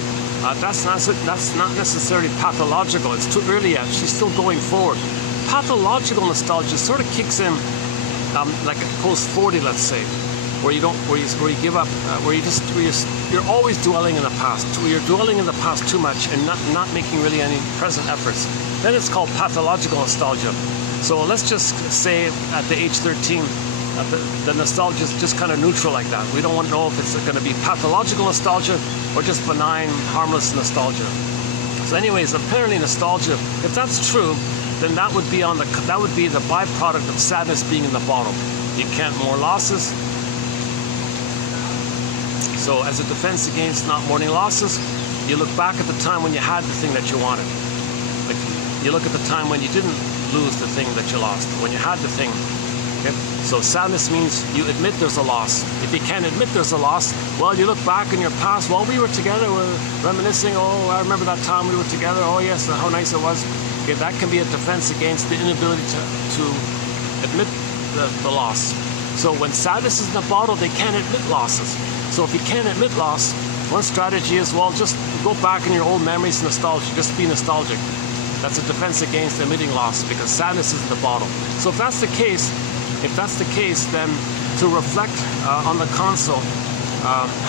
That's not necessarily pathological. It's too early yet. She's still going forward. Pathological nostalgia sort of kicks in like post 40, let's say, where you give up, you're always dwelling in the past. You're dwelling in the past too much and not making really any present efforts. Then it's called pathological nostalgia. So let's just say at the age 13, the nostalgia is just kind of neutral like that. We don't want to know if it's going to be pathological nostalgia or just benign, harmless nostalgia. So anyways, apparently nostalgia, if that's true, then that would be the byproduct of sadness being in the bottle. You can't mourn losses. So as a defense against not mourning losses, you look back at the time when you had the thing that you wanted. Like you look at the time when you didn't lose the thing that you lost, when you had the thing. Okay? So sadness means you admit there's a loss. If you can't admit there's a loss, well, you look back in your past. Well, we were together, we're reminiscing. Oh, I remember that time we were together. Oh yes, how nice it was. Okay, that can be a defense against the inability to admit the loss. So when sadness is in the bottle, they can't admit losses. So if you can't admit loss, one strategy is, well, just go back in your old memories, nostalgia. Just be nostalgic. That's a defense against admitting loss because sadness is in the bottle. So if that's the case, then to reflect on the console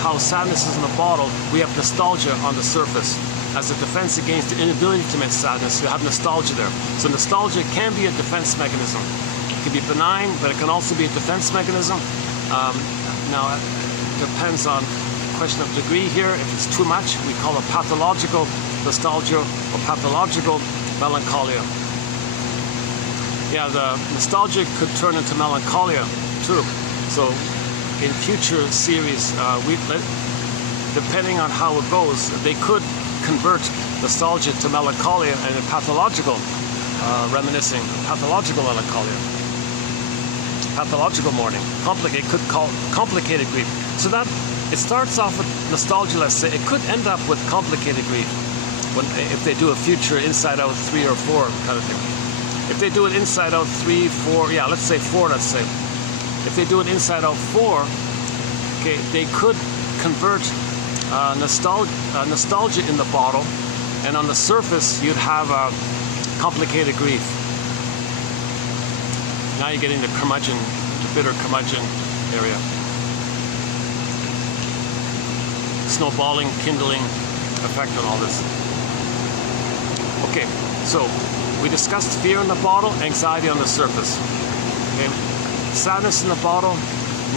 how sadness is in the bottle, we have nostalgia on the surface. As a defense against the inability to admit sadness, you have nostalgia there. So nostalgia can be a defense mechanism. It can be benign, but it can also be a defense mechanism. Now, it depends on the question of degree here. If it's too much, we call it pathological nostalgia or pathological melancholia. Yeah, the nostalgia could turn into melancholia too. So in future series, depending on how it goes, they could convert nostalgia to melancholia and a pathological reminiscing, pathological melancholia, pathological mourning. It could call complicated grief. So that it starts off with nostalgia, let's say. It could end up with complicated grief if they do a future Inside Out 3 or 4 kind of thing. If they do an Inside Out 3, 4, yeah, let's say 4, let's say. If they do an Inside Out 4, okay, they could convert nostalgia in the bottle, and on the surface you'd have a complicated grief. Now you're getting the curmudgeon, the bitter curmudgeon area. Snowballing, kindling effect on all this. Okay, so we discussed fear in the bottle, anxiety on the surface. Okay, sadness in the bottle.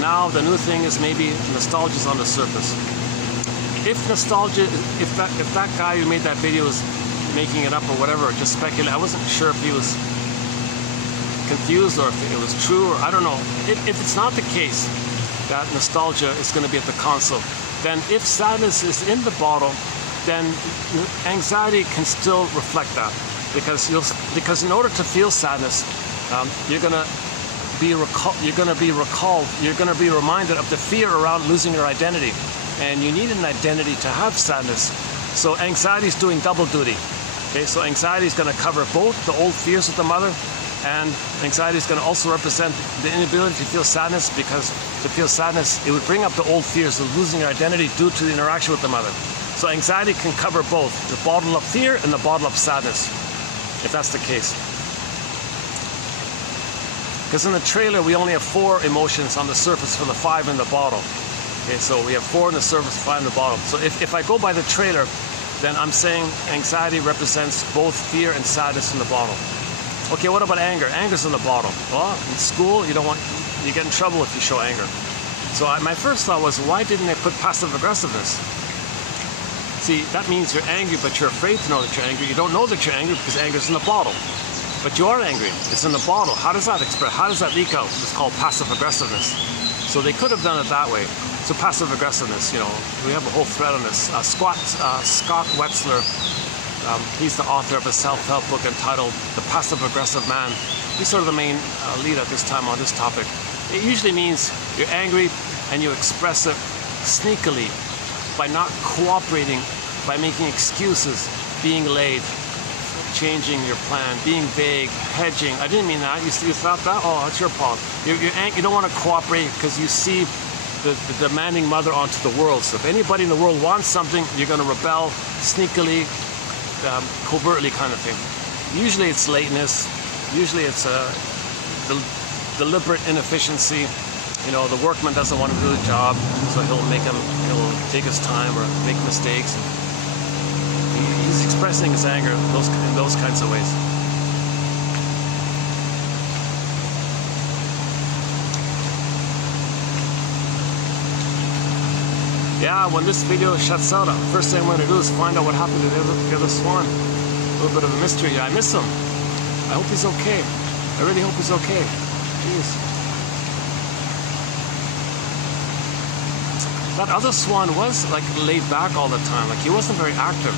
Now the new thing is maybe nostalgia is on the surface. If nostalgia, if that guy who made that video was making it up or whatever, or just speculating, I wasn't sure if he was confused or if it was true, or I don't know. If it's not the case that nostalgia is going to be at the console, then if sadness is in the bottle, then anxiety can still reflect that, because in order to feel sadness, you're going to be reminded of the fear around losing your identity, and you need an identity to have sadness. So anxiety is doing double duty. Okay, so anxiety is going to cover both the old fears of the mother, and anxiety is going to also represent the inability to feel sadness, because to feel sadness, it would bring up the old fears of losing your identity due to the interaction with the mother. So anxiety can cover both the bottle of fear and the bottle of sadness, if that's the case. Because in the trailer, we only have 4 emotions on the surface for the 5 in the bottle. Okay, so we have 4 in the surface, 5 in the bottle. So if I go by the trailer, then I'm saying anxiety represents both fear and sadness in the bottle. Okay, what about anger? Anger's in the bottle. Well, in school, you get in trouble if you show anger. So my first thought was, why didn't they put passive aggressiveness? See, that means you're angry, but you're afraid to know that you're angry. You don't know that you're angry because anger's in the bottle. But you are angry. It's in the bottle. How does that express? How does that leak out? It's called passive aggressiveness. So they could have done it that way. So passive aggressiveness, we have a whole thread on this. Scott Wetzler, he's the author of a self-help book entitled The Passive Aggressive Man. He's sort of the main lead at this time on this topic. It usually means you're angry and you express it sneakily by not cooperating, by making excuses, being late, changing your plan, being vague, hedging. I didn't mean that. You thought that? Oh, it's your fault. You don't want to cooperate because you see the demanding mother onto the world. So if anybody in the world wants something, you're going to rebel sneakily, covertly kind of thing. Usually it's lateness. Usually it's deliberate inefficiency. You know, the workman doesn't want to do the job, so he'll take his time or make mistakes. He's expressing his anger in those kinds of ways. Yeah, when this video shuts out, first thing I'm going to do is find out what happened to the other swan. A little bit of a mystery. I miss him. I hope he's okay. I really hope he's okay. Jeez. That other swan was like laid back all the time. Like he wasn't very active.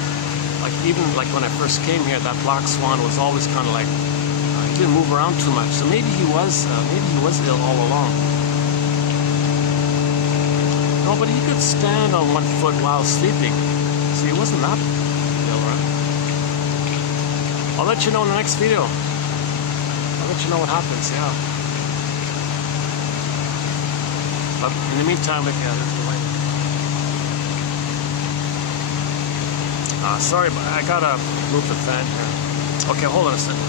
Like even like when I first came here, that black swan was always kind of like he didn't move around too much. So maybe he was ill all along. No, but he could stand on one foot while sleeping, so he wasn't that ill, right? I'll let you know in the next video. I'll let you know what happens, yeah. But in the meantime, yeah, there's the light. Sorry, but I gotta move the fan here. Okay, hold on a second.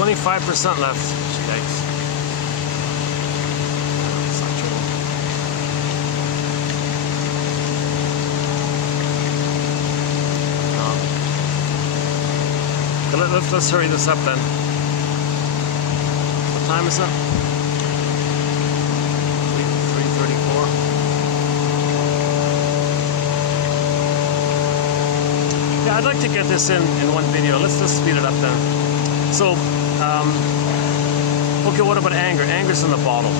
25% left. Yikes. It's not true. Let's hurry this up then. What time is it? 3:34. Yeah, I'd like to get this in one video. Let's speed it up then. So, okay, what about anger? Anger's in the bottle.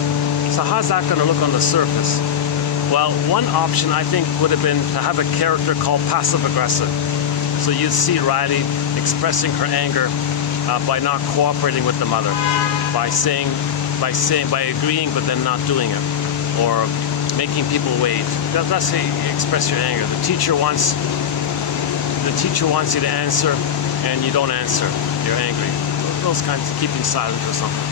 So how's that going to look on the surface? Well, one option I think would have been to have a character called passive-aggressive. So you'd see Riley expressing her anger by not cooperating with the mother, by agreeing but then not doing it, or making people wait. That's how you express your anger. The teacher wants you to answer, and you don't answer. You're angry. Those kinds of keeping silent or something.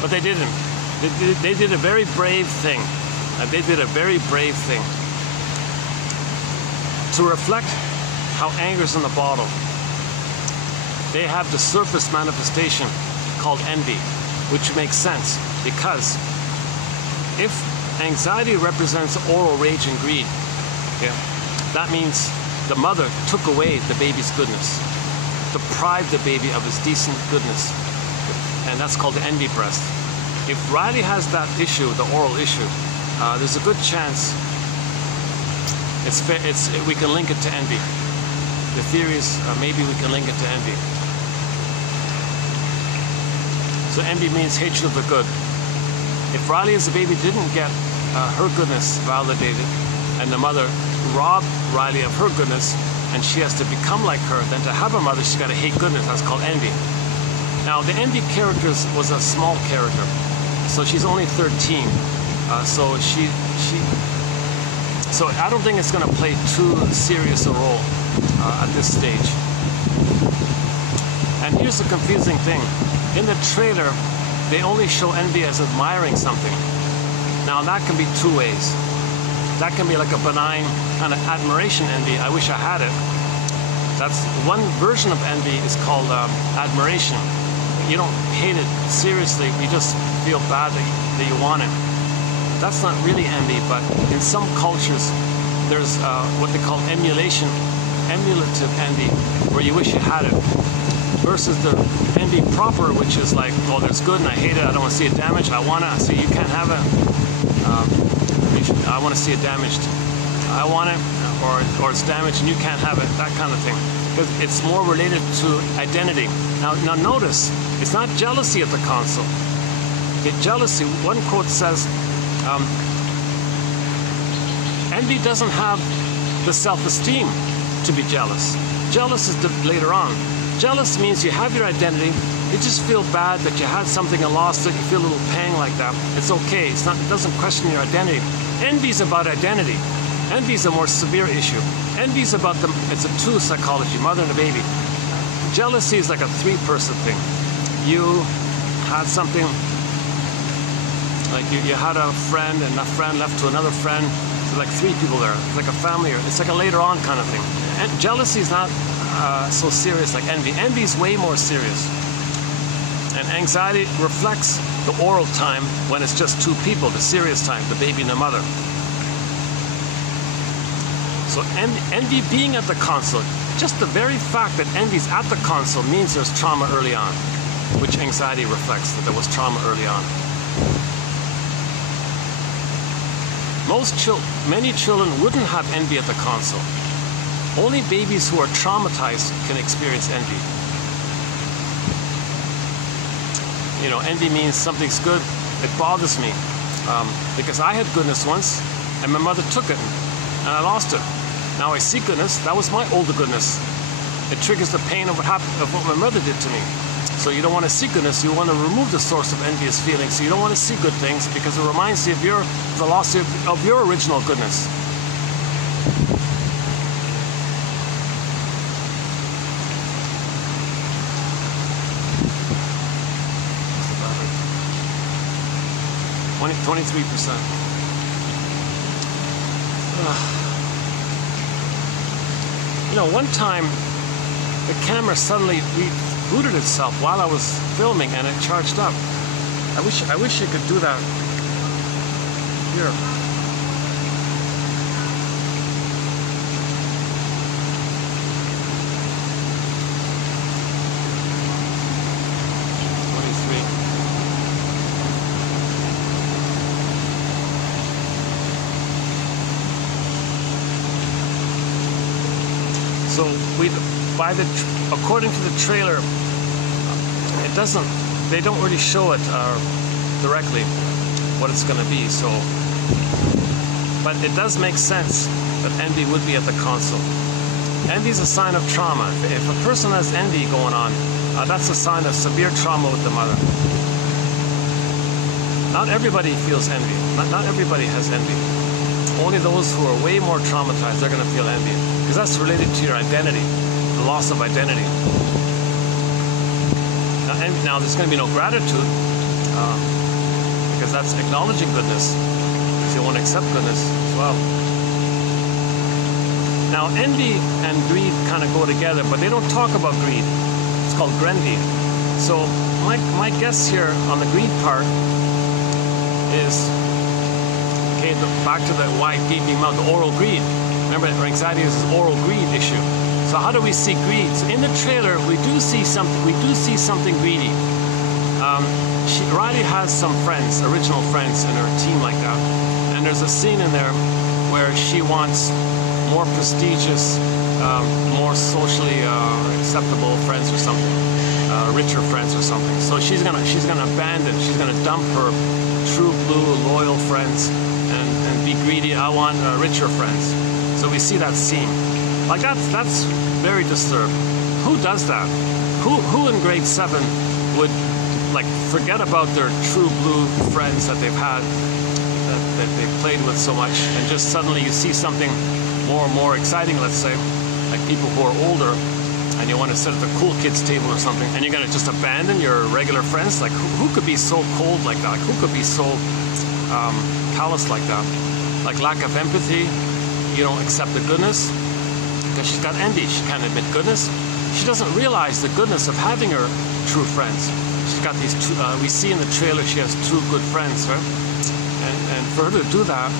But they didn't. They did a very brave thing. They did a very brave thing. To reflect how anger's in the bottle, they have the surface manifestation called envy, which makes sense because if anxiety represents oral rage and greed, yeah, that means the mother took away the baby's goodness, deprived the baby of his decent goodness, and that's called the envy breast. If Riley has that issue, the oral issue, there's a good chance we can link it to envy. The theory is maybe we can link it to envy. So envy means hatred of the good. If Riley as a baby didn't get her goodness validated, and the mother robbed Riley of her goodness, and she has to become like her, then to have a mother, she's got to hate goodness. That's called envy. Now, the envy character was a small character, so she's only 13. So I don't think it's going to play too serious a role at this stage. And here's the confusing thing. In the trailer, they only show envy as admiring something. Now that can be two ways. That can be like a benign kind of admiration envy. I wish I had it. That's one version of envy is called admiration. You don't hate it seriously. You just feel bad that you want it. That's not really envy, but in some cultures, there's what they call emulative envy, where you wish you had it, versus the envy proper, which is like, oh, there's good and I hate it, I don't want to see it damaged, I want to, so you can't have it, I want to see it damaged. I want it, or it's damaged and you can't have it, that kind of thing. Because it's more related to identity. Now notice, it's not jealousy at the console. Okay, jealousy, one quote says, envy doesn't have the self-esteem to be jealous. Jealous is later on. Jealous means you have your identity, you just feel bad that you had something and lost it, you feel a little pang like that. It's okay, it doesn't question your identity. Envy is about identity. Envy is a more severe issue. Envy is about it's a two psychology, mother and a baby. Jealousy is like a three-person thing. You had something, like you had a friend and that friend left to another friend. There's like three people there. It's like a family, or it's like a later on kind of thing. And jealousy is not so serious like envy. Envy is way more serious. And anxiety reflects the oral time when it's just two people, the serious time, the baby and the mother. So envy being at the console, just the very fact that envy is at the console means there's trauma early on, which anxiety reflects, that there was trauma early on. Many children wouldn't have envy at the console. Only babies who are traumatized can experience envy. You know, envy means something's good, it bothers me. Because I had goodness once, and my mother took it, and I lost it. Now I see goodness, that was my older goodness. It triggers the pain of what my mother did to me. So you don't want to see goodness, you want to remove the source of envious feelings. So you don't want to see good things because it reminds you of the loss of your original goodness. What's the battery? 23%. You know, one time the camera suddenly rebooted itself while I was filming and it charged up. I wish you could do that here. So according to the trailer, they don't really show it directly what it's going to be. So, but it does make sense that envy would be at the console. Envy is a sign of trauma. If a person has envy going on, that's a sign of severe trauma with the mother. Not everybody feels envy. Not everybody has envy. Only those who are way more traumatized are going to feel envy. Because that's related to your identity, the loss of identity. Now there's going to be no gratitude, because that's acknowledging goodness, because you want to accept goodness as well. Now envy and greed kind of go together, but they don't talk about greed. It's called grenvy. So my guess here on the greed part is, okay, back to the wide gaping mouth, the oral greed. Remember, anxiety is this oral greed issue. So how do we see greed? So in the trailer, we do see something greedy. Riley has some friends, original friends in her team like that. And there's a scene in there where she wants more prestigious, more socially acceptable friends or something, richer friends or something. So she's gonna dump her true blue loyal friends and be greedy. I want richer friends. So we see that scene. Like that's very disturbing. Who does that? Who in grade 7 would like forget about their true blue friends that they've had, that they've played with so much, and just suddenly you see something more and more exciting, let's say, like people who are older, and you want to sit at the cool kids table or something, and you're going to just abandon your regular friends? Like who could be so cold like that? Like, who could be so callous like that? Like lack of empathy. You don't accept the goodness because she's got envy. She can't admit goodness. She doesn't realize the goodness of having her true friends. She's got these two, we see in the trailer she has two good friends, right? And for her to do that,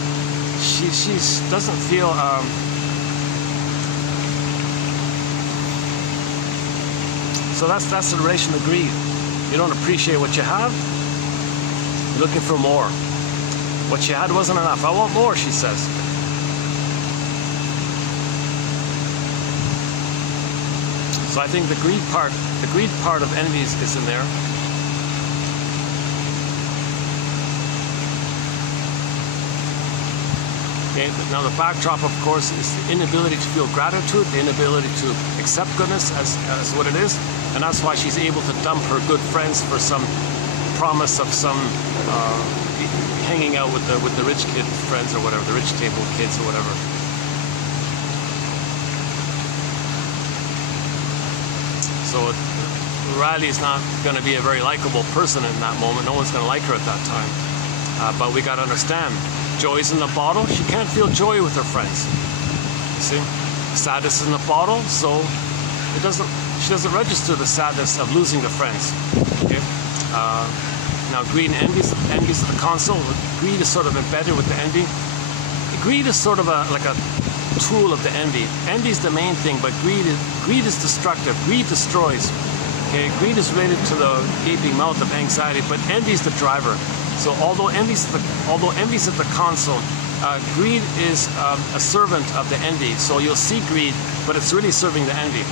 she doesn't feel so that's the relation to greed. You don't appreciate what you have, you're looking for more. What she had wasn't enough. I want more, she says. So I think the greed part of envy is in there. Okay, now the backdrop, of course, is the inability to feel gratitude, the inability to accept goodness as what it is, and that's why she's able to dump her good friends for some promise of some hanging out with the rich kid friends or whatever, the rich table kids or whatever. So Riley's not going to be a very likable person in that moment. No one's going to like her at that time. But we got to understand, joy's in the bottle. She can't feel joy with her friends. You see, sadness is in the bottle, so she doesn't register the sadness of losing the friends. Okay. Now greed and envy's at the console. Greed is sort of embedded with the envy. Greed is sort of like a tool of the envy. Envy is the main thing, but greed is destructive. Greed destroys. Okay, greed is related to the gaping mouth of anxiety, but envy is the driver. So although envy's at the console, greed is a servant of the envy. So you'll see greed, but it's really serving the envy.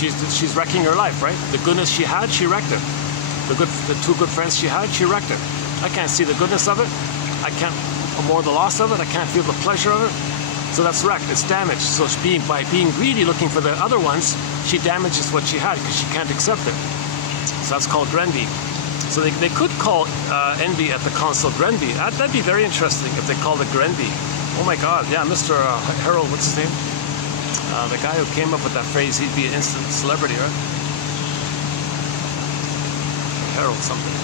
She's wrecking her life, right? The goodness she had, she wrecked it. The two good friends she had, she wrecked it. I can't see the goodness of it. I can't more the loss of it. I can't feel the pleasure of it. So that's wrecked. It's damaged. So by being greedy, looking for the other ones, she damages what she had because she can't accept it. So that's called Grenby. So they could call envy at the console Grenby. That'd be very interesting if they called it Grenby. Oh my God, yeah, Mr. Harold, what's his name? The guy who came up with that phrase, he'd be an instant celebrity, right? Harold something.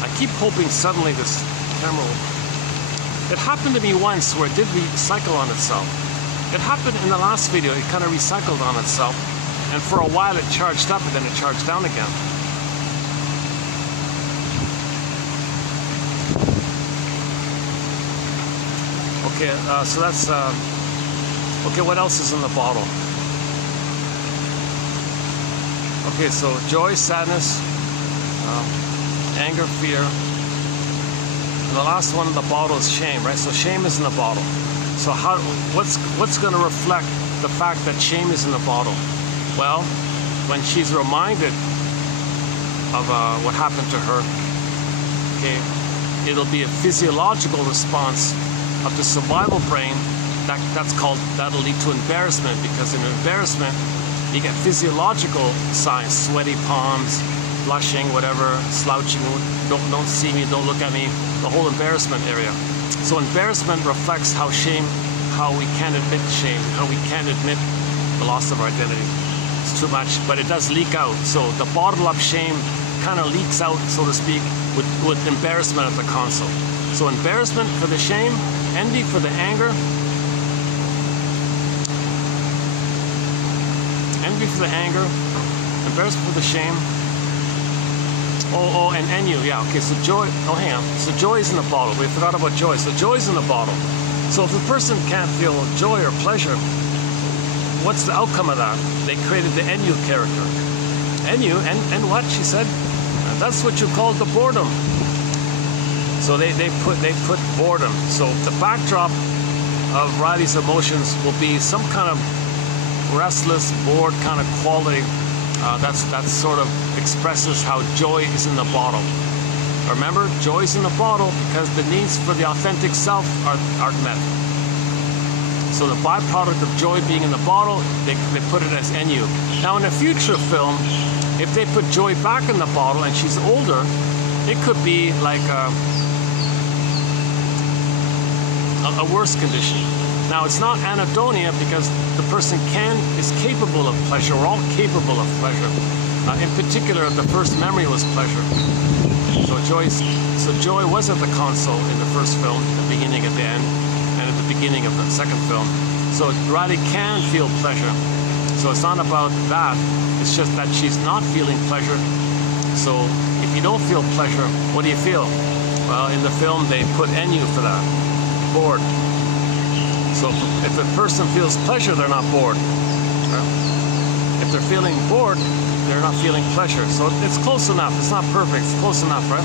I keep hoping suddenly this camera will... It happened to me once where it did recycle on itself. It happened in the last video, it kind of recycled on itself. And for a while it charged up and then it charged down again. Okay, so that's... okay, what else is in the bottle? Okay, so joy, sadness, anger, fear. And the last one in the bottle is shame, right? So shame is in the bottle. So what's going to reflect the fact that shame is in the bottle? Well, when she's reminded of what happened to her, okay, it'll be a physiological response of the survival brain that'll lead to embarrassment, because in embarrassment you get physiological signs: sweaty palms, blushing, whatever, slouching, don't see me, don't look at me, the whole embarrassment area. So embarrassment reflects how we can't admit shame, how we can't admit the loss of our identity. It's too much, but it does leak out. So the bottled up shame kind of leaks out, so to speak, with embarrassment at the console. So embarrassment for the shame, envy for the anger, envy for the anger, embarrassment for the shame. Oh, and envy, yeah, okay, so joy, oh, hang on. So joy is in the bottle. We forgot about joy. So joy is in the bottle. So if a person can't feel joy or pleasure, what's the outcome of that? They created the envy character. Envy, and what, she said? That's what you call the boredom. So they put boredom. So the backdrop of Riley's emotions will be some kind of restless, bored kind of quality. That sort of expresses how joy is in the bottle. Remember, joy is in the bottle because the needs for the authentic self aren't met. So the byproduct of joy being in the bottle, they put it as NU. Now in a future film, if they put joy back in the bottle and she's older, it could be like a worse condition. Now it's not anhedonia because the person is capable of pleasure. We're all capable of pleasure. In particular, the first memory was pleasure. So joy was at the console in the first film, the beginning at the end, and at the beginning of the second film. So Riley can feel pleasure. So it's not about that. It's just that she's not feeling pleasure. So if you don't feel pleasure, what do you feel? Well, in the film they put NU for that. Bored. So if a person feels pleasure, they're not bored. If if they're feeling bored, they're not feeling pleasure. So it's close enough. It's not perfect. It's close enough, right?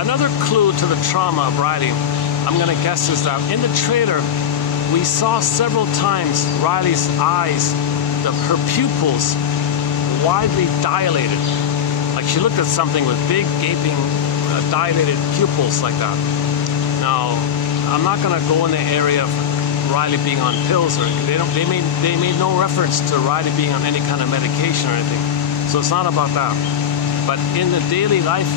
Another clue to the trauma of Riley, I'm going to guess, is that in the trailer, we saw several times Riley's eyes, her pupils, widely dilated. Like she looked at something with big, gaping, dilated pupils like that. Now, I'm not going to go in the area of Riley being on pills, or they made no reference to Riley being on any kind of medication or anything. So it's not about that. But in the daily life,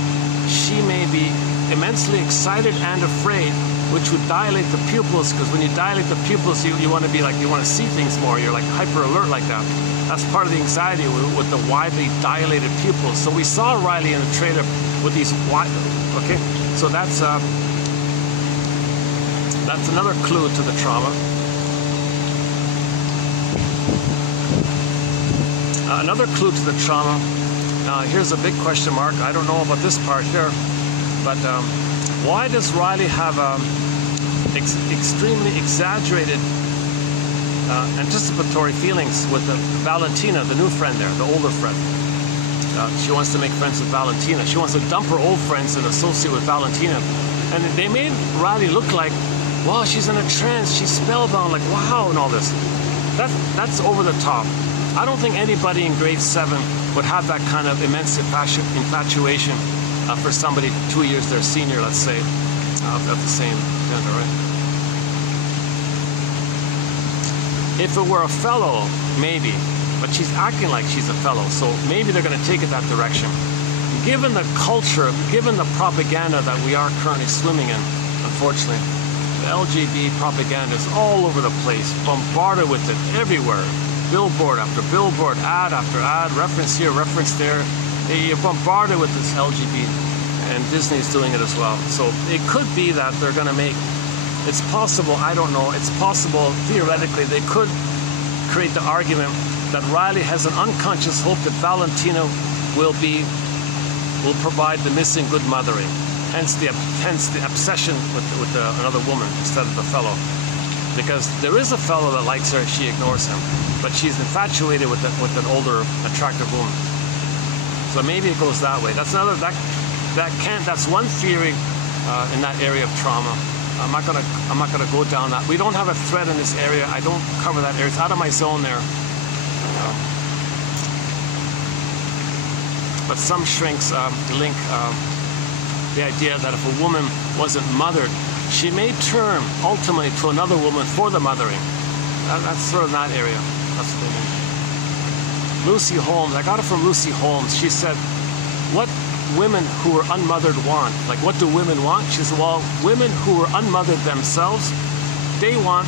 she may be immensely excited and afraid, which would dilate the pupils, because when you dilate the pupils, you want to be like, you want to see things more. You're like hyper alert like that. That's part of the anxiety with the widely dilated pupils. So we saw Riley in the trailer with these wide, okay? So that's another clue to the trauma. Another clue to the trauma. Here's a big question mark. I don't know about this part here, but why does Riley have extremely exaggerated anticipatory feelings with Valentina, the new friend there, the older friend? She wants to make friends with Valentina. She wants to dump her old friends and associate with Valentina. And they made Riley look like, wow, she's in a trance, she's spellbound, like wow, and all this. That's over the top. I don't think anybody in grade 7 would have that kind of immense infatuation for somebody 2 years their senior, let's say, of the same gender, right? If it were a fellow, maybe, but she's acting like she's a fellow, so maybe they're going to take it that direction. Given the culture, given the propaganda that we are currently swimming in, unfortunately, the LGBT propaganda is all over the place, bombarded with it everywhere. Billboard after billboard, ad after ad, reference here, reference there. You're bombarded with this LGBT, and Disney's doing it as well. So it could be that they're going to make, it's possible, I don't know, it's possible, theoretically, they could create the argument that Riley has an unconscious hope that Valentina will provide the missing good mothering. Hence the obsession with another woman instead of the fellow. Because there is a fellow that likes her, she ignores him. But she's infatuated with an older, attractive woman. So maybe it goes that way. That's another, that's one theory in that area of trauma. I'm not gonna go down that. We don't have a thread in this area. I don't cover that area. It's out of my zone there. But some shrinks link the idea that if a woman wasn't mothered, she may turn ultimately to another woman for the mothering. That's sort of that area. That's what they mean. Lucy Holmes, I got it from Lucy Holmes. She said, what women who are unmothered want? Like, what do women want? She said, well, women who are unmothered themselves, they want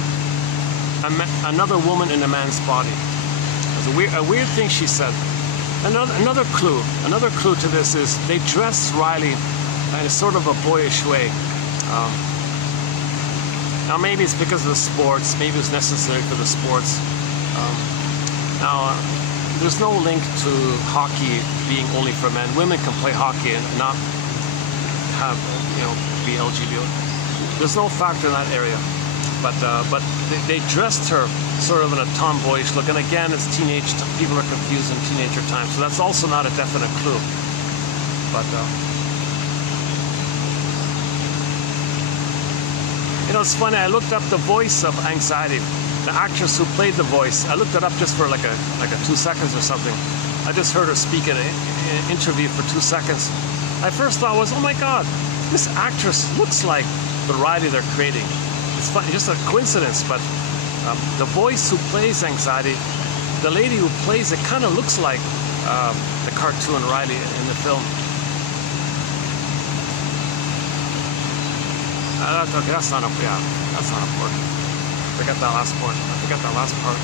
another woman in a man's body. It's a weird thing she said. Another clue to this is they dress Riley in a sort of a boyish way. Now maybe it's because of the sports, maybe it's necessary for the sports. There's no link to hockey being only for men. Women can play hockey and not have, be LGBT. There's no factor in that area. But they dressed her sort of in a tomboyish look. And again, it's teenage, people are confused in teenager time. So that's also not a definite clue. But, it's funny, I looked up the voice of anxiety. The actress who played the voice, I looked it up just for like a 2 seconds or something. I just heard her speak in an interview for 2 seconds. My first thought was, oh my God, this actress looks like the Riley they're creating. It's funny, just a coincidence, but the voice who plays anxiety, the lady who plays it kind of looks like the cartoon Riley in the film. Okay, that's not important. Forget that last part. I forgot that last part.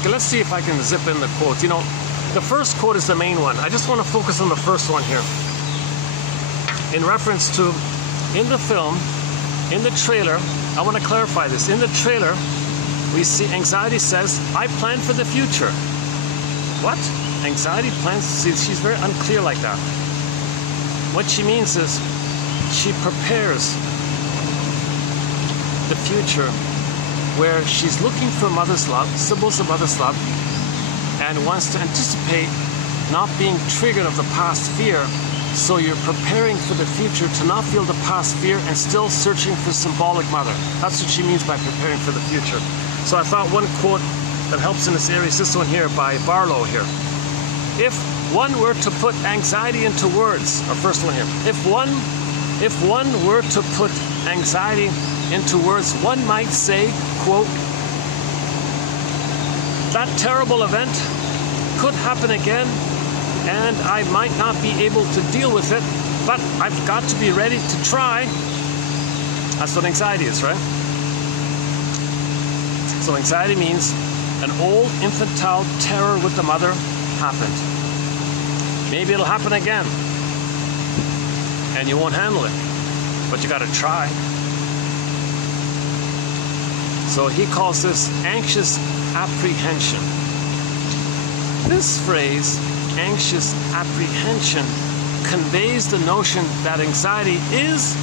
Okay, let's see if I can zip in the quotes. The first quote is the main one. I just want to focus on the first one here. In reference to, in the film, in the trailer, I want to clarify this. In the trailer, we see anxiety says, I plan for the future. What? Anxiety plans? See, she's very unclear like that. What she means is she prepares the future where she's looking for mother's love, symbols of mother's love, and wants to anticipate not being triggered of the past fear. So you're preparing for the future to not feel the past fear and still searching for symbolic mother. That's what she means by preparing for the future. So I thought one quote that helps in this area is this one here by Barlow here. If one were to put anxiety into words, our first one here, if one were to put anxiety into words, one might say, quote, that terrible event could happen again, and I might not be able to deal with it, but I've got to be ready to try. That's what anxiety is, right? So anxiety means an old infantile terror with the mother happened. Maybe it'll happen again, and you won't handle it, but you got to try. So he calls this anxious apprehension. This phrase, anxious apprehension, conveys the notion that anxiety is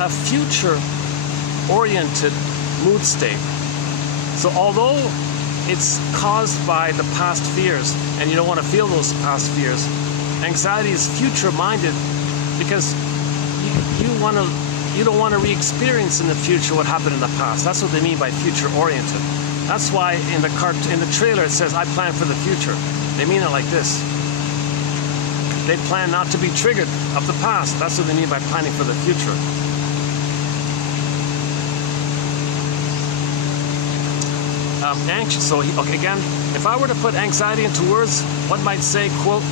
a future-oriented mood state. So although it's caused by the past fears, and you don't want to feel those past fears, anxiety is future-minded because you don't want to re-experience in the future what happened in the past. That's what they mean by future-oriented. That's why in the trailer it says, I plan for the future. They mean it like this. They plan not to be triggered of the past. That's what they mean by planning for the future. Anxious. So, okay, again, if I were to put anxiety into words, one might say, quote,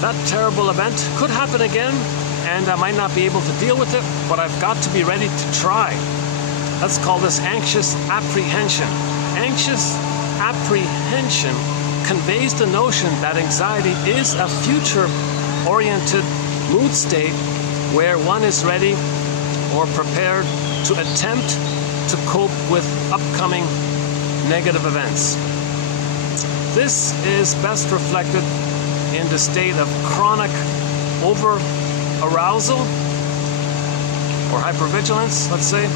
that terrible event could happen again, and I might not be able to deal with it, but I've got to be ready to try. Let's call this anxious apprehension. Anxious apprehension conveys the notion that anxiety is a future-oriented mood state where one is ready or prepared to attempt to cope with upcoming negative events. This is best reflected in the state of chronic overarousal or hypervigilance, let's say,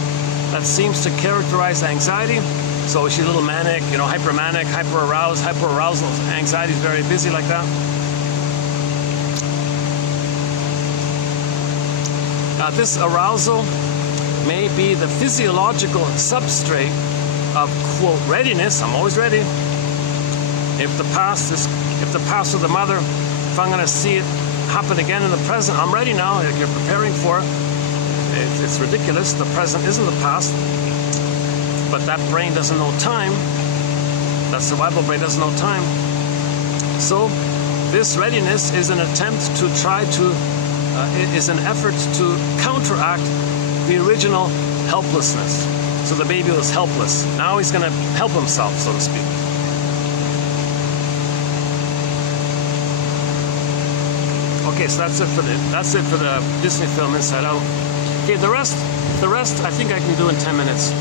that seems to characterize anxiety. So she's a little manic, hypermanic, hyperaroused, hyperarousal. Anxiety is very busy like that. This arousal may be the physiological substrate of, quote, readiness. I'm always ready. If the past with the mother, if I'm going to see it happen again in the present, I'm ready now. If you're preparing for it, it's ridiculous. The present isn't the past, but that brain doesn't know time. That survival brain doesn't know time. So this readiness is an attempt to is an effort to counteract the original helplessness. So the baby was helpless. Now he's going to help himself, so to speak. Okay, so that's it for the Disney film Inside Out. Okay, the rest I think I can do in 10 minutes.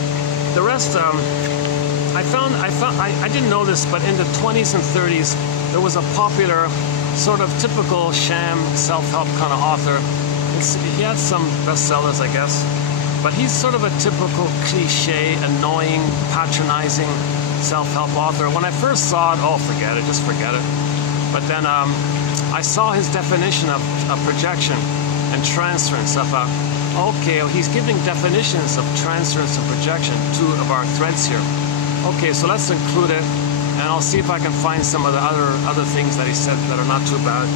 The rest, I didn't know this, but in the 20s and 30s, there was a popular, sort of typical sham self-help kind of author. He had some bestsellers, I guess, but he's sort of a typical cliche, annoying, patronizing self-help author. When I first saw it, oh, forget it, just forget it. But then I saw his definition of projection and transference of okay, he's giving definitions of transference and projection, two of our threads here. Okay, so let's include it, and I'll see if I can find some of the other things that he said that are not too bad.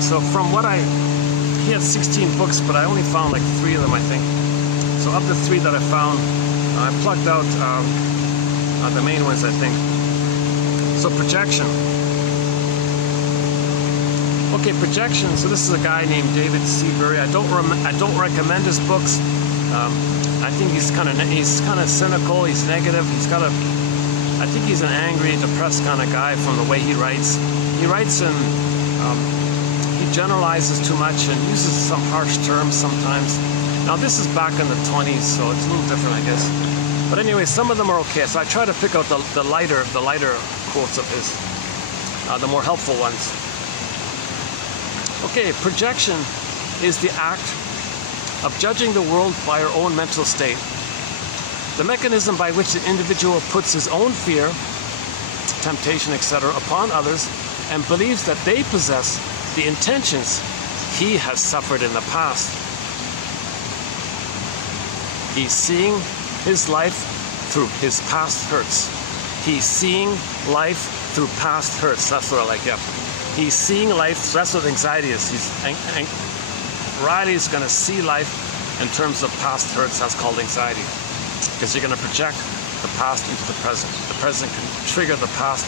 So from what he had 16 books, but I only found like 3 of them, I think. So of the 3 that I found, I plucked out the main ones, I think. So projection. Okay, projection. So this is a guy named David Seabury. I don't recommend his books. I think he's kind of cynical. He's negative. I think he's an angry, depressed kind of guy from the way he writes. He writes in he generalizes too much and uses some harsh terms sometimes. Now this is back in the 20s, so it's a little different, I guess. But anyway, some of them are okay. So I try to pick out the lighter quotes of his, the more helpful ones. Okay, projection is the act of judging the world by our own mental state. The mechanism by which the individual puts his own fear, temptation, etc. upon others and believes that they possess the intentions he has suffered in the past. He's seeing his life through his past hurts. He's seeing life through past hurts. That's what I like, yeah. He's seeing life, that's what anxiety is. Riley's going to see life in terms of past hurts. That's called anxiety. Because you're going to project the past into the present. The present can trigger the past.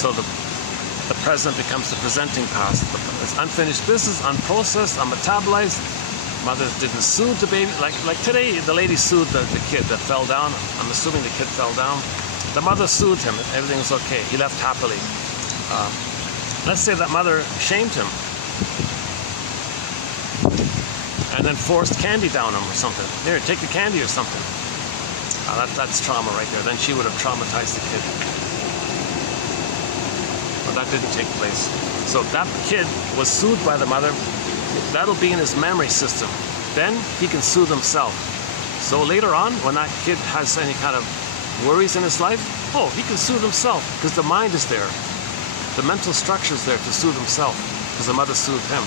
So the present becomes the presenting past. It's unfinished business, unprocessed, unmetabolized. Mother didn't soothe the baby. Like today, the lady soothed the kid that fell down. I'm assuming the kid fell down. The mother soothed him. Everything was okay. He left happily. Let's say that mother shamed him and then forced candy down him or something. Here, take the candy or something. That's trauma right there. Then she would have traumatized the kid. But that didn't take place. So that kid was soothed by the mother. That'll be in his memory system. Then he can soothe himself. So later on, when that kid has any kind of worries in his life, oh, he can soothe himself because the mind is there. The mental structure is there to soothe himself because the mother soothed him.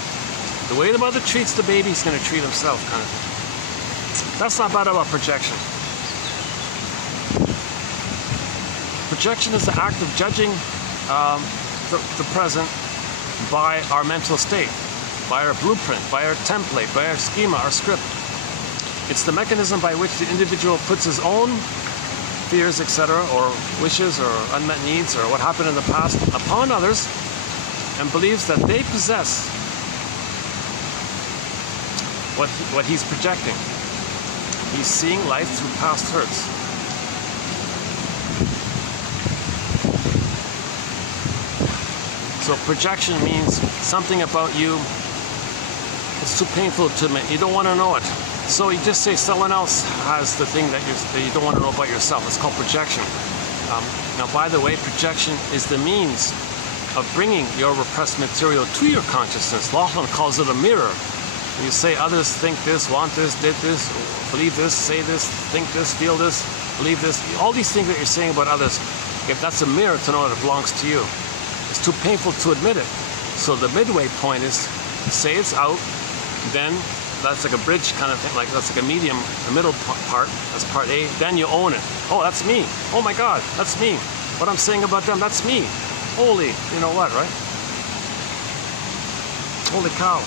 The way the mother treats the baby, he's going to treat himself, kind of. That's not bad about projection. Projection is the act of judging the present by our mental state, by our blueprint, by our template, by our schema, our script. It's the mechanism by which the individual puts his own fears, etc., or wishes, or unmet needs, or what happened in the past upon others, and believes that they possess what he's projecting. He's seeing life through past hurts. So projection means something about you. It's too painful to admit. You don't want to know it. So you just say someone else has the thing that you don't want to know about yourself. It's called projection. Now, by the way, projection is the means of bringing your repressed material to your consciousness. Laughlin calls it a mirror. You say others think this, want this, did this, believe this, say this, think this, feel this, believe this. All these things that you're saying about others, if that's a mirror to know that it belongs to you. It's too painful to admit it. So the midway point is say it's out, then that's like a bridge kind of thing, like that's like a medium, the middle part, that's part A, then you own it. Oh, that's me. Oh my God, that's me. What I'm saying about them, that's me. Holy, you know what, right? Holy cow.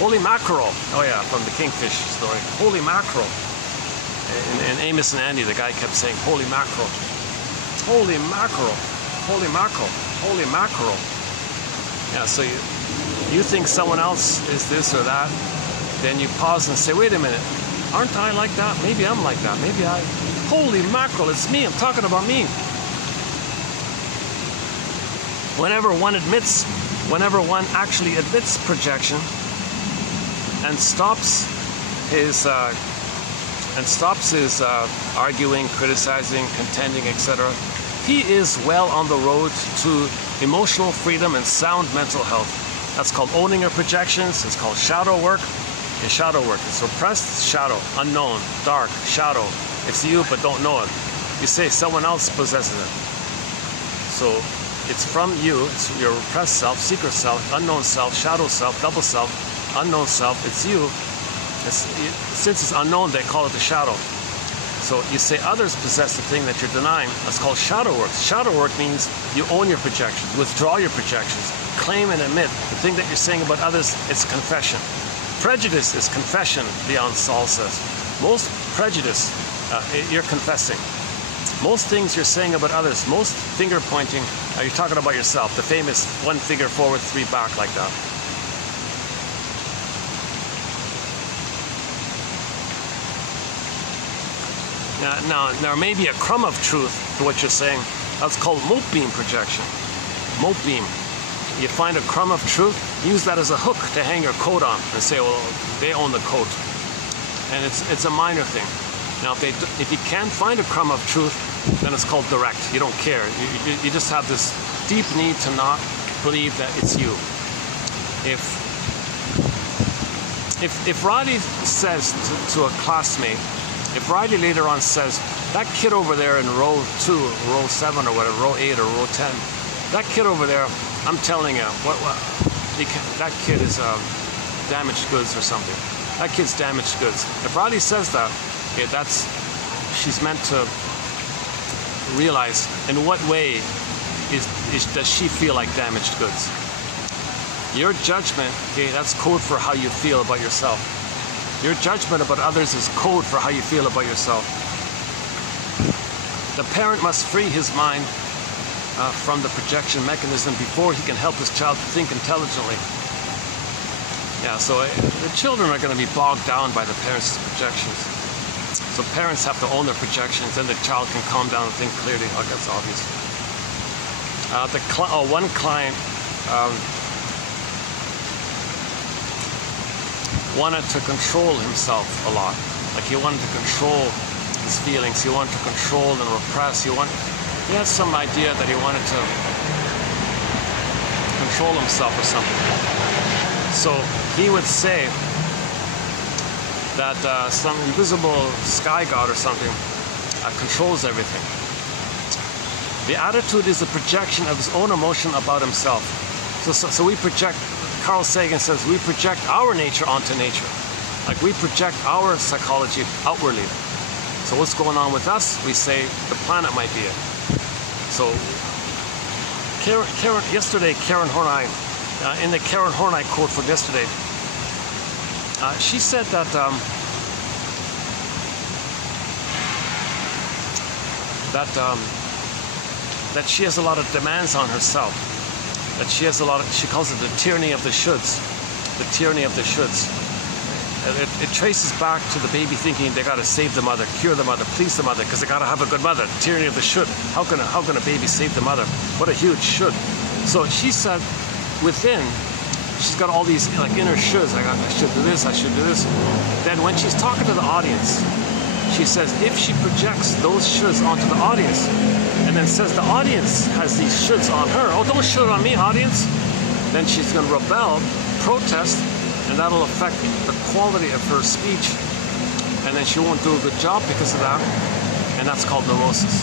Holy mackerel. Oh yeah, from the Kingfish story. Holy mackerel. In Amos and Andy, the guy kept saying, holy mackerel. Holy mackerel. Holy mackerel. Holy mackerel. Yeah, so you think someone else is this or that, then you pause and say, wait a minute, aren't I like that? Maybe I'm like that. Maybe I... Holy mackerel, it's me. I'm talking about me. Whenever one actually admits projection and stops his arguing, criticizing, contending, etc., he is well on the road to emotional freedom and sound mental health. That's called owning your projections. It's called shadow work. It's shadow work. It's repressed shadow, unknown, dark, shadow. It's you but don't know it. You say someone else possesses it. So it's from you. It's your repressed self, secret self, unknown self, shadow self, double self, unknown self. It's you. Since it's unknown, they call it the shadow. So you say others possess the thing that you're denying. That's called shadow work. Shadow work means you own your projections, withdraw your projections, claim and admit the thing that you're saying about others. It's confession. Prejudice is confession, Leon Saul says. Most prejudice, you're confessing. Most things you're saying about others, most finger pointing, you're talking about yourself. The famous one finger forward, three back, like that. Now, there may be a crumb of truth to what you're saying. That's called mote beam projection. Mote beam. You find a crumb of truth, use that as a hook to hang your coat on and say, well, they own the coat. And it's a minor thing. Now, if you can't find a crumb of truth, then it's called direct. You don't care. You just have this deep need to not believe that it's you. If Riley says to a classmate, if Riley later on says, that kid over there in row 2, row 7 or whatever, row 8 or row 10, that kid over there, I'm telling you, that kid is damaged goods or something. That kid's damaged goods. If Riley says that, okay, she's meant to realize in what way does she feel like damaged goods. Your judgment, okay, that's code for how you feel about yourself. Your judgment about others is code for how you feel about yourself. The parent must free his mind from the projection mechanism before he can help his child think intelligently. Yeah, so the children are going to be bogged down by the parents' projections. So parents have to own their projections, and the child can calm down and think clearly. Oh, that's obvious. One client wanted to control himself a lot. Like he wanted to control his feelings. He wanted to control and repress. He had some idea that he wanted to control himself or something. So he would say that some invisible sky god or something controls everything. The attitude is a projection of his own emotion about himself. So we project, Carl Sagan says, we project our nature onto nature. Like we project our psychology outwardly. So what's going on with us? We say the planet might be it. So yesterday, Karen Horney, in the Karen Horney quote from yesterday, she said that that she has a lot of demands on herself. That she has a lot of, she calls it the tyranny of the shoulds. The tyranny of the shoulds. It traces back to the baby thinking they got to save the mother, cure the mother, please the mother, because they got to have a good mother. Tyranny of the should. How can a baby save the mother? What a huge should. So she said, within, she's got all these like inner shoulds. I should do this. I should do this. Then when she's talking to the audience, she says if she projects those shoulds onto the audience, and then says the audience has these shoulds on her. Oh, don't should on me, audience. Then she's going to rebel, protest, and that'll affect the quality of her speech, and then she won't do a good job because of that, and that's called neurosis.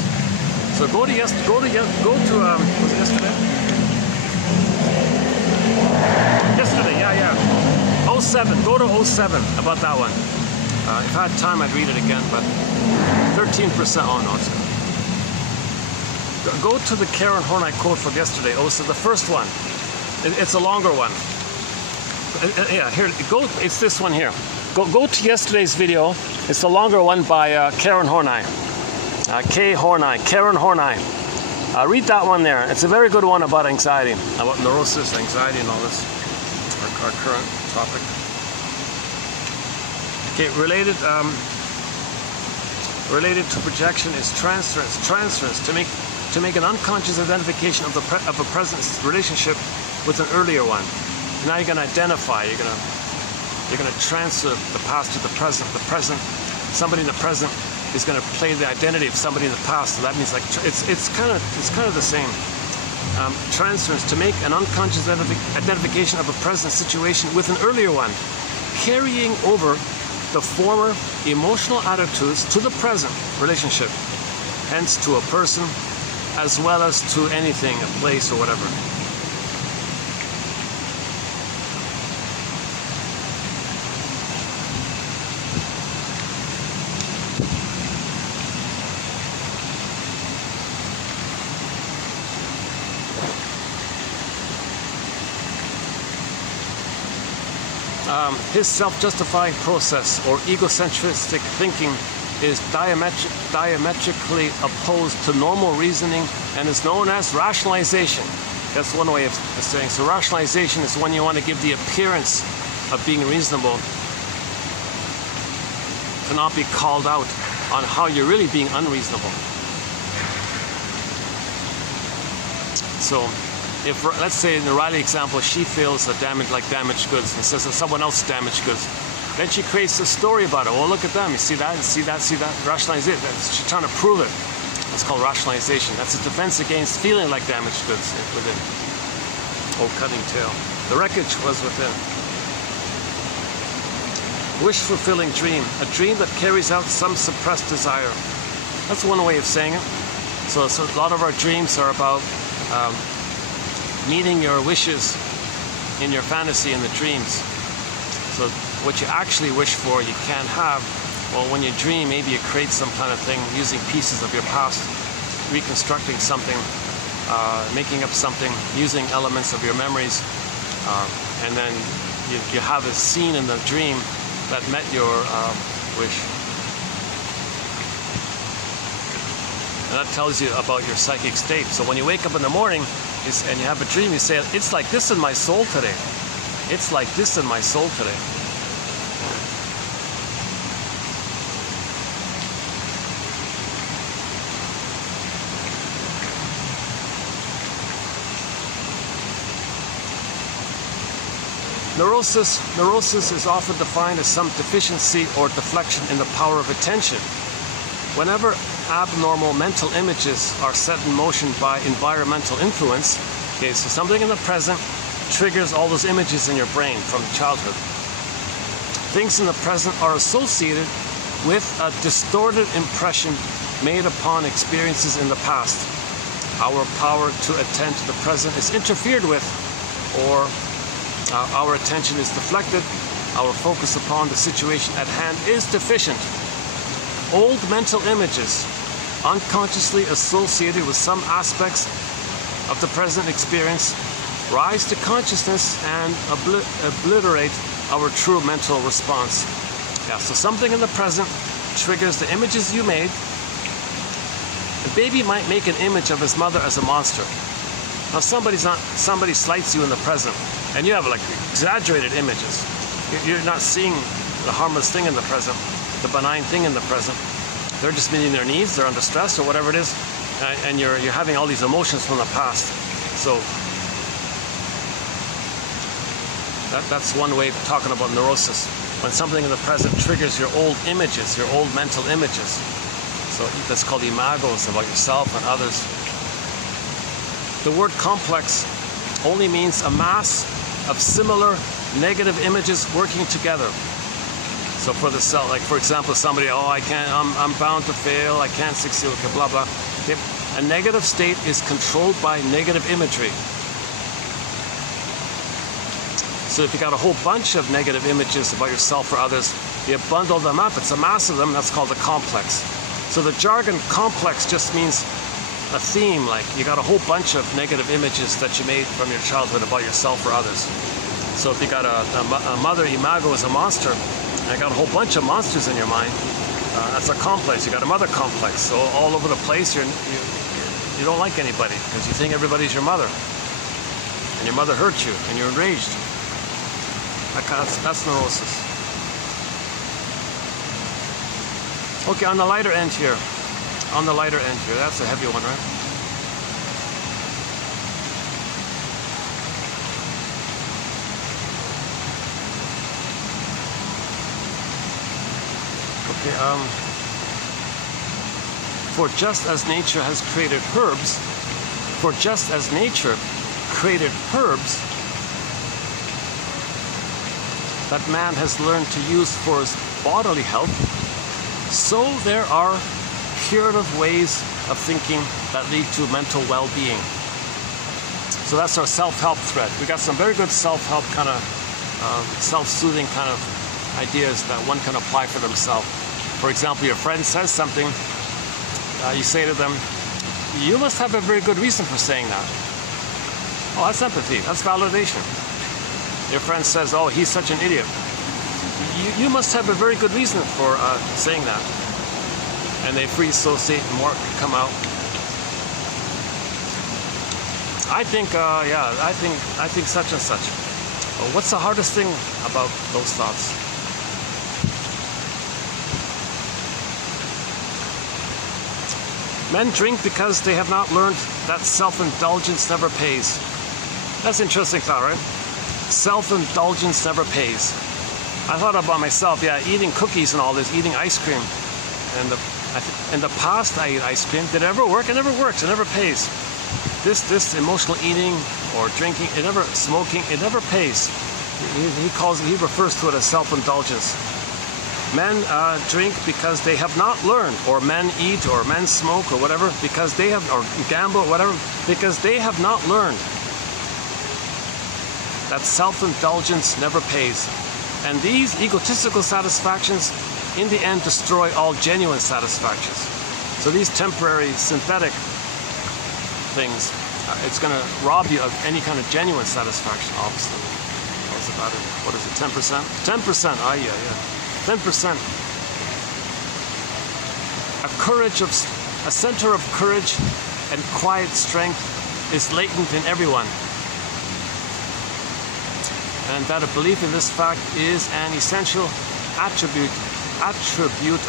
So go to was it yesterday? Yesterday, yeah. 07. Go to 07 about that one. If I had time, I'd read it again, but 13%. Oh no, it's good. Go to the Karen Horney quote from yesterday. So the first one. It's a longer one. Yeah, here, go. It's this one here. Go to yesterday's video. It's the longer one by Karen Horney. Karen Horney. Read that one there. It's a very good one about anxiety, about neurosis, anxiety, and all this. Our current topic. Okay, related to projection is transference. Transference to make an unconscious identification of a present relationship with an earlier one. Now you're going to identify. You're going to transfer the past to the present. The present, somebody in the present is going to play the identity of somebody in the past. So that means like it's kind of the same. Transference to make an unconscious identification of a present situation with an earlier one, carrying over the former emotional attitudes to the present relationship, hence to a person as well as to anything, a place or whatever. His self-justifying process or egocentristic thinking is diametrically opposed to normal reasoning and is known as rationalization. That's one way of saying. So rationalization is when you want to give the appearance of being reasonable, to not be called out on how you're really being unreasonable. So if, let's say in the Riley example, she feels damaged goods and says that someone else damaged goods. Then she creates a story about it. Well, look at them. You see that? See that? See that? Rationalize it. She's trying to prove it. It's called rationalization. That's a defense against feeling like damaged goods within. Oh, cutting tail. The wreckage was within. Wish-fulfilling dream. A dream that carries out some suppressed desire. That's one way of saying it. So a lot of our dreams are about meeting your wishes in your fantasy in the dreams. So what you actually wish for, you can't have. Well, when you dream, maybe you create some kind of thing using pieces of your past, reconstructing something, making up something, using elements of your memories, and then you have a scene in the dream that met your wish. And that tells you about your psychic state. So when you wake up in the morning and you have a dream, you say, it's like this in my soul today. It's like this in my soul today. Neurosis is often defined as some deficiency or deflection in the power of attention. Whenever abnormal mental images are set in motion by environmental influence, okay, so something in the present triggers all those images in your brain from childhood. Things in the present are associated with a distorted impression made upon experiences in the past. Our power to attend to the present is interfered with, or our attention is deflected, our focus upon the situation at hand is deficient. Old mental images, unconsciously associated with some aspects of the present experience, rise to consciousness and obliterate our true mental response. Yeah, so something in the present triggers the images you made. The baby might make an image of his mother as a monster. Now somebody slights you in the present, and you have like exaggerated images. You're not seeing the harmless thing in the present, the benign thing in the present. They're just meeting their needs, they're under stress or whatever it is, and you're having all these emotions from the past. So that's one way of talking about neurosis. When something in the present triggers your old images, your old mental images. So that's called imagos about yourself and others. The word complex only means a mass of similar negative images working together. So for the self, like for example, somebody, I'm bound to fail, I can't succeed, okay, blah, blah. Okay. A negative state is controlled by negative imagery. So if you got a whole bunch of negative images about yourself or others, you bundle them up, it's a mass of them, that's called a complex. So the jargon complex just means a theme, like you got a whole bunch of negative images that you made from your childhood about yourself or others. So if you got a mother imago as a monster, and you got a whole bunch of monsters in your mind, that's a complex. You got a mother complex. So all over the place, you don't like anybody because you think everybody's your mother, and your mother hurt you, and you're enraged. That's neurosis. Okay, on the lighter end here. On the lighter end here, that's a heavy one, right? Okay, for just as nature has created herbs, that man has learned to use for his bodily health, so there are curative ways of thinking that lead to mental well-being. So that's our self-help thread. We got some very good self-help kind of self-soothing kind of ideas that one can apply for themselves. For example, your friend says something, you say to them, you must have a very good reason for saying that. Oh, that's empathy, that's validation. Your friend says, oh, he's such an idiot. You must have a very good reason for saying that. And they free associate and more can come out. I think such and such. Well, what's the hardest thing about those thoughts? Men drink because they have not learned that self-indulgence never pays. That's an interesting thought, right? Self-indulgence never pays. I thought about myself, yeah, eating cookies and all this, eating ice cream. And in the past, I ate ice cream. Did it ever work? It never works. It never pays. This emotional eating or drinking, it never, smoking, it never pays. He refers to it as self-indulgence. Men drink because they have not learned, or men eat, or men smoke, or whatever, because they have, or gamble, or whatever, because they have not learned that self-indulgence never pays. And these egotistical satisfactions, in the end, destroy all genuine satisfactions. So these temporary, synthetic things, it's going to rob you of any kind of genuine satisfaction, obviously. What's about it? What is it, 10%? 10%, ah, yeah. 10%. A center of courage and quiet strength is latent in everyone. And that a belief in this fact is an essential attribute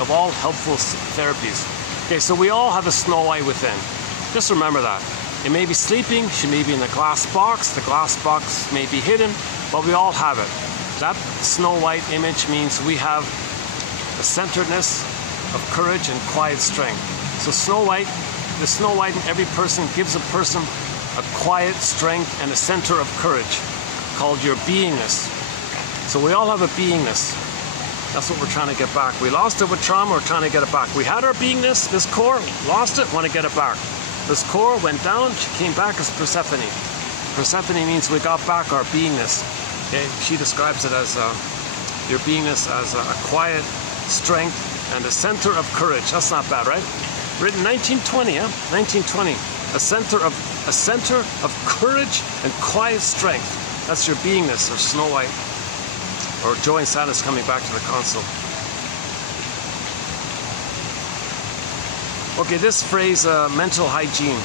of all helpful therapies. Okay, so we all have a Snow White within. Just remember that. It may be sleeping, she may be in the glass box may be hidden, but we all have it. That Snow White image means we have a centeredness of courage and quiet strength. So the Snow White in every person gives a person a quiet strength and a center of courage called your beingness. So we all have a beingness. That's what we're trying to get back. We lost it with trauma, we're trying to get it back. We had our beingness, this core, lost it, want to get it back. This core went down, she came back as Persephone. Persephone means we got back our beingness. Okay? She describes it as your beingness as a quiet strength and a center of courage. That's not bad, right? Written 1920, yeah? 1920. A center of courage and quiet strength. That's your beingness, or Snow White, or joy and sadness coming back to the console. Okay, this phrase, mental hygiene.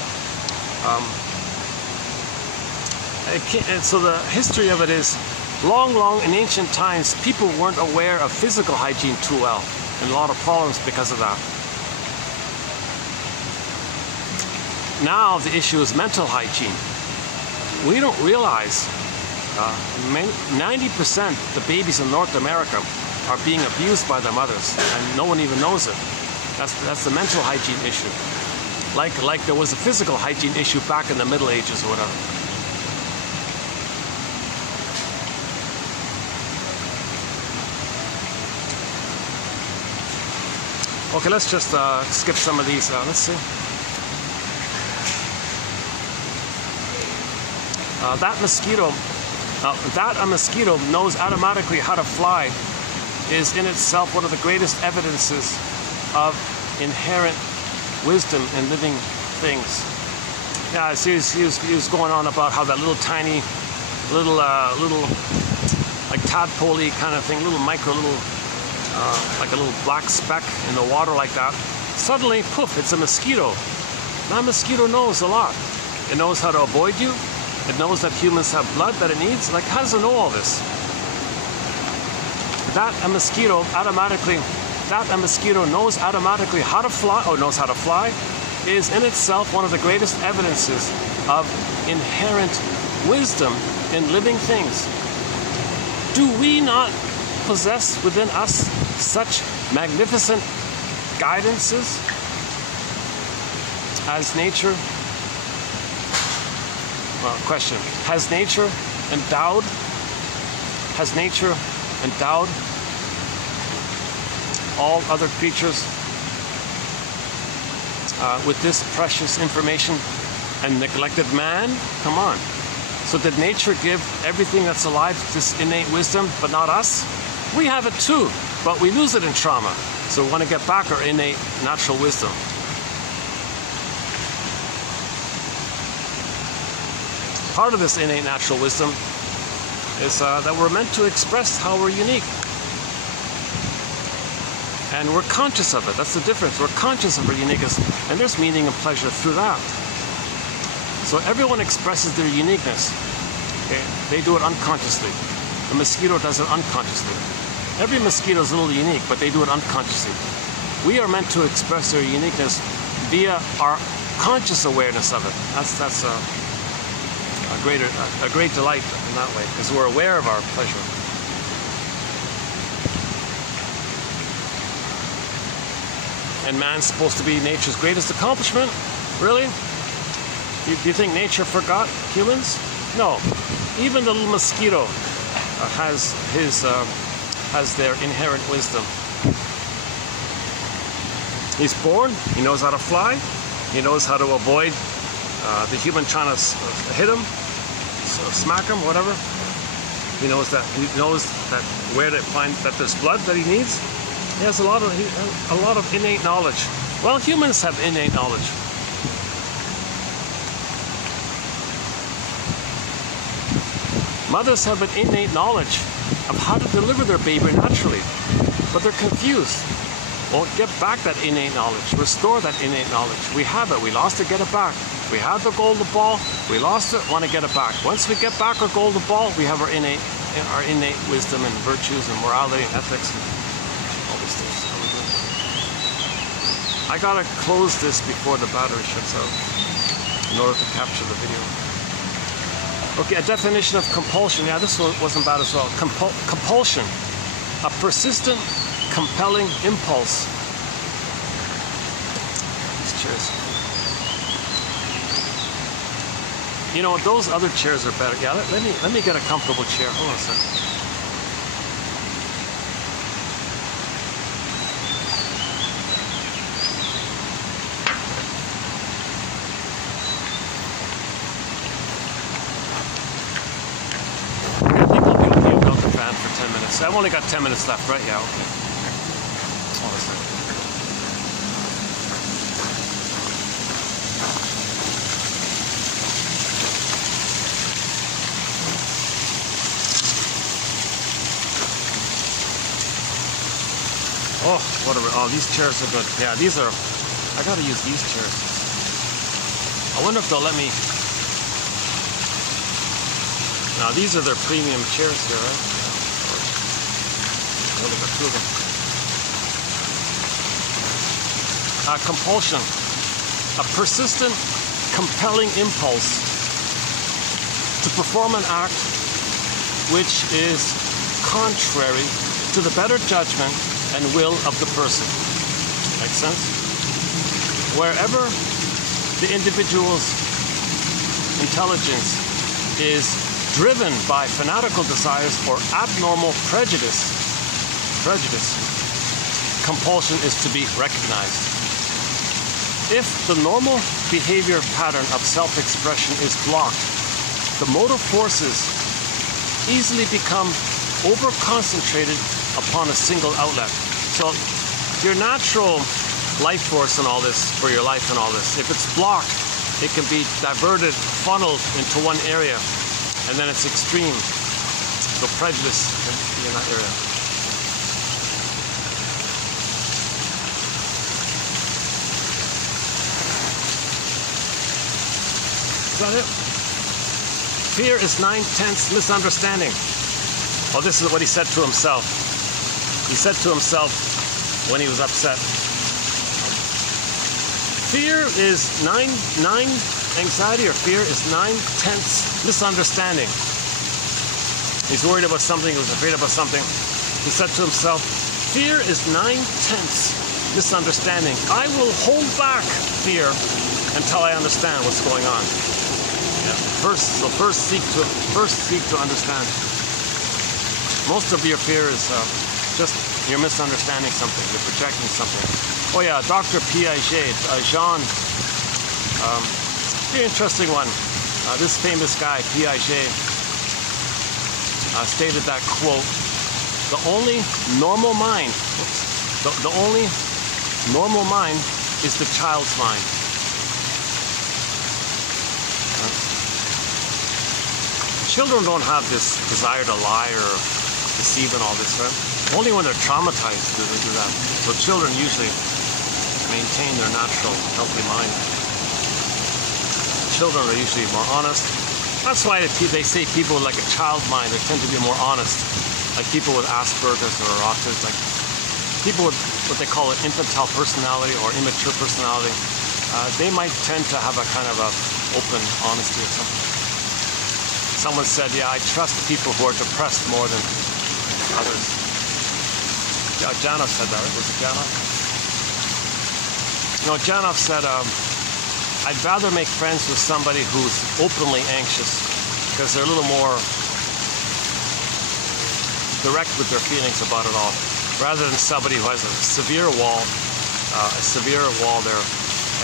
So the history of it is, long in ancient times, people weren't aware of physical hygiene too well, and a lot of problems because of that. Now the issue is mental hygiene. We don't realize 90% of the babies in North America are being abused by their mothers, and no one even knows it. That's the mental hygiene issue. Like there was a physical hygiene issue back in the Middle Ages or whatever. Okay, let's just skip some of these. Let's see. That a mosquito knows automatically how to fly is in itself one of the greatest evidences of inherent wisdom in living things. Yeah, so he was going on about how that little tiny, little like tadpole-y kind of thing, like a little black speck in the water like that. Suddenly, poof, it's a mosquito. That mosquito knows a lot. It knows how to avoid you. It knows that humans have blood that it needs. Like, how does it know all this? That a mosquito knows automatically how to fly, or knows how to fly, is in itself one of the greatest evidences of inherent wisdom in living things. Do we not possess within us such magnificent guidances as nature? Well, question, has nature endowed all other creatures with this precious information and neglected man? Come on. So did nature give everything that's alive this innate wisdom, but not us? We have it too, but we lose it in trauma. So we want to get back our innate natural wisdom. Part of this innate natural wisdom is that we're meant to express how we're unique. And we're conscious of it. That's the difference. We're conscious of our uniqueness, and there's meaning and pleasure through that. So everyone expresses their uniqueness. Okay? They do it unconsciously. The mosquito does it unconsciously. Every mosquito is a little unique, but they do it unconsciously. We are meant to express our uniqueness via our conscious awareness of it. That's a great delight in that way, because we're aware of our pleasure. and man's supposed to be nature's greatest accomplishment. Really? Do you think nature forgot humans? No. Even the little mosquito has their inherent wisdom. He's born, he knows how to fly, he knows how to avoid the human trying to hit him, smack him, whatever. He knows that where to find that there's blood that he needs. He has a lot of innate knowledge. Well, humans have innate knowledge. Mothers have an innate knowledge of how to deliver their baby naturally, but they're confused. Well, get back that innate knowledge. Restore that innate knowledge. We have it. We lost it. Get it back. We had the golden ball. We lost it. Want to get it back. Once we get back our golden ball, we have our innate wisdom and virtues and morality and ethics and all these things. I gotta close this before the battery shuts out in order to capture the video. Okay, a definition of compulsion. Yeah, this one wasn't bad as well. Compulsion, a persistent, compelling impulse. These chairs. You know, those other chairs are better. Yeah, let me get a comfortable chair. Hold on a second. I think I'll be okay without the fan for 10 minutes. I've only got 10 minutes left, right? Yeah, okay. Hold on a second. Oh, whatever. Oh, these chairs are good. Yeah, these are. I gotta use these chairs. I wonder if they'll let me. Now, these are their premium chairs here, right? Yeah. Only got two of them. Compulsion. A persistent, compelling impulse to perform an act which is contrary to the better judgment and will of the person. Makes sense? Wherever the individual's intelligence is driven by fanatical desires or abnormal prejudice, compulsion is to be recognized. If the normal behavior pattern of self-expression is blocked, the motor forces easily become over-concentrated upon a single outlet. So your natural life force and all this, for your life and all this, if it's blocked, it can be diverted, funneled into one area, and then it's extreme. So prejudice can be in that area. Is that it? Fear is 9/10 misunderstanding. Oh, this is what he said to himself. He said to himself when he was upset. Fear is anxiety or fear is 9/10 misunderstanding. He's worried about something, he was afraid about something. He said to himself, fear is 9/10 misunderstanding. I will hold back fear until I understand what's going on. Yeah. First seek to understand. Most of your fear is just you're misunderstanding something, you're projecting something. Oh yeah, Dr. Piaget, Jean, very interesting one. This famous guy, Piaget, stated that quote, the only normal mind is the child's mind. Children don't have this desire to lie or deceive and all this, right? Only when they're traumatized do they do that. So children usually maintain their natural, healthy mind. Children are usually more honest. That's why they say people with like a child mind, they tend to be more honest. Like people with Asperger's or autism, like people with what they call an infantile personality or immature personality, they might tend to have a kind of a open honesty or something. Someone said, yeah, I trust people who are depressed more than others. Yeah, Jana said that, right? Was it Jana? Janov said, I'd rather make friends with somebody who's openly anxious because they're a little more direct with their feelings about it all, rather than somebody who has a severe wall there,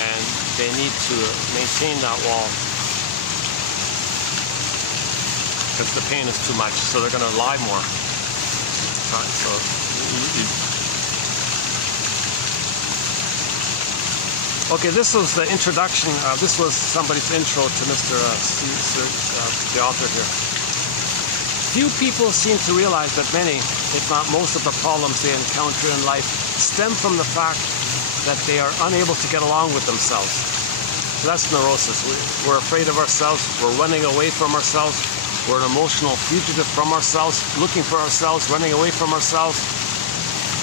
and they need to maintain that wall because the pain is too much, so they're going to lie more. Okay, this was the introduction. This was somebody's intro to Mr. The author here. Few people seem to realize that many, if not most of the problems they encounter in life stem from the fact that they are unable to get along with themselves. So that's neurosis. We're afraid of ourselves. We're running away from ourselves. We're an emotional fugitive from ourselves, looking for ourselves, running away from ourselves.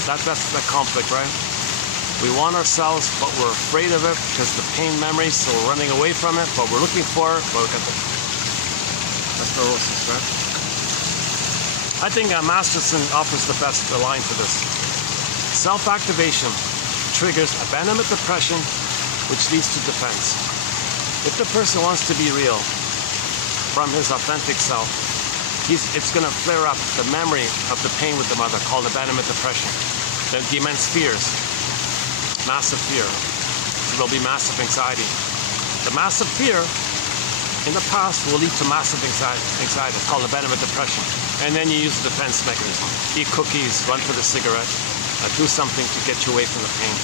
That's the conflict, right? We want ourselves, but we're afraid of it because of the pain memories, so we're running away from it, but we're looking for it, but that's neurosis, right? I think Masterson offers the best line for this. Self-activation triggers abandonment depression, which leads to defense. If the person wants to be real from his authentic self, it's going to flare up the memory of the pain with the mother, called abandonment depression. The immense fears. Massive fear. There'll be massive anxiety. The massive fear in the past will lead to massive anxiety. It's called abandonment depression. And then you use the defense mechanism. Eat cookies, run for the cigarette, do something to get you away from the pain.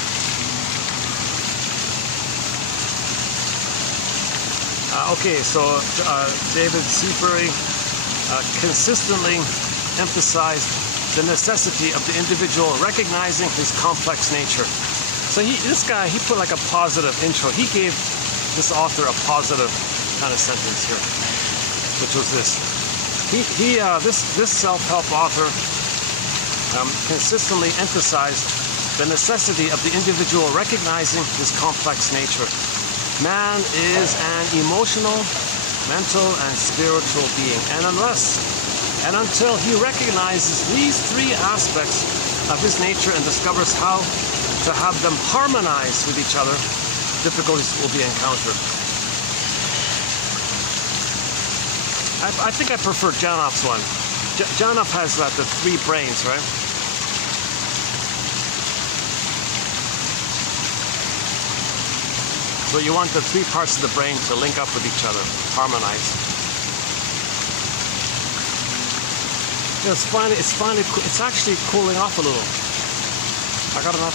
Okay, so David Seabury consistently emphasized the necessity of the individual recognizing his complex nature. So this guy put like a positive intro. He gave this author a positive kind of sentence here, which was this. This self-help author consistently emphasized the necessity of the individual recognizing his complex nature. Man is an emotional, mental, and spiritual being, and until he recognizes these three aspects of his nature and discovers how to have them harmonize with each other, difficulties will be encountered. I think I prefer Janov's one. Janov has the three brains, right? So you want the three parts of the brain to link up with each other, harmonize. Yeah, it's actually cooling off a little. I got enough.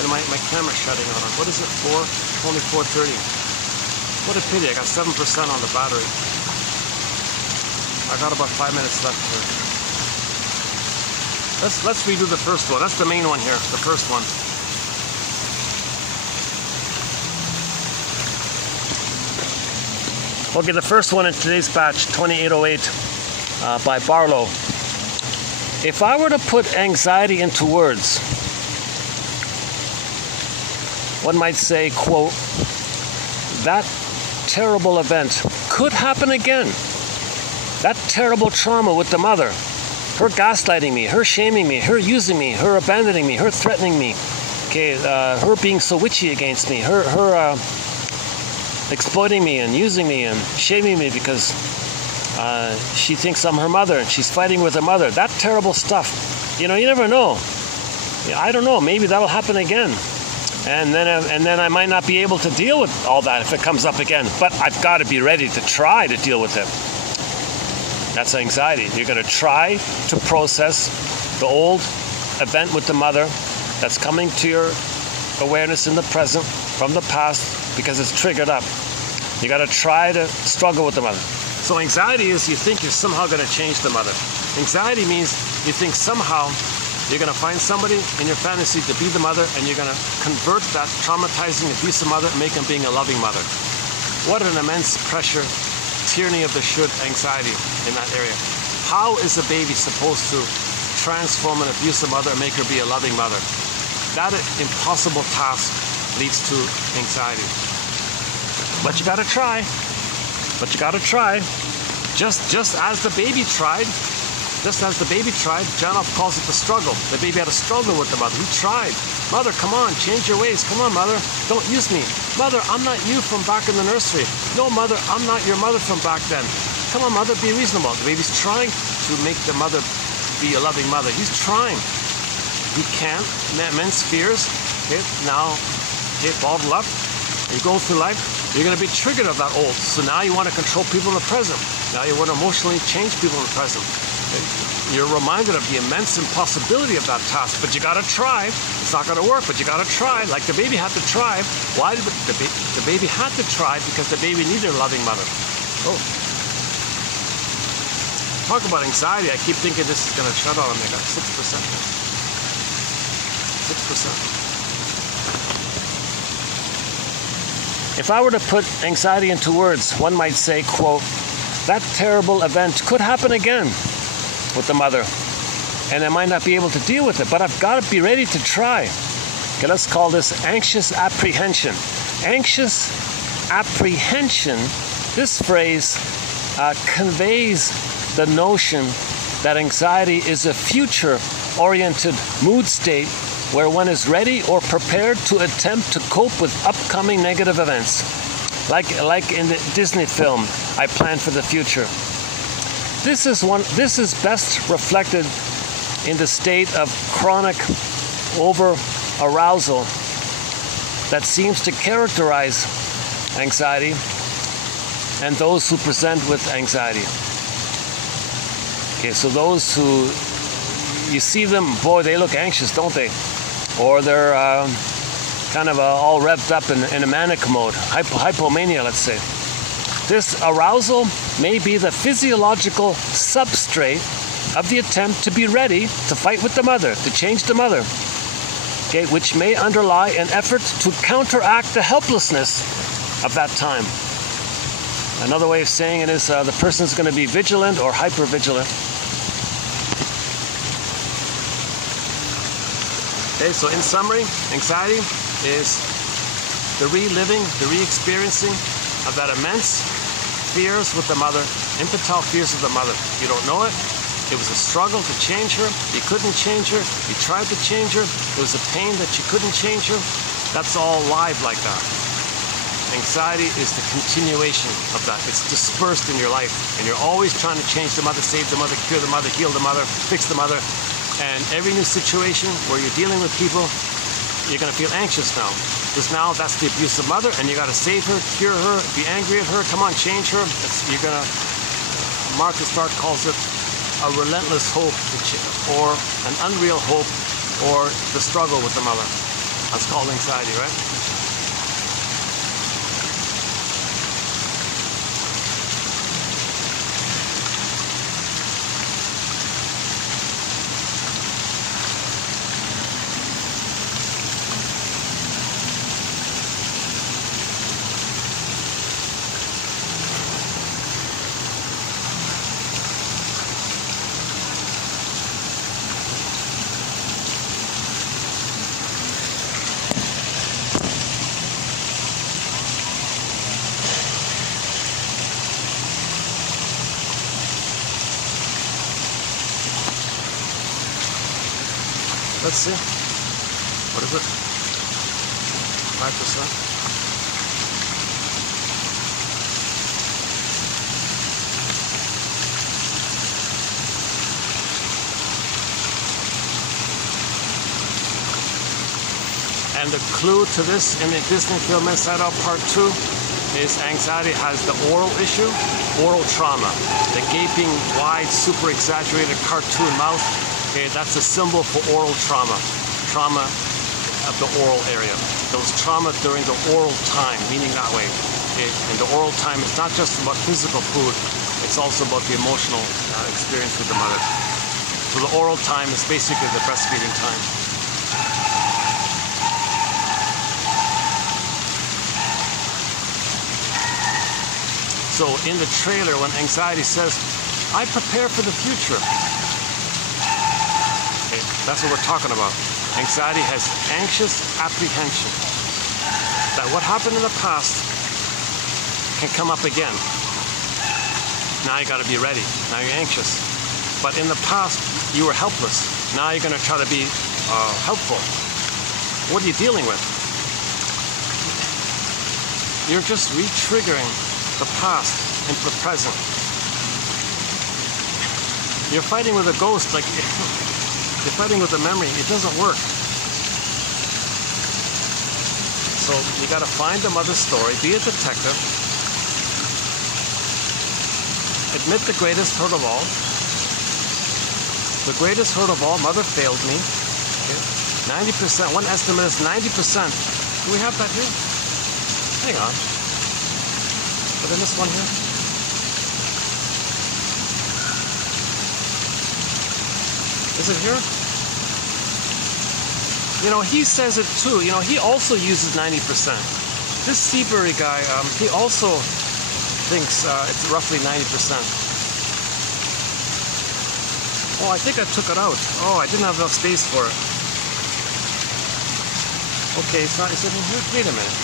And my camera's shutting on. What is it for? Only 4:30. What a pity. I got 7% on the battery. I got about 5 minutes left here. Let's redo the first one. That's the main one here. The first one. Okay, the first one in today's batch, 2808, by Barlow. If I were to put anxiety into words, one might say, quote, that terrible event could happen again. That terrible trauma with the mother, her gaslighting me, her shaming me, her using me, her abandoning me, her threatening me, okay, her being so witchy against me, her exploiting me and using me and shaming me because she thinks I'm her mother and she's fighting with her mother. That terrible stuff. You never know. I don't know. Maybe that'll happen again. And then I might not be able to deal with all that if it comes up again. But I've got to be ready to try to deal with it. That's anxiety. You're going to try to process the old event with the mother that's coming to your awareness in the present from the past because it's triggered up. You got to try to struggle with the mother. So anxiety is you think you're somehow going to change the mother. Anxiety means you think somehow you're going to find somebody in your fantasy to be the mother, and you're going to convert that traumatizing, abusive mother and make them being a loving mother. What an immense pressure, tyranny of the should, anxiety in that area. How is a baby supposed to transform an abusive mother and make her be a loving mother? That impossible task leads to anxiety. But you got to try. Just as the baby tried, Just as the baby tried, Janoff calls it the struggle. The baby had a struggle with the mother. He tried. Mother, come on, change your ways. Come on, mother, don't use me. Mother, I'm not you from back in the nursery. No, mother, I'm not your mother from back then. Come on, mother, be reasonable. The baby's trying to make the mother be a loving mother. He's trying. He can't. Men's fears. Okay, now, okay, bottle up. You go through life, you're going to be triggered of that old. So now you want to control people in the present. Now you want to emotionally change people in the present. You're reminded of the immense impossibility of that task, but you got to try. It's not going to work, but you got to try. Like the baby had to try. Why did the baby had to try? Because the baby needed a loving mother. Oh. Talk about anxiety. I keep thinking this is going to shut on me. I got 6%. 6%. If I were to put anxiety into words, one might say, quote, that terrible event could happen again with the mother, and I might not be able to deal with it, but I've got to be ready to try. Okay, let's call this anxious apprehension. Anxious apprehension, this phrase conveys the notion that anxiety is a future-oriented mood state where one is ready or prepared to attempt to cope with upcoming negative events. Like in the Disney film, I Plan for the Future. This is best reflected in the state of chronic overarousal that seems to characterize anxiety and those who present with anxiety. Okay, so those who, you see them, boy, they look anxious, don't they? Or they're kind of all revved up in a manic mode, hypomania, let's say. This arousal may be the physiological substrate of the attempt to be ready to fight with the mother, to change the mother, okay, which may underlie an effort to counteract the helplessness of that time. Another way of saying it is the person's going to be vigilant or hypervigilant. Okay, so in summary, anxiety is the reliving, the re-experiencing of that immense fears with the mother, infantile fears of the mother. You don't know it. It was a struggle to change her. You couldn't change her. You tried to change her. It was a pain that you couldn't change her. That's all live like that. Anxiety is the continuation of that. It's dispersed in your life, and you're always trying to change the mother, save the mother, cure the mother, heal the mother, fix the mother. And every new situation where you're dealing with people, you're going to feel anxious now. Because now that's the abusive mother, and you got to save her, cure her, be angry at her, come on, change her. You're going to, Marcus Stark calls it a relentless hope, or an unreal hope, or the struggle with the mother. That's called anxiety, right? Let's see. What is it? 5%. And the clue to this in the Disney film Inside Out Part 2 is anxiety has the oral issue, oral trauma. The gaping, wide, super exaggerated cartoon mouth, okay, that's a symbol for oral trauma. Trauma of the oral area. Those trauma during the oral time, meaning that way. Okay? And the oral time is not just about physical food, it's also about the emotional experience with the mother. So the oral time is basically the breastfeeding time. So in the trailer, when anxiety says, I prepare for the future. Okay, that's what we're talking about. Anxiety has anxious apprehension. That what happened in the past can come up again. Now you got to be ready. Now you're anxious. But in the past, you were helpless. Now you're going to try to be helpful. What are you dealing with? You're just re-triggering the past into the present. You're fighting with a ghost, like you're fighting with a memory. It doesn't work. So you got to find the mother's story, be a detective, admit the greatest hurt of all. The greatest hurt of all, mother failed me. Okay. 90%, one estimate is 90%. Do we have that here? Hang on. Did I miss one here? Is it here? You know, he says it too. You know, he also uses 90%. This Seabury guy, he also thinks it's roughly 90%. Oh, I think I took it out. Oh, I didn't have enough space for it. Okay, it's not, is it in here? Wait a minute.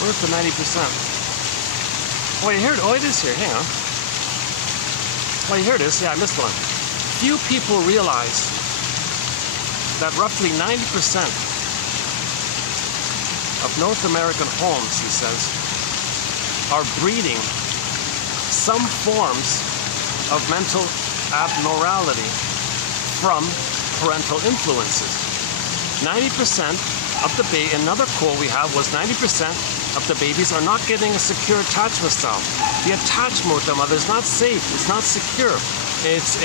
Where's the 90%? Oh, you hear it? Oh, it is here. Hang on. Oh, you hear this? Yeah, I missed one. Few people realize that roughly 90% of North American homes, he says, are breeding some forms of mental abnormality from parental influences. 90% of the another quote we have was 90% of the babies are not getting a secure attachment style. The attachment with the mother is not safe, it's not secure, it's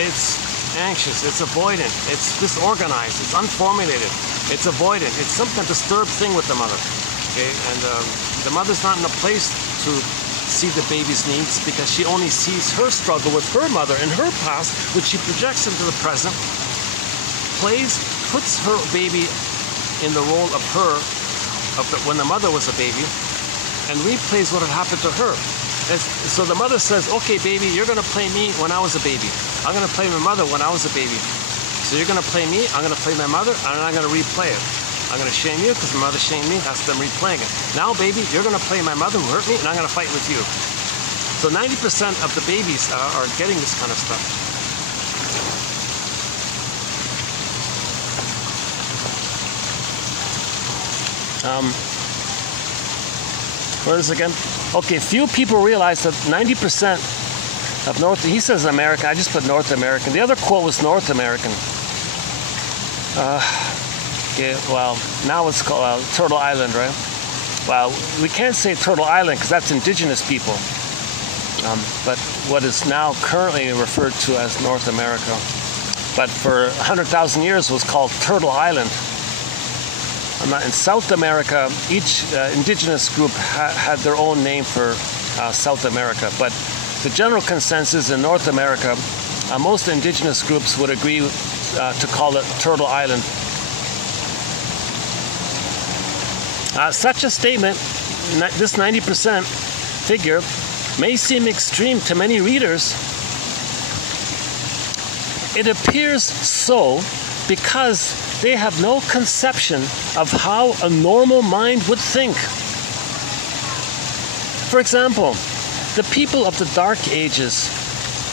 anxious, it's avoidant, it's disorganized, it's unformulated, it's avoidant, it's some kind of disturbed thing with the mother. Okay, and the mother's not in a place to see the baby's needs because she only sees her struggle with her mother in her past, which she projects into the present, puts her baby in the role of her, when the mother was a baby, and replays what had happened to her. So the mother says, okay baby, you're going to play me when I was a baby. I'm going to play my mother when I was a baby. So you're going to play me, I'm going to play my mother, and I'm going to replay it. I'm going to shame you because my mother shamed me, that's them replaying it. Now baby, you're going to play my mother who hurt me, and I'm going to fight with you. So 90% of the babies are getting this kind of stuff. Where is it again? Okay, few people realize that 90% of North, he says American, I just put North American. The other quote was North American. Okay, well, now it's called Turtle Island, right? Well, we can't say Turtle Island because that's indigenous people. But what is now currently referred to as North America. But for 100,000 years was called Turtle Island. In South America, each indigenous group had their own name for South America, but the general consensus in North America, most indigenous groups would agree to call it Turtle Island. Such a statement, this 90% figure, may seem extreme to many readers. It appears so because they have no conception of how a normal mind would think. For example, the people of the Dark Ages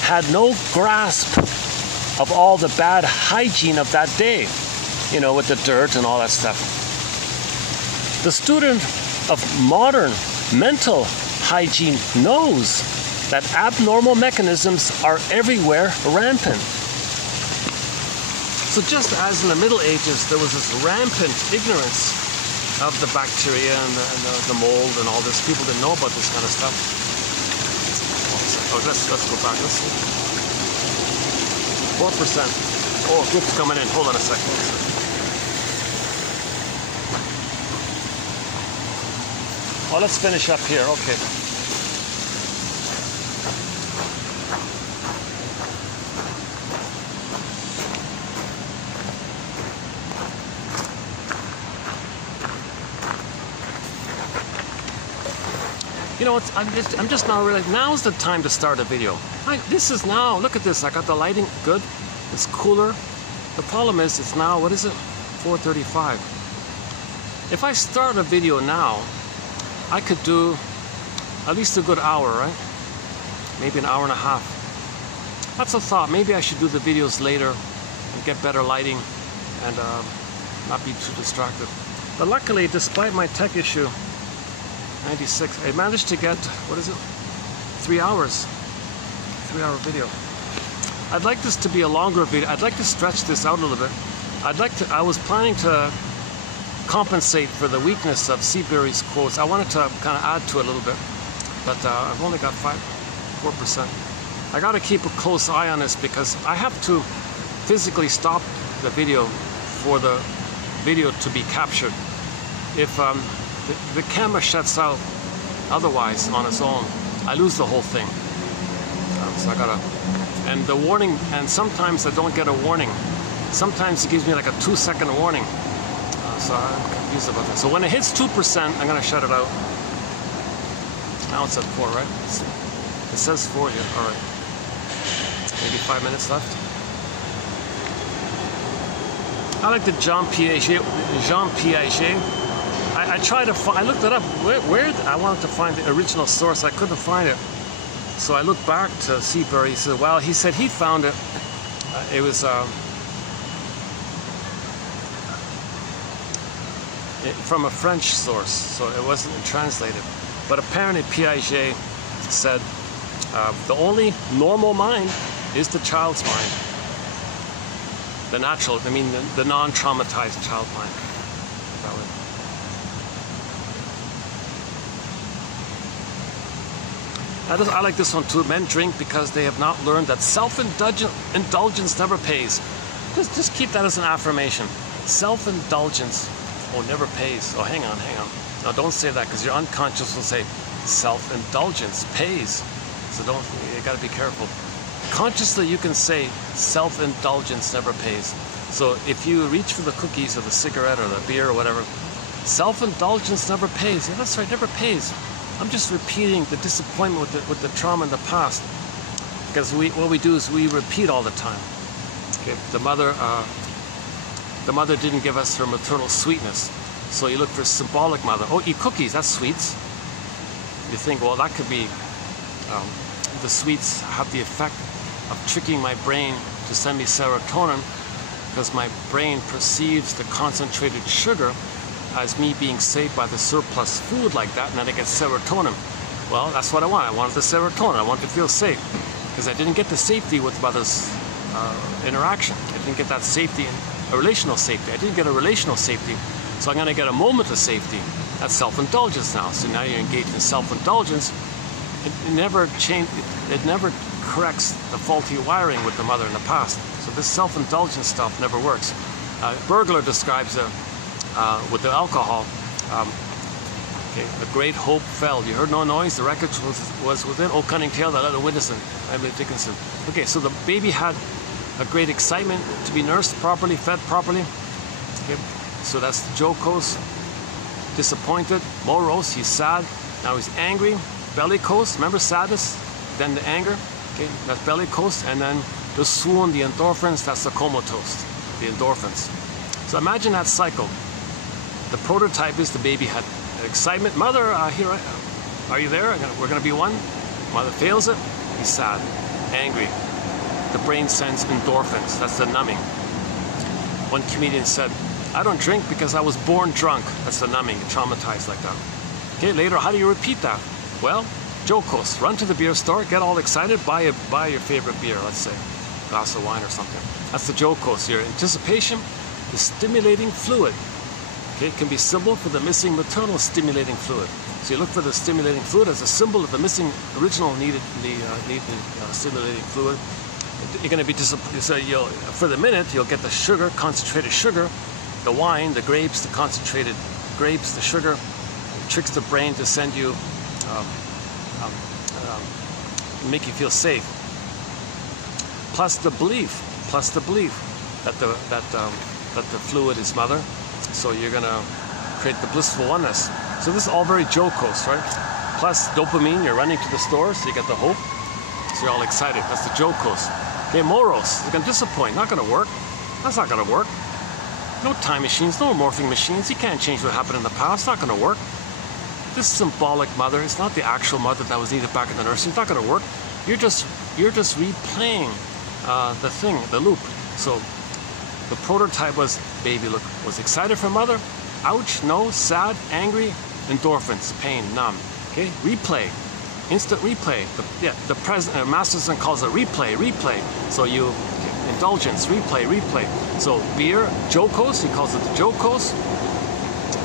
had no grasp of all the bad hygiene of that day, you know, with the dirt and all that stuff. The student of modern mental hygiene knows that abnormal mechanisms are everywhere rampant. So just as in the Middle Ages, there was this rampant ignorance of the bacteria and the mold and all this. People didn't know about this kind of stuff. Oh, let's go back. Let's see. 4%. Oh, group's coming in. Hold on a second. Oh, let's finish up here. Okay. You know, I'm just now realizing now's the time to start a video. This is now, look at this, I got the lighting good, it's cooler. The problem is, it's now, what is it? 4:35. If I start a video now, I could do at least a good hour, right? Maybe an hour and a half. That's a thought. Maybe I should do the videos later and get better lighting and not be too distracted. But luckily, despite my tech issue, 96, I managed to get, what is it? 3 hours. 3-hour video. I'd like this to be a longer video. I'd like to stretch this out a little bit. I was planning to compensate for the weakness of Seabury's quotes. I wanted to kind of add to it a little bit, but I've only got 4%. I got to keep a close eye on this because I have to physically stop the video for the video to be captured. If the camera shuts out otherwise on its own, I lose the whole thing. So I gotta, and the warning, and sometimes I don't get a warning. Sometimes it gives me like a 2-second warning. So I'm confused about that. So when it hits 2%, I'm gonna shut it out. Now it's at 4, right? It says 4 here. All right. Maybe 5 minutes left. I like the Jean Piaget. I tried to find, I looked it up. Where I wanted to find the original source. I couldn't find it. So I looked back to Seabury. He said, well, he said he found it. It was from a French source, so it wasn't translated. But apparently Piaget said the only normal mind is the child's mind. The natural, I mean the non-traumatized child mind. That way. I like this one too. Men drink because they have not learned that self-indulgence never pays. Just keep that as an affirmation. Self-indulgence, oh, never pays. Oh, hang on. No, don't say that because your unconscious will say self-indulgence pays. So you got to be careful. Consciously, you can say self-indulgence never pays. So if you reach for the cookies or the cigarette or the beer or whatever, self-indulgence never pays. Yeah, that's right, never pays. I'm just repeating the disappointment with the trauma in the past, because what we do is we repeat all the time. Okay, the mother didn't give us her maternal sweetness, so you look for symbolic mother. Oh, eat cookies, that's sweets. You think, well, that could be the sweets have the effect of tricking my brain to send me serotonin, because my brain perceives the concentrated sugar as me being saved by the surplus food like that, and then I get serotonin. Well, that's what I want. I wanted the serotonin. I want to feel safe, because I didn't get the safety with mother's interaction. I didn't get that safety, a relational safety. I didn't get a relational safety, so I'm going to get a moment of safety. That's self-indulgence now. So now you're engaged in self-indulgence. It never corrects the faulty wiring with the mother in the past. So this self-indulgence stuff never works. Burglar describes with the alcohol. Okay, a great hope fell. You heard no noise. The wreckage was within. Oh, cunning tale that let a witness in. Emily Dickinson. Okay, so the baby had a great excitement to be nursed properly, fed properly. Okay, so that's jocose, disappointed, morose. He's sad. Now he's angry. Bellicose. Remember sadness, then the anger. Okay, that's bellicose, and then the swoon, the endorphins. That's the comatose, the endorphins. So imagine that cycle. The prototype is the baby had excitement. Mother, here are you there? We're going to be one. Mother fails it. He's sad, angry. The brain sends endorphins. That's the numbing. One comedian said, I don't drink because I was born drunk. That's the numbing, traumatized like that. Okay, later, how do you repeat that? Well, jocose. Run to the beer store, get all excited, buy your favorite beer, let's say. A glass of wine or something. That's the jocose. Your anticipation, the stimulating fluid. Okay, it can be symbol for the missing maternal stimulating fluid. So you look for the stimulating fluid as a symbol of the missing original needed stimulating fluid. You're going to be disappointed. So for the minute, you'll get the sugar, concentrated sugar, the wine, the grapes, the concentrated grapes, the sugar. It tricks the brain to send you, make you feel safe. Plus the belief that the fluid is mother. So you're going to create the blissful oneness. So this is all very jocose, right? Plus dopamine, you're running to the store, so you get the hope. So you're all excited. That's the jocose. Okay, morose, you're going to disappoint. Not going to work. That's not going to work. No time machines, no morphing machines. You can't change what happened in the past. Not going to work. this symbolic mother. It's not the actual mother that was needed back in the nursery. It's not going to work. You're just replaying the thing, the loop. So the prototype was baby was excited for mother. Ouch, no, sad, angry, endorphins, pain, numb. Okay, replay, instant replay. The president, Masterson calls it replay. So you indulgence, replay. So beer, jocose, he calls it the jocose.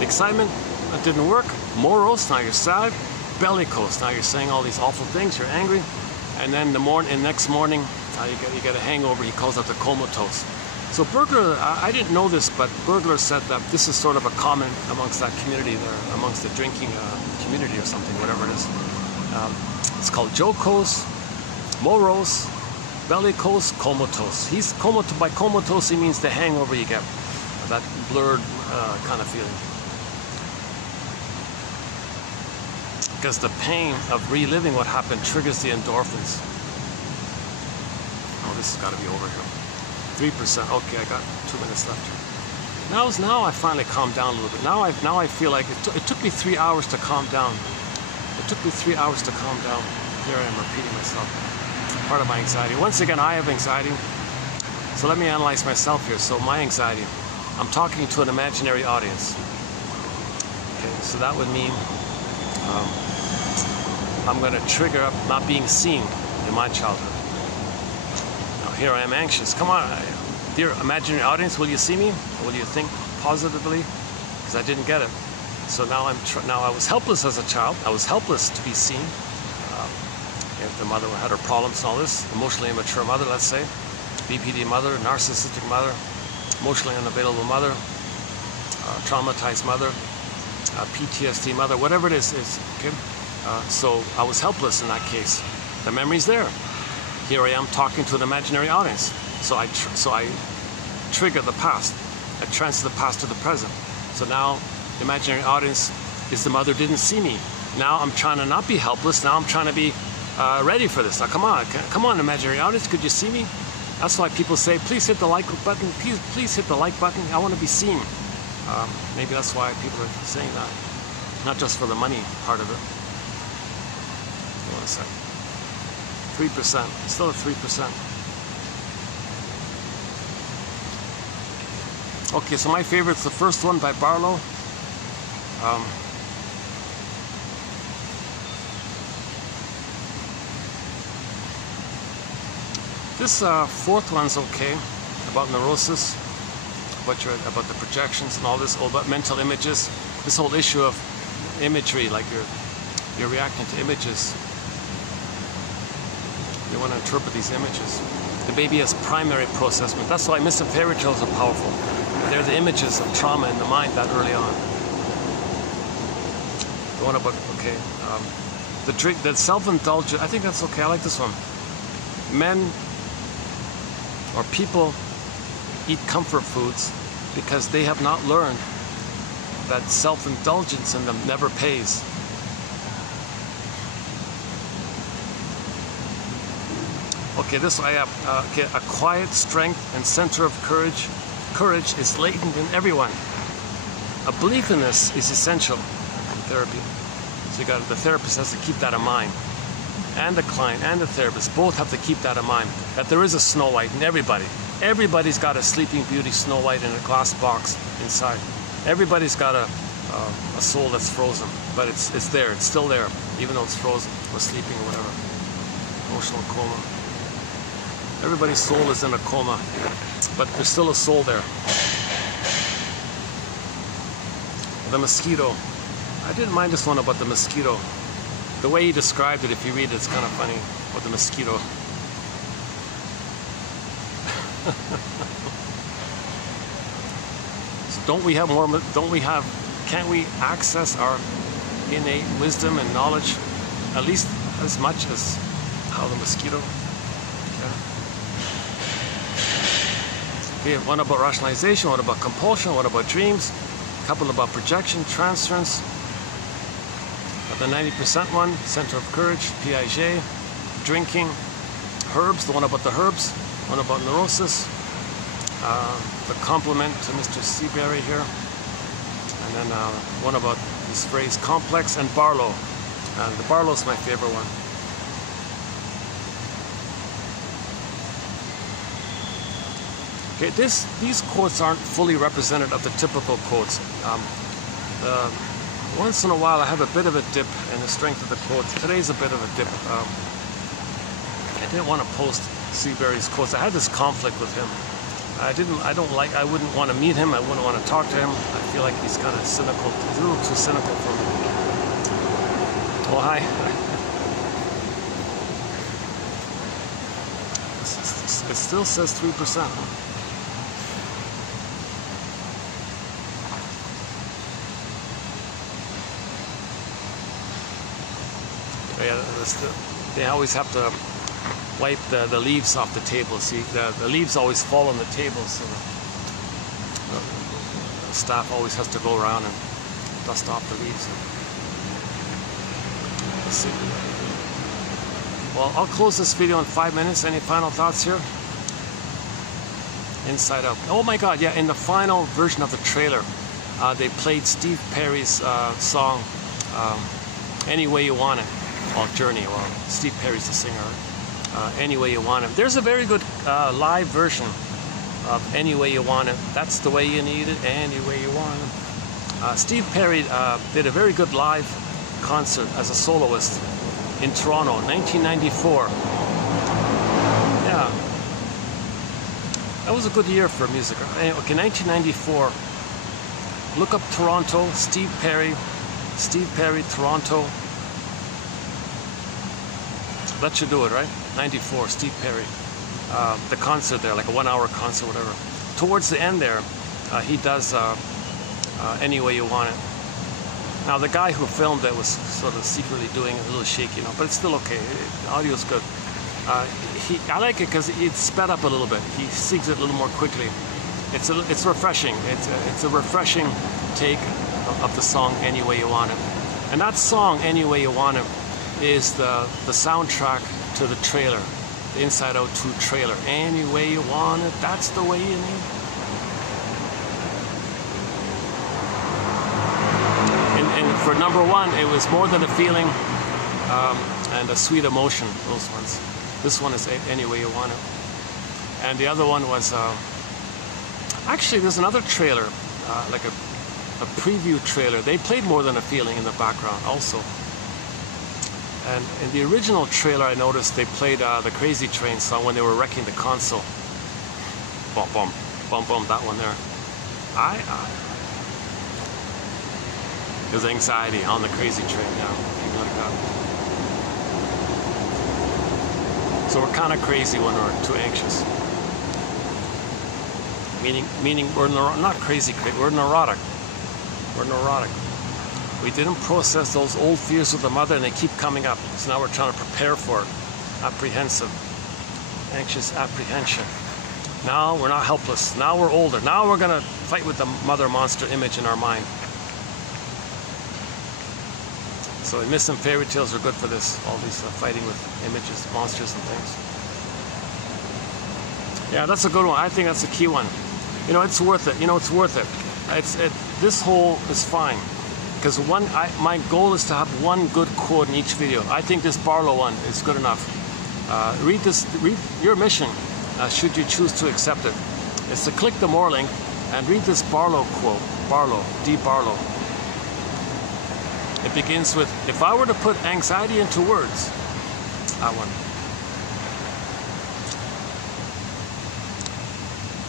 Excitement, that didn't work. Morose, now you're sad. Bellicose, now you're saying all these awful things, you're angry. And then next morning, you get a hangover, he calls it the comatose. So Bergler, I didn't know this, but Bergler said that this is sort of a common amongst that community there, amongst the drinking community or something, whatever it is. It's called jocose, morose, bellicose, comatose. He's comatose. By comatose, he means the hangover you get, that blurred kind of feeling. Because the pain of reliving what happened triggers the endorphins. Oh, this has got to be over here. 3%. Okay, I got 2 minutes left here. Now I finally calmed down a little bit. Now I feel like it took me 3 hours to calm down. It took me 3 hours to calm down. Here I am repeating myself. Part of my anxiety. Once again, I have anxiety. So let me analyze myself here. So my anxiety, I'm talking to an imaginary audience. Okay, so that would mean I'm going to trigger up not being seen in my childhood. Now here I am anxious. Come on, dear imaginary audience, will you see me? Or will you think positively? Because I didn't get it. So now I was helpless as a child. I was helpless to be seen. If the mother had her problems and all this, emotionally immature mother, let's say, BPD mother, narcissistic mother, emotionally unavailable mother, traumatized mother, PTSD mother, whatever it is okay? So I was helpless in that case. The memory's there. Here I am talking to an imaginary audience. So I trigger the past. I transfer the past to the present. So now the imaginary audience is the mother didn't see me. Now I'm trying to not be helpless. Now I'm trying to be ready for this. Now come on, imaginary audience, could you see me? That's why people say, please hit the like button. Please hit the like button. I want to be seen. Maybe that's why people are saying that. Not just for the money part of it. Hold on a second. 3%. Still at 3%. Okay, so my favorite's the first one by Barlow. This fourth one's okay, about neurosis, about the projections and all this, all about mental images. This whole issue of imagery, like you're reacting to images. You want to interpret these images. The baby has primary processment. That's why missing fairy tales are powerful. They're the images of trauma in the mind that early on. The one about, okay, the self-indulgent, I think that's okay, I like this one. Men or people eat comfort foods because they have not learned that self-indulgence in them never pays. Okay, this I have a quiet strength and center of courage. Courage is latent in everyone. A belief in this is essential in therapy. So the therapist has to keep that in mind. And the client and the therapist both have to keep that in mind, that there is a Snow White in everybody. Everybody's got a Sleeping Beauty Snow White in a glass box inside. Everybody's got a soul that's frozen, but it's there, it's still there, even though it's frozen or sleeping or whatever. Emotional coma. Everybody's soul is in a coma, but there's still a soul there. The mosquito. I didn't mind this one about the mosquito. The way he described it, if you read it, it's kind of funny, with the mosquito. So can't we access our innate wisdom and knowledge at least as much as how the mosquito? Okay, one about rationalization, one about compulsion, one about dreams, a couple about projection, transference. The 90% one, center of courage, Piaget, drinking, herbs, the one about the herbs, one about neurosis, the compliment to Mr. Seabury here, and then one about this phrase, complex and Barlow. The Barlow's my favorite one. Okay, these quotes aren't fully representative of the typical quotes. Once in a while I have a bit of a dip in the strength of the quotes. Today's a bit of a dip. I didn't want to post Seabury's quotes. I had this conflict with him. I wouldn't want to meet him. I wouldn't want to talk to him. I feel like he's kind of cynical. He's a little too cynical for me. Oh, hi. It still says 3%. Yeah, they always have to wipe the leaves off the table. See, the leaves always fall on the table, so the staff always has to go around and dust off the leaves. Let's see. Well, I'll close this video in 5 minutes. Any final thoughts here? Inside Out. Oh my God, yeah, in the final version of the trailer, they played Steve Perry's song, Any Way You Want It. Well, Journey. Well, Steve Perry's the singer. Any Way You Want It. There's a very good live version of Any Way You Want It. That's the way you need it, any way you want it. Steve Perry did a very good live concert as a soloist in Toronto, 1994. Yeah. That was a good year for music. Okay, 1994. Look up Toronto, Steve Perry, Toronto. That should do it, right? 94, Steve Perry. The concert there, like a 1-hour concert, whatever. Towards the end there, he does Any Way You Want It. Now, the guy who filmed it was sort of secretly doing it a little shaky, you know, but it's still okay. The audio's good. I like it because it's sped up a little bit. He sings it a little more quickly. It's refreshing. It's a refreshing take of the song Any Way You Want It. And that song, Any Way You Want It, is the soundtrack to the trailer, the Inside Out 2 trailer. Any way you want it, that's the way you need it. And for number one, it was More Than a Feeling and A Sweet Emotion, those ones. This one is Any Way You Want It. And the other one was, actually there's another trailer, like a preview trailer. They played More Than a Feeling in the background also. And in the original trailer, I noticed they played the Crazy Train song when they were wrecking the console. Bum, bum, bum, bum, that one there. There's anxiety on the Crazy Train now. Like that. So we're kind of crazy when we're too anxious. Meaning we're not crazy, we're neurotic. We're neurotic. We didn't process those old fears of the mother, and they keep coming up. So now we're trying to prepare for it. Apprehensive. Anxious apprehension. Now we're not helpless. Now we're older. Now we're going to fight with the mother monster image in our mind. So myths and fairy tales are good for this. All these fighting with images, monsters and things. Yeah, that's a good one. I think that's a key one. You know, it's worth it. You know, it's worth it. This whole is fine. Because my goal is to have one good quote in each video. I think this Barlow one is good enough. Read your mission, should you choose to accept it, is to click the more link and read this Barlow quote. Barlow, D. Barlow. It begins with, if I were to put anxiety into words, that one.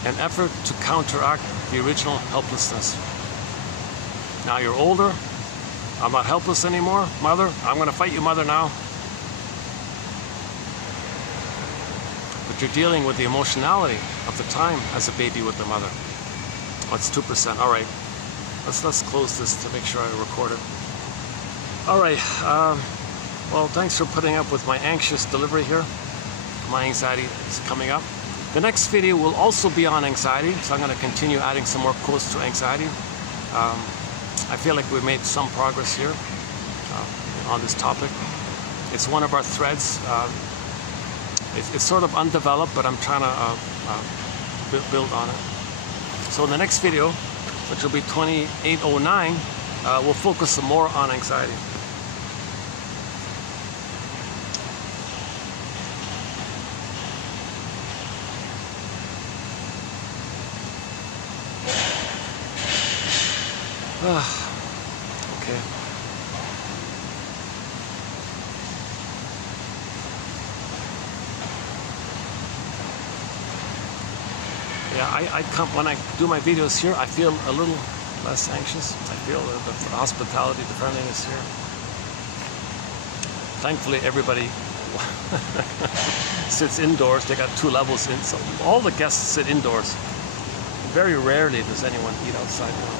An effort to counteract the original helplessness. Now you're older. I'm not helpless anymore, mother. I'm going to fight you, mother, now. But you're dealing with the emotionality of the time as a baby with the mother. Oh, it's 2%. All right. Let's close this to make sure I record it. All right. Well, thanks for putting up with my anxious delivery here. My anxiety is coming up. The next video will also be on anxiety, so I'm going to continue adding some more quotes to anxiety. I feel like we've made some progress here on this topic. It's one of our threads. It's sort of undeveloped, but I'm trying to build on it. So in the next video, which will be 2809, we'll focus some more on anxiety. Okay. Yeah, I come when I do my videos here, I feel a little less anxious. I feel the hospitality, the friendliness here. Thankfully, everybody sits indoors. They got 2 levels in, so all the guests sit indoors. Very rarely does anyone eat outside now.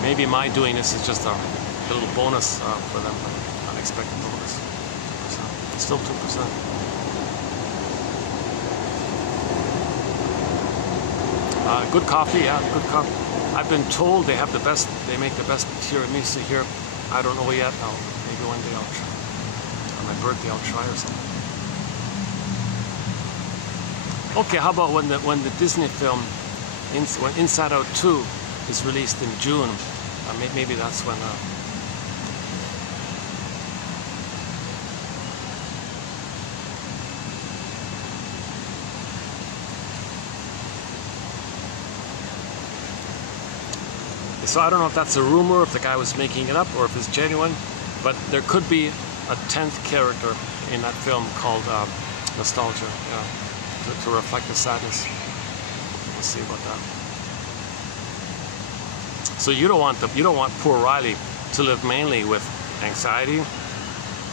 Maybe my doing this is just a little bonus for them, unexpected bonus. Still 2%. Good coffee, yeah, good coffee. I've been told they have the best, they make the best tiramisu here. I don't know yet. Maybe one day I'll try. On my birthday I'll try or something. Okay, how about when the Disney film when Inside Out 2 is released in June? Maybe that's when. So I don't know if that's a rumor, if the guy was making it up, or if it's genuine. But there could be a 10th character in that film called Nostalgia. Yeah. To reflect the sadness. We'll see about that. So you don't want poor Riley to live mainly with anxiety,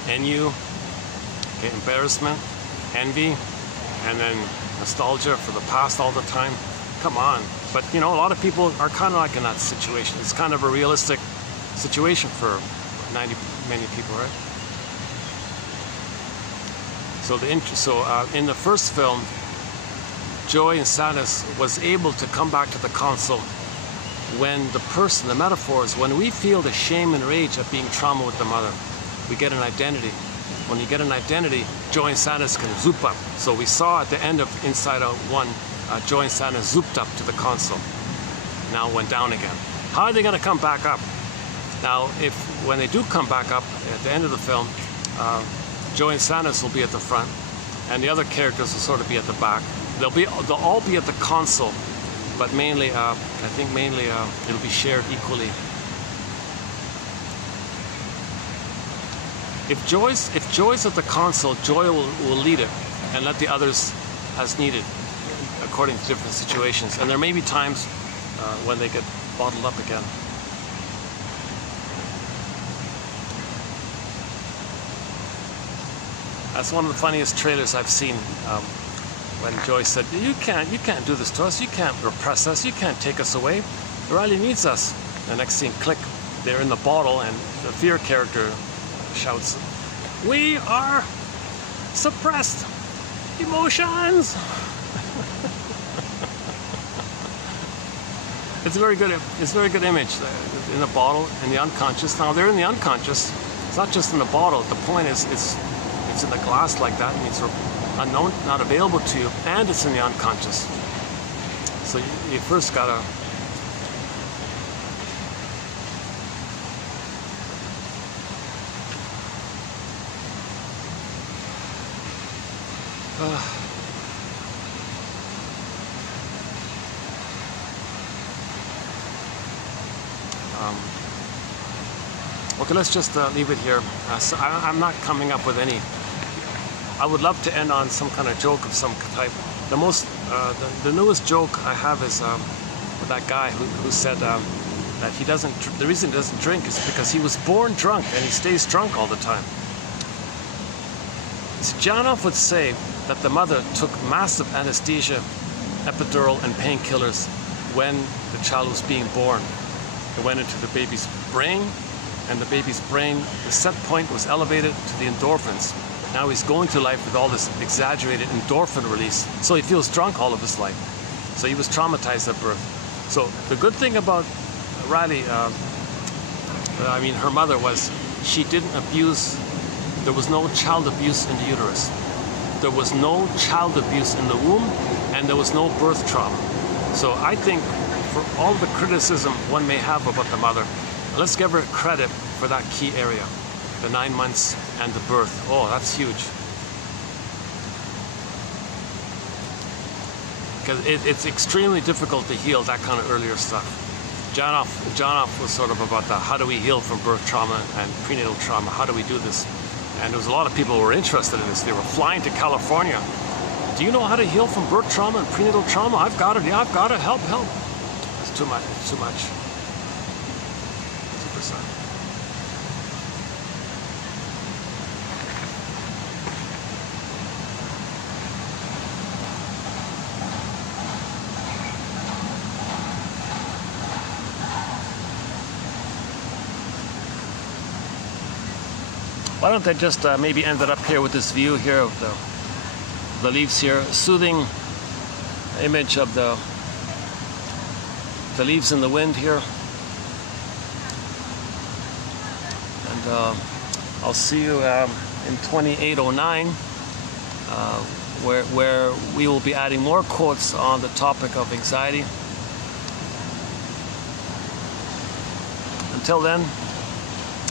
ennui, okay, embarrassment, envy, and then nostalgia for the past all the time. Come on. But you know, a lot of people are kind of like in that situation. It's kind of a realistic situation for many people, right? So in the first film, joy and sadness was able to come back to the console when the metaphor is when we feel the shame and rage of being trauma with the mother. We get an identity. When you get an identity, joy and sadness can zoop up. So we saw at the end of Inside Out 1, joy and sadness zooped up to the console. Now it went down again. How are they going to come back up? Now, when they do come back up at the end of the film, joy and sadness will be at the front, and the other characters will sort of be at the back. They'll all be at the console, but mainly, I think mainly it'll be shared equally. If joy's at the console, joy will lead it and let the others as needed, according to different situations. And there may be times when they get bottled up again. That's one of the funniest trailers I've seen. When Joy said, "You can't do this to us. You can't repress us. You can't take us away. Riley needs us." The next scene, click, they're in the bottle, and the fear character shouts, "We are suppressed emotions." It's a very good image in the bottle, in the unconscious. Now they're in the unconscious. It's not just in the bottle. The point is, it's in the glass like that. It means they're unknown, not available to you, and it's in the unconscious. So you first gotta okay, let's just leave it here. So I'm not coming up with any. I would love to end on some kind of joke of some type. The newest joke I have is with that guy who said that the reason he doesn't drink is because he was born drunk and he stays drunk all the time. So Janoff would say that the mother took massive anesthesia, epidural, and painkillers when the child was being born. It went into the baby's brain, and the baby's brain, the set point was elevated to the endorphins. Now he's going through life with all this exaggerated endorphin release, so he feels drunk all of his life. So he was traumatized at birth. So the good thing about Riley, her mother, was she didn't abuse. There was no child abuse in the uterus. There was no child abuse in the womb, and there was no birth trauma. So I think for all the criticism one may have about the mother, let's give her credit for that key area, the 9 months and the birth. Oh, that's huge. Because it's extremely difficult to heal that kind of earlier stuff. John Off was sort of about the how do we heal from birth trauma and prenatal trauma, how do we do this? And there was a lot of people who were interested in this. They were flying to California. Do you know how to heal from birth trauma and prenatal trauma? I've got it. Yeah, I've got it. Help. It's too much. It's too much. 2%. Why don't I just maybe end it up here with this view here of the leaves here, soothing image of the leaves in the wind here. And I'll see you in 2809 where we will be adding more quotes on the topic of anxiety. Until then,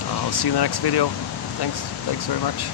I'll see you in the next video. Thanks very much.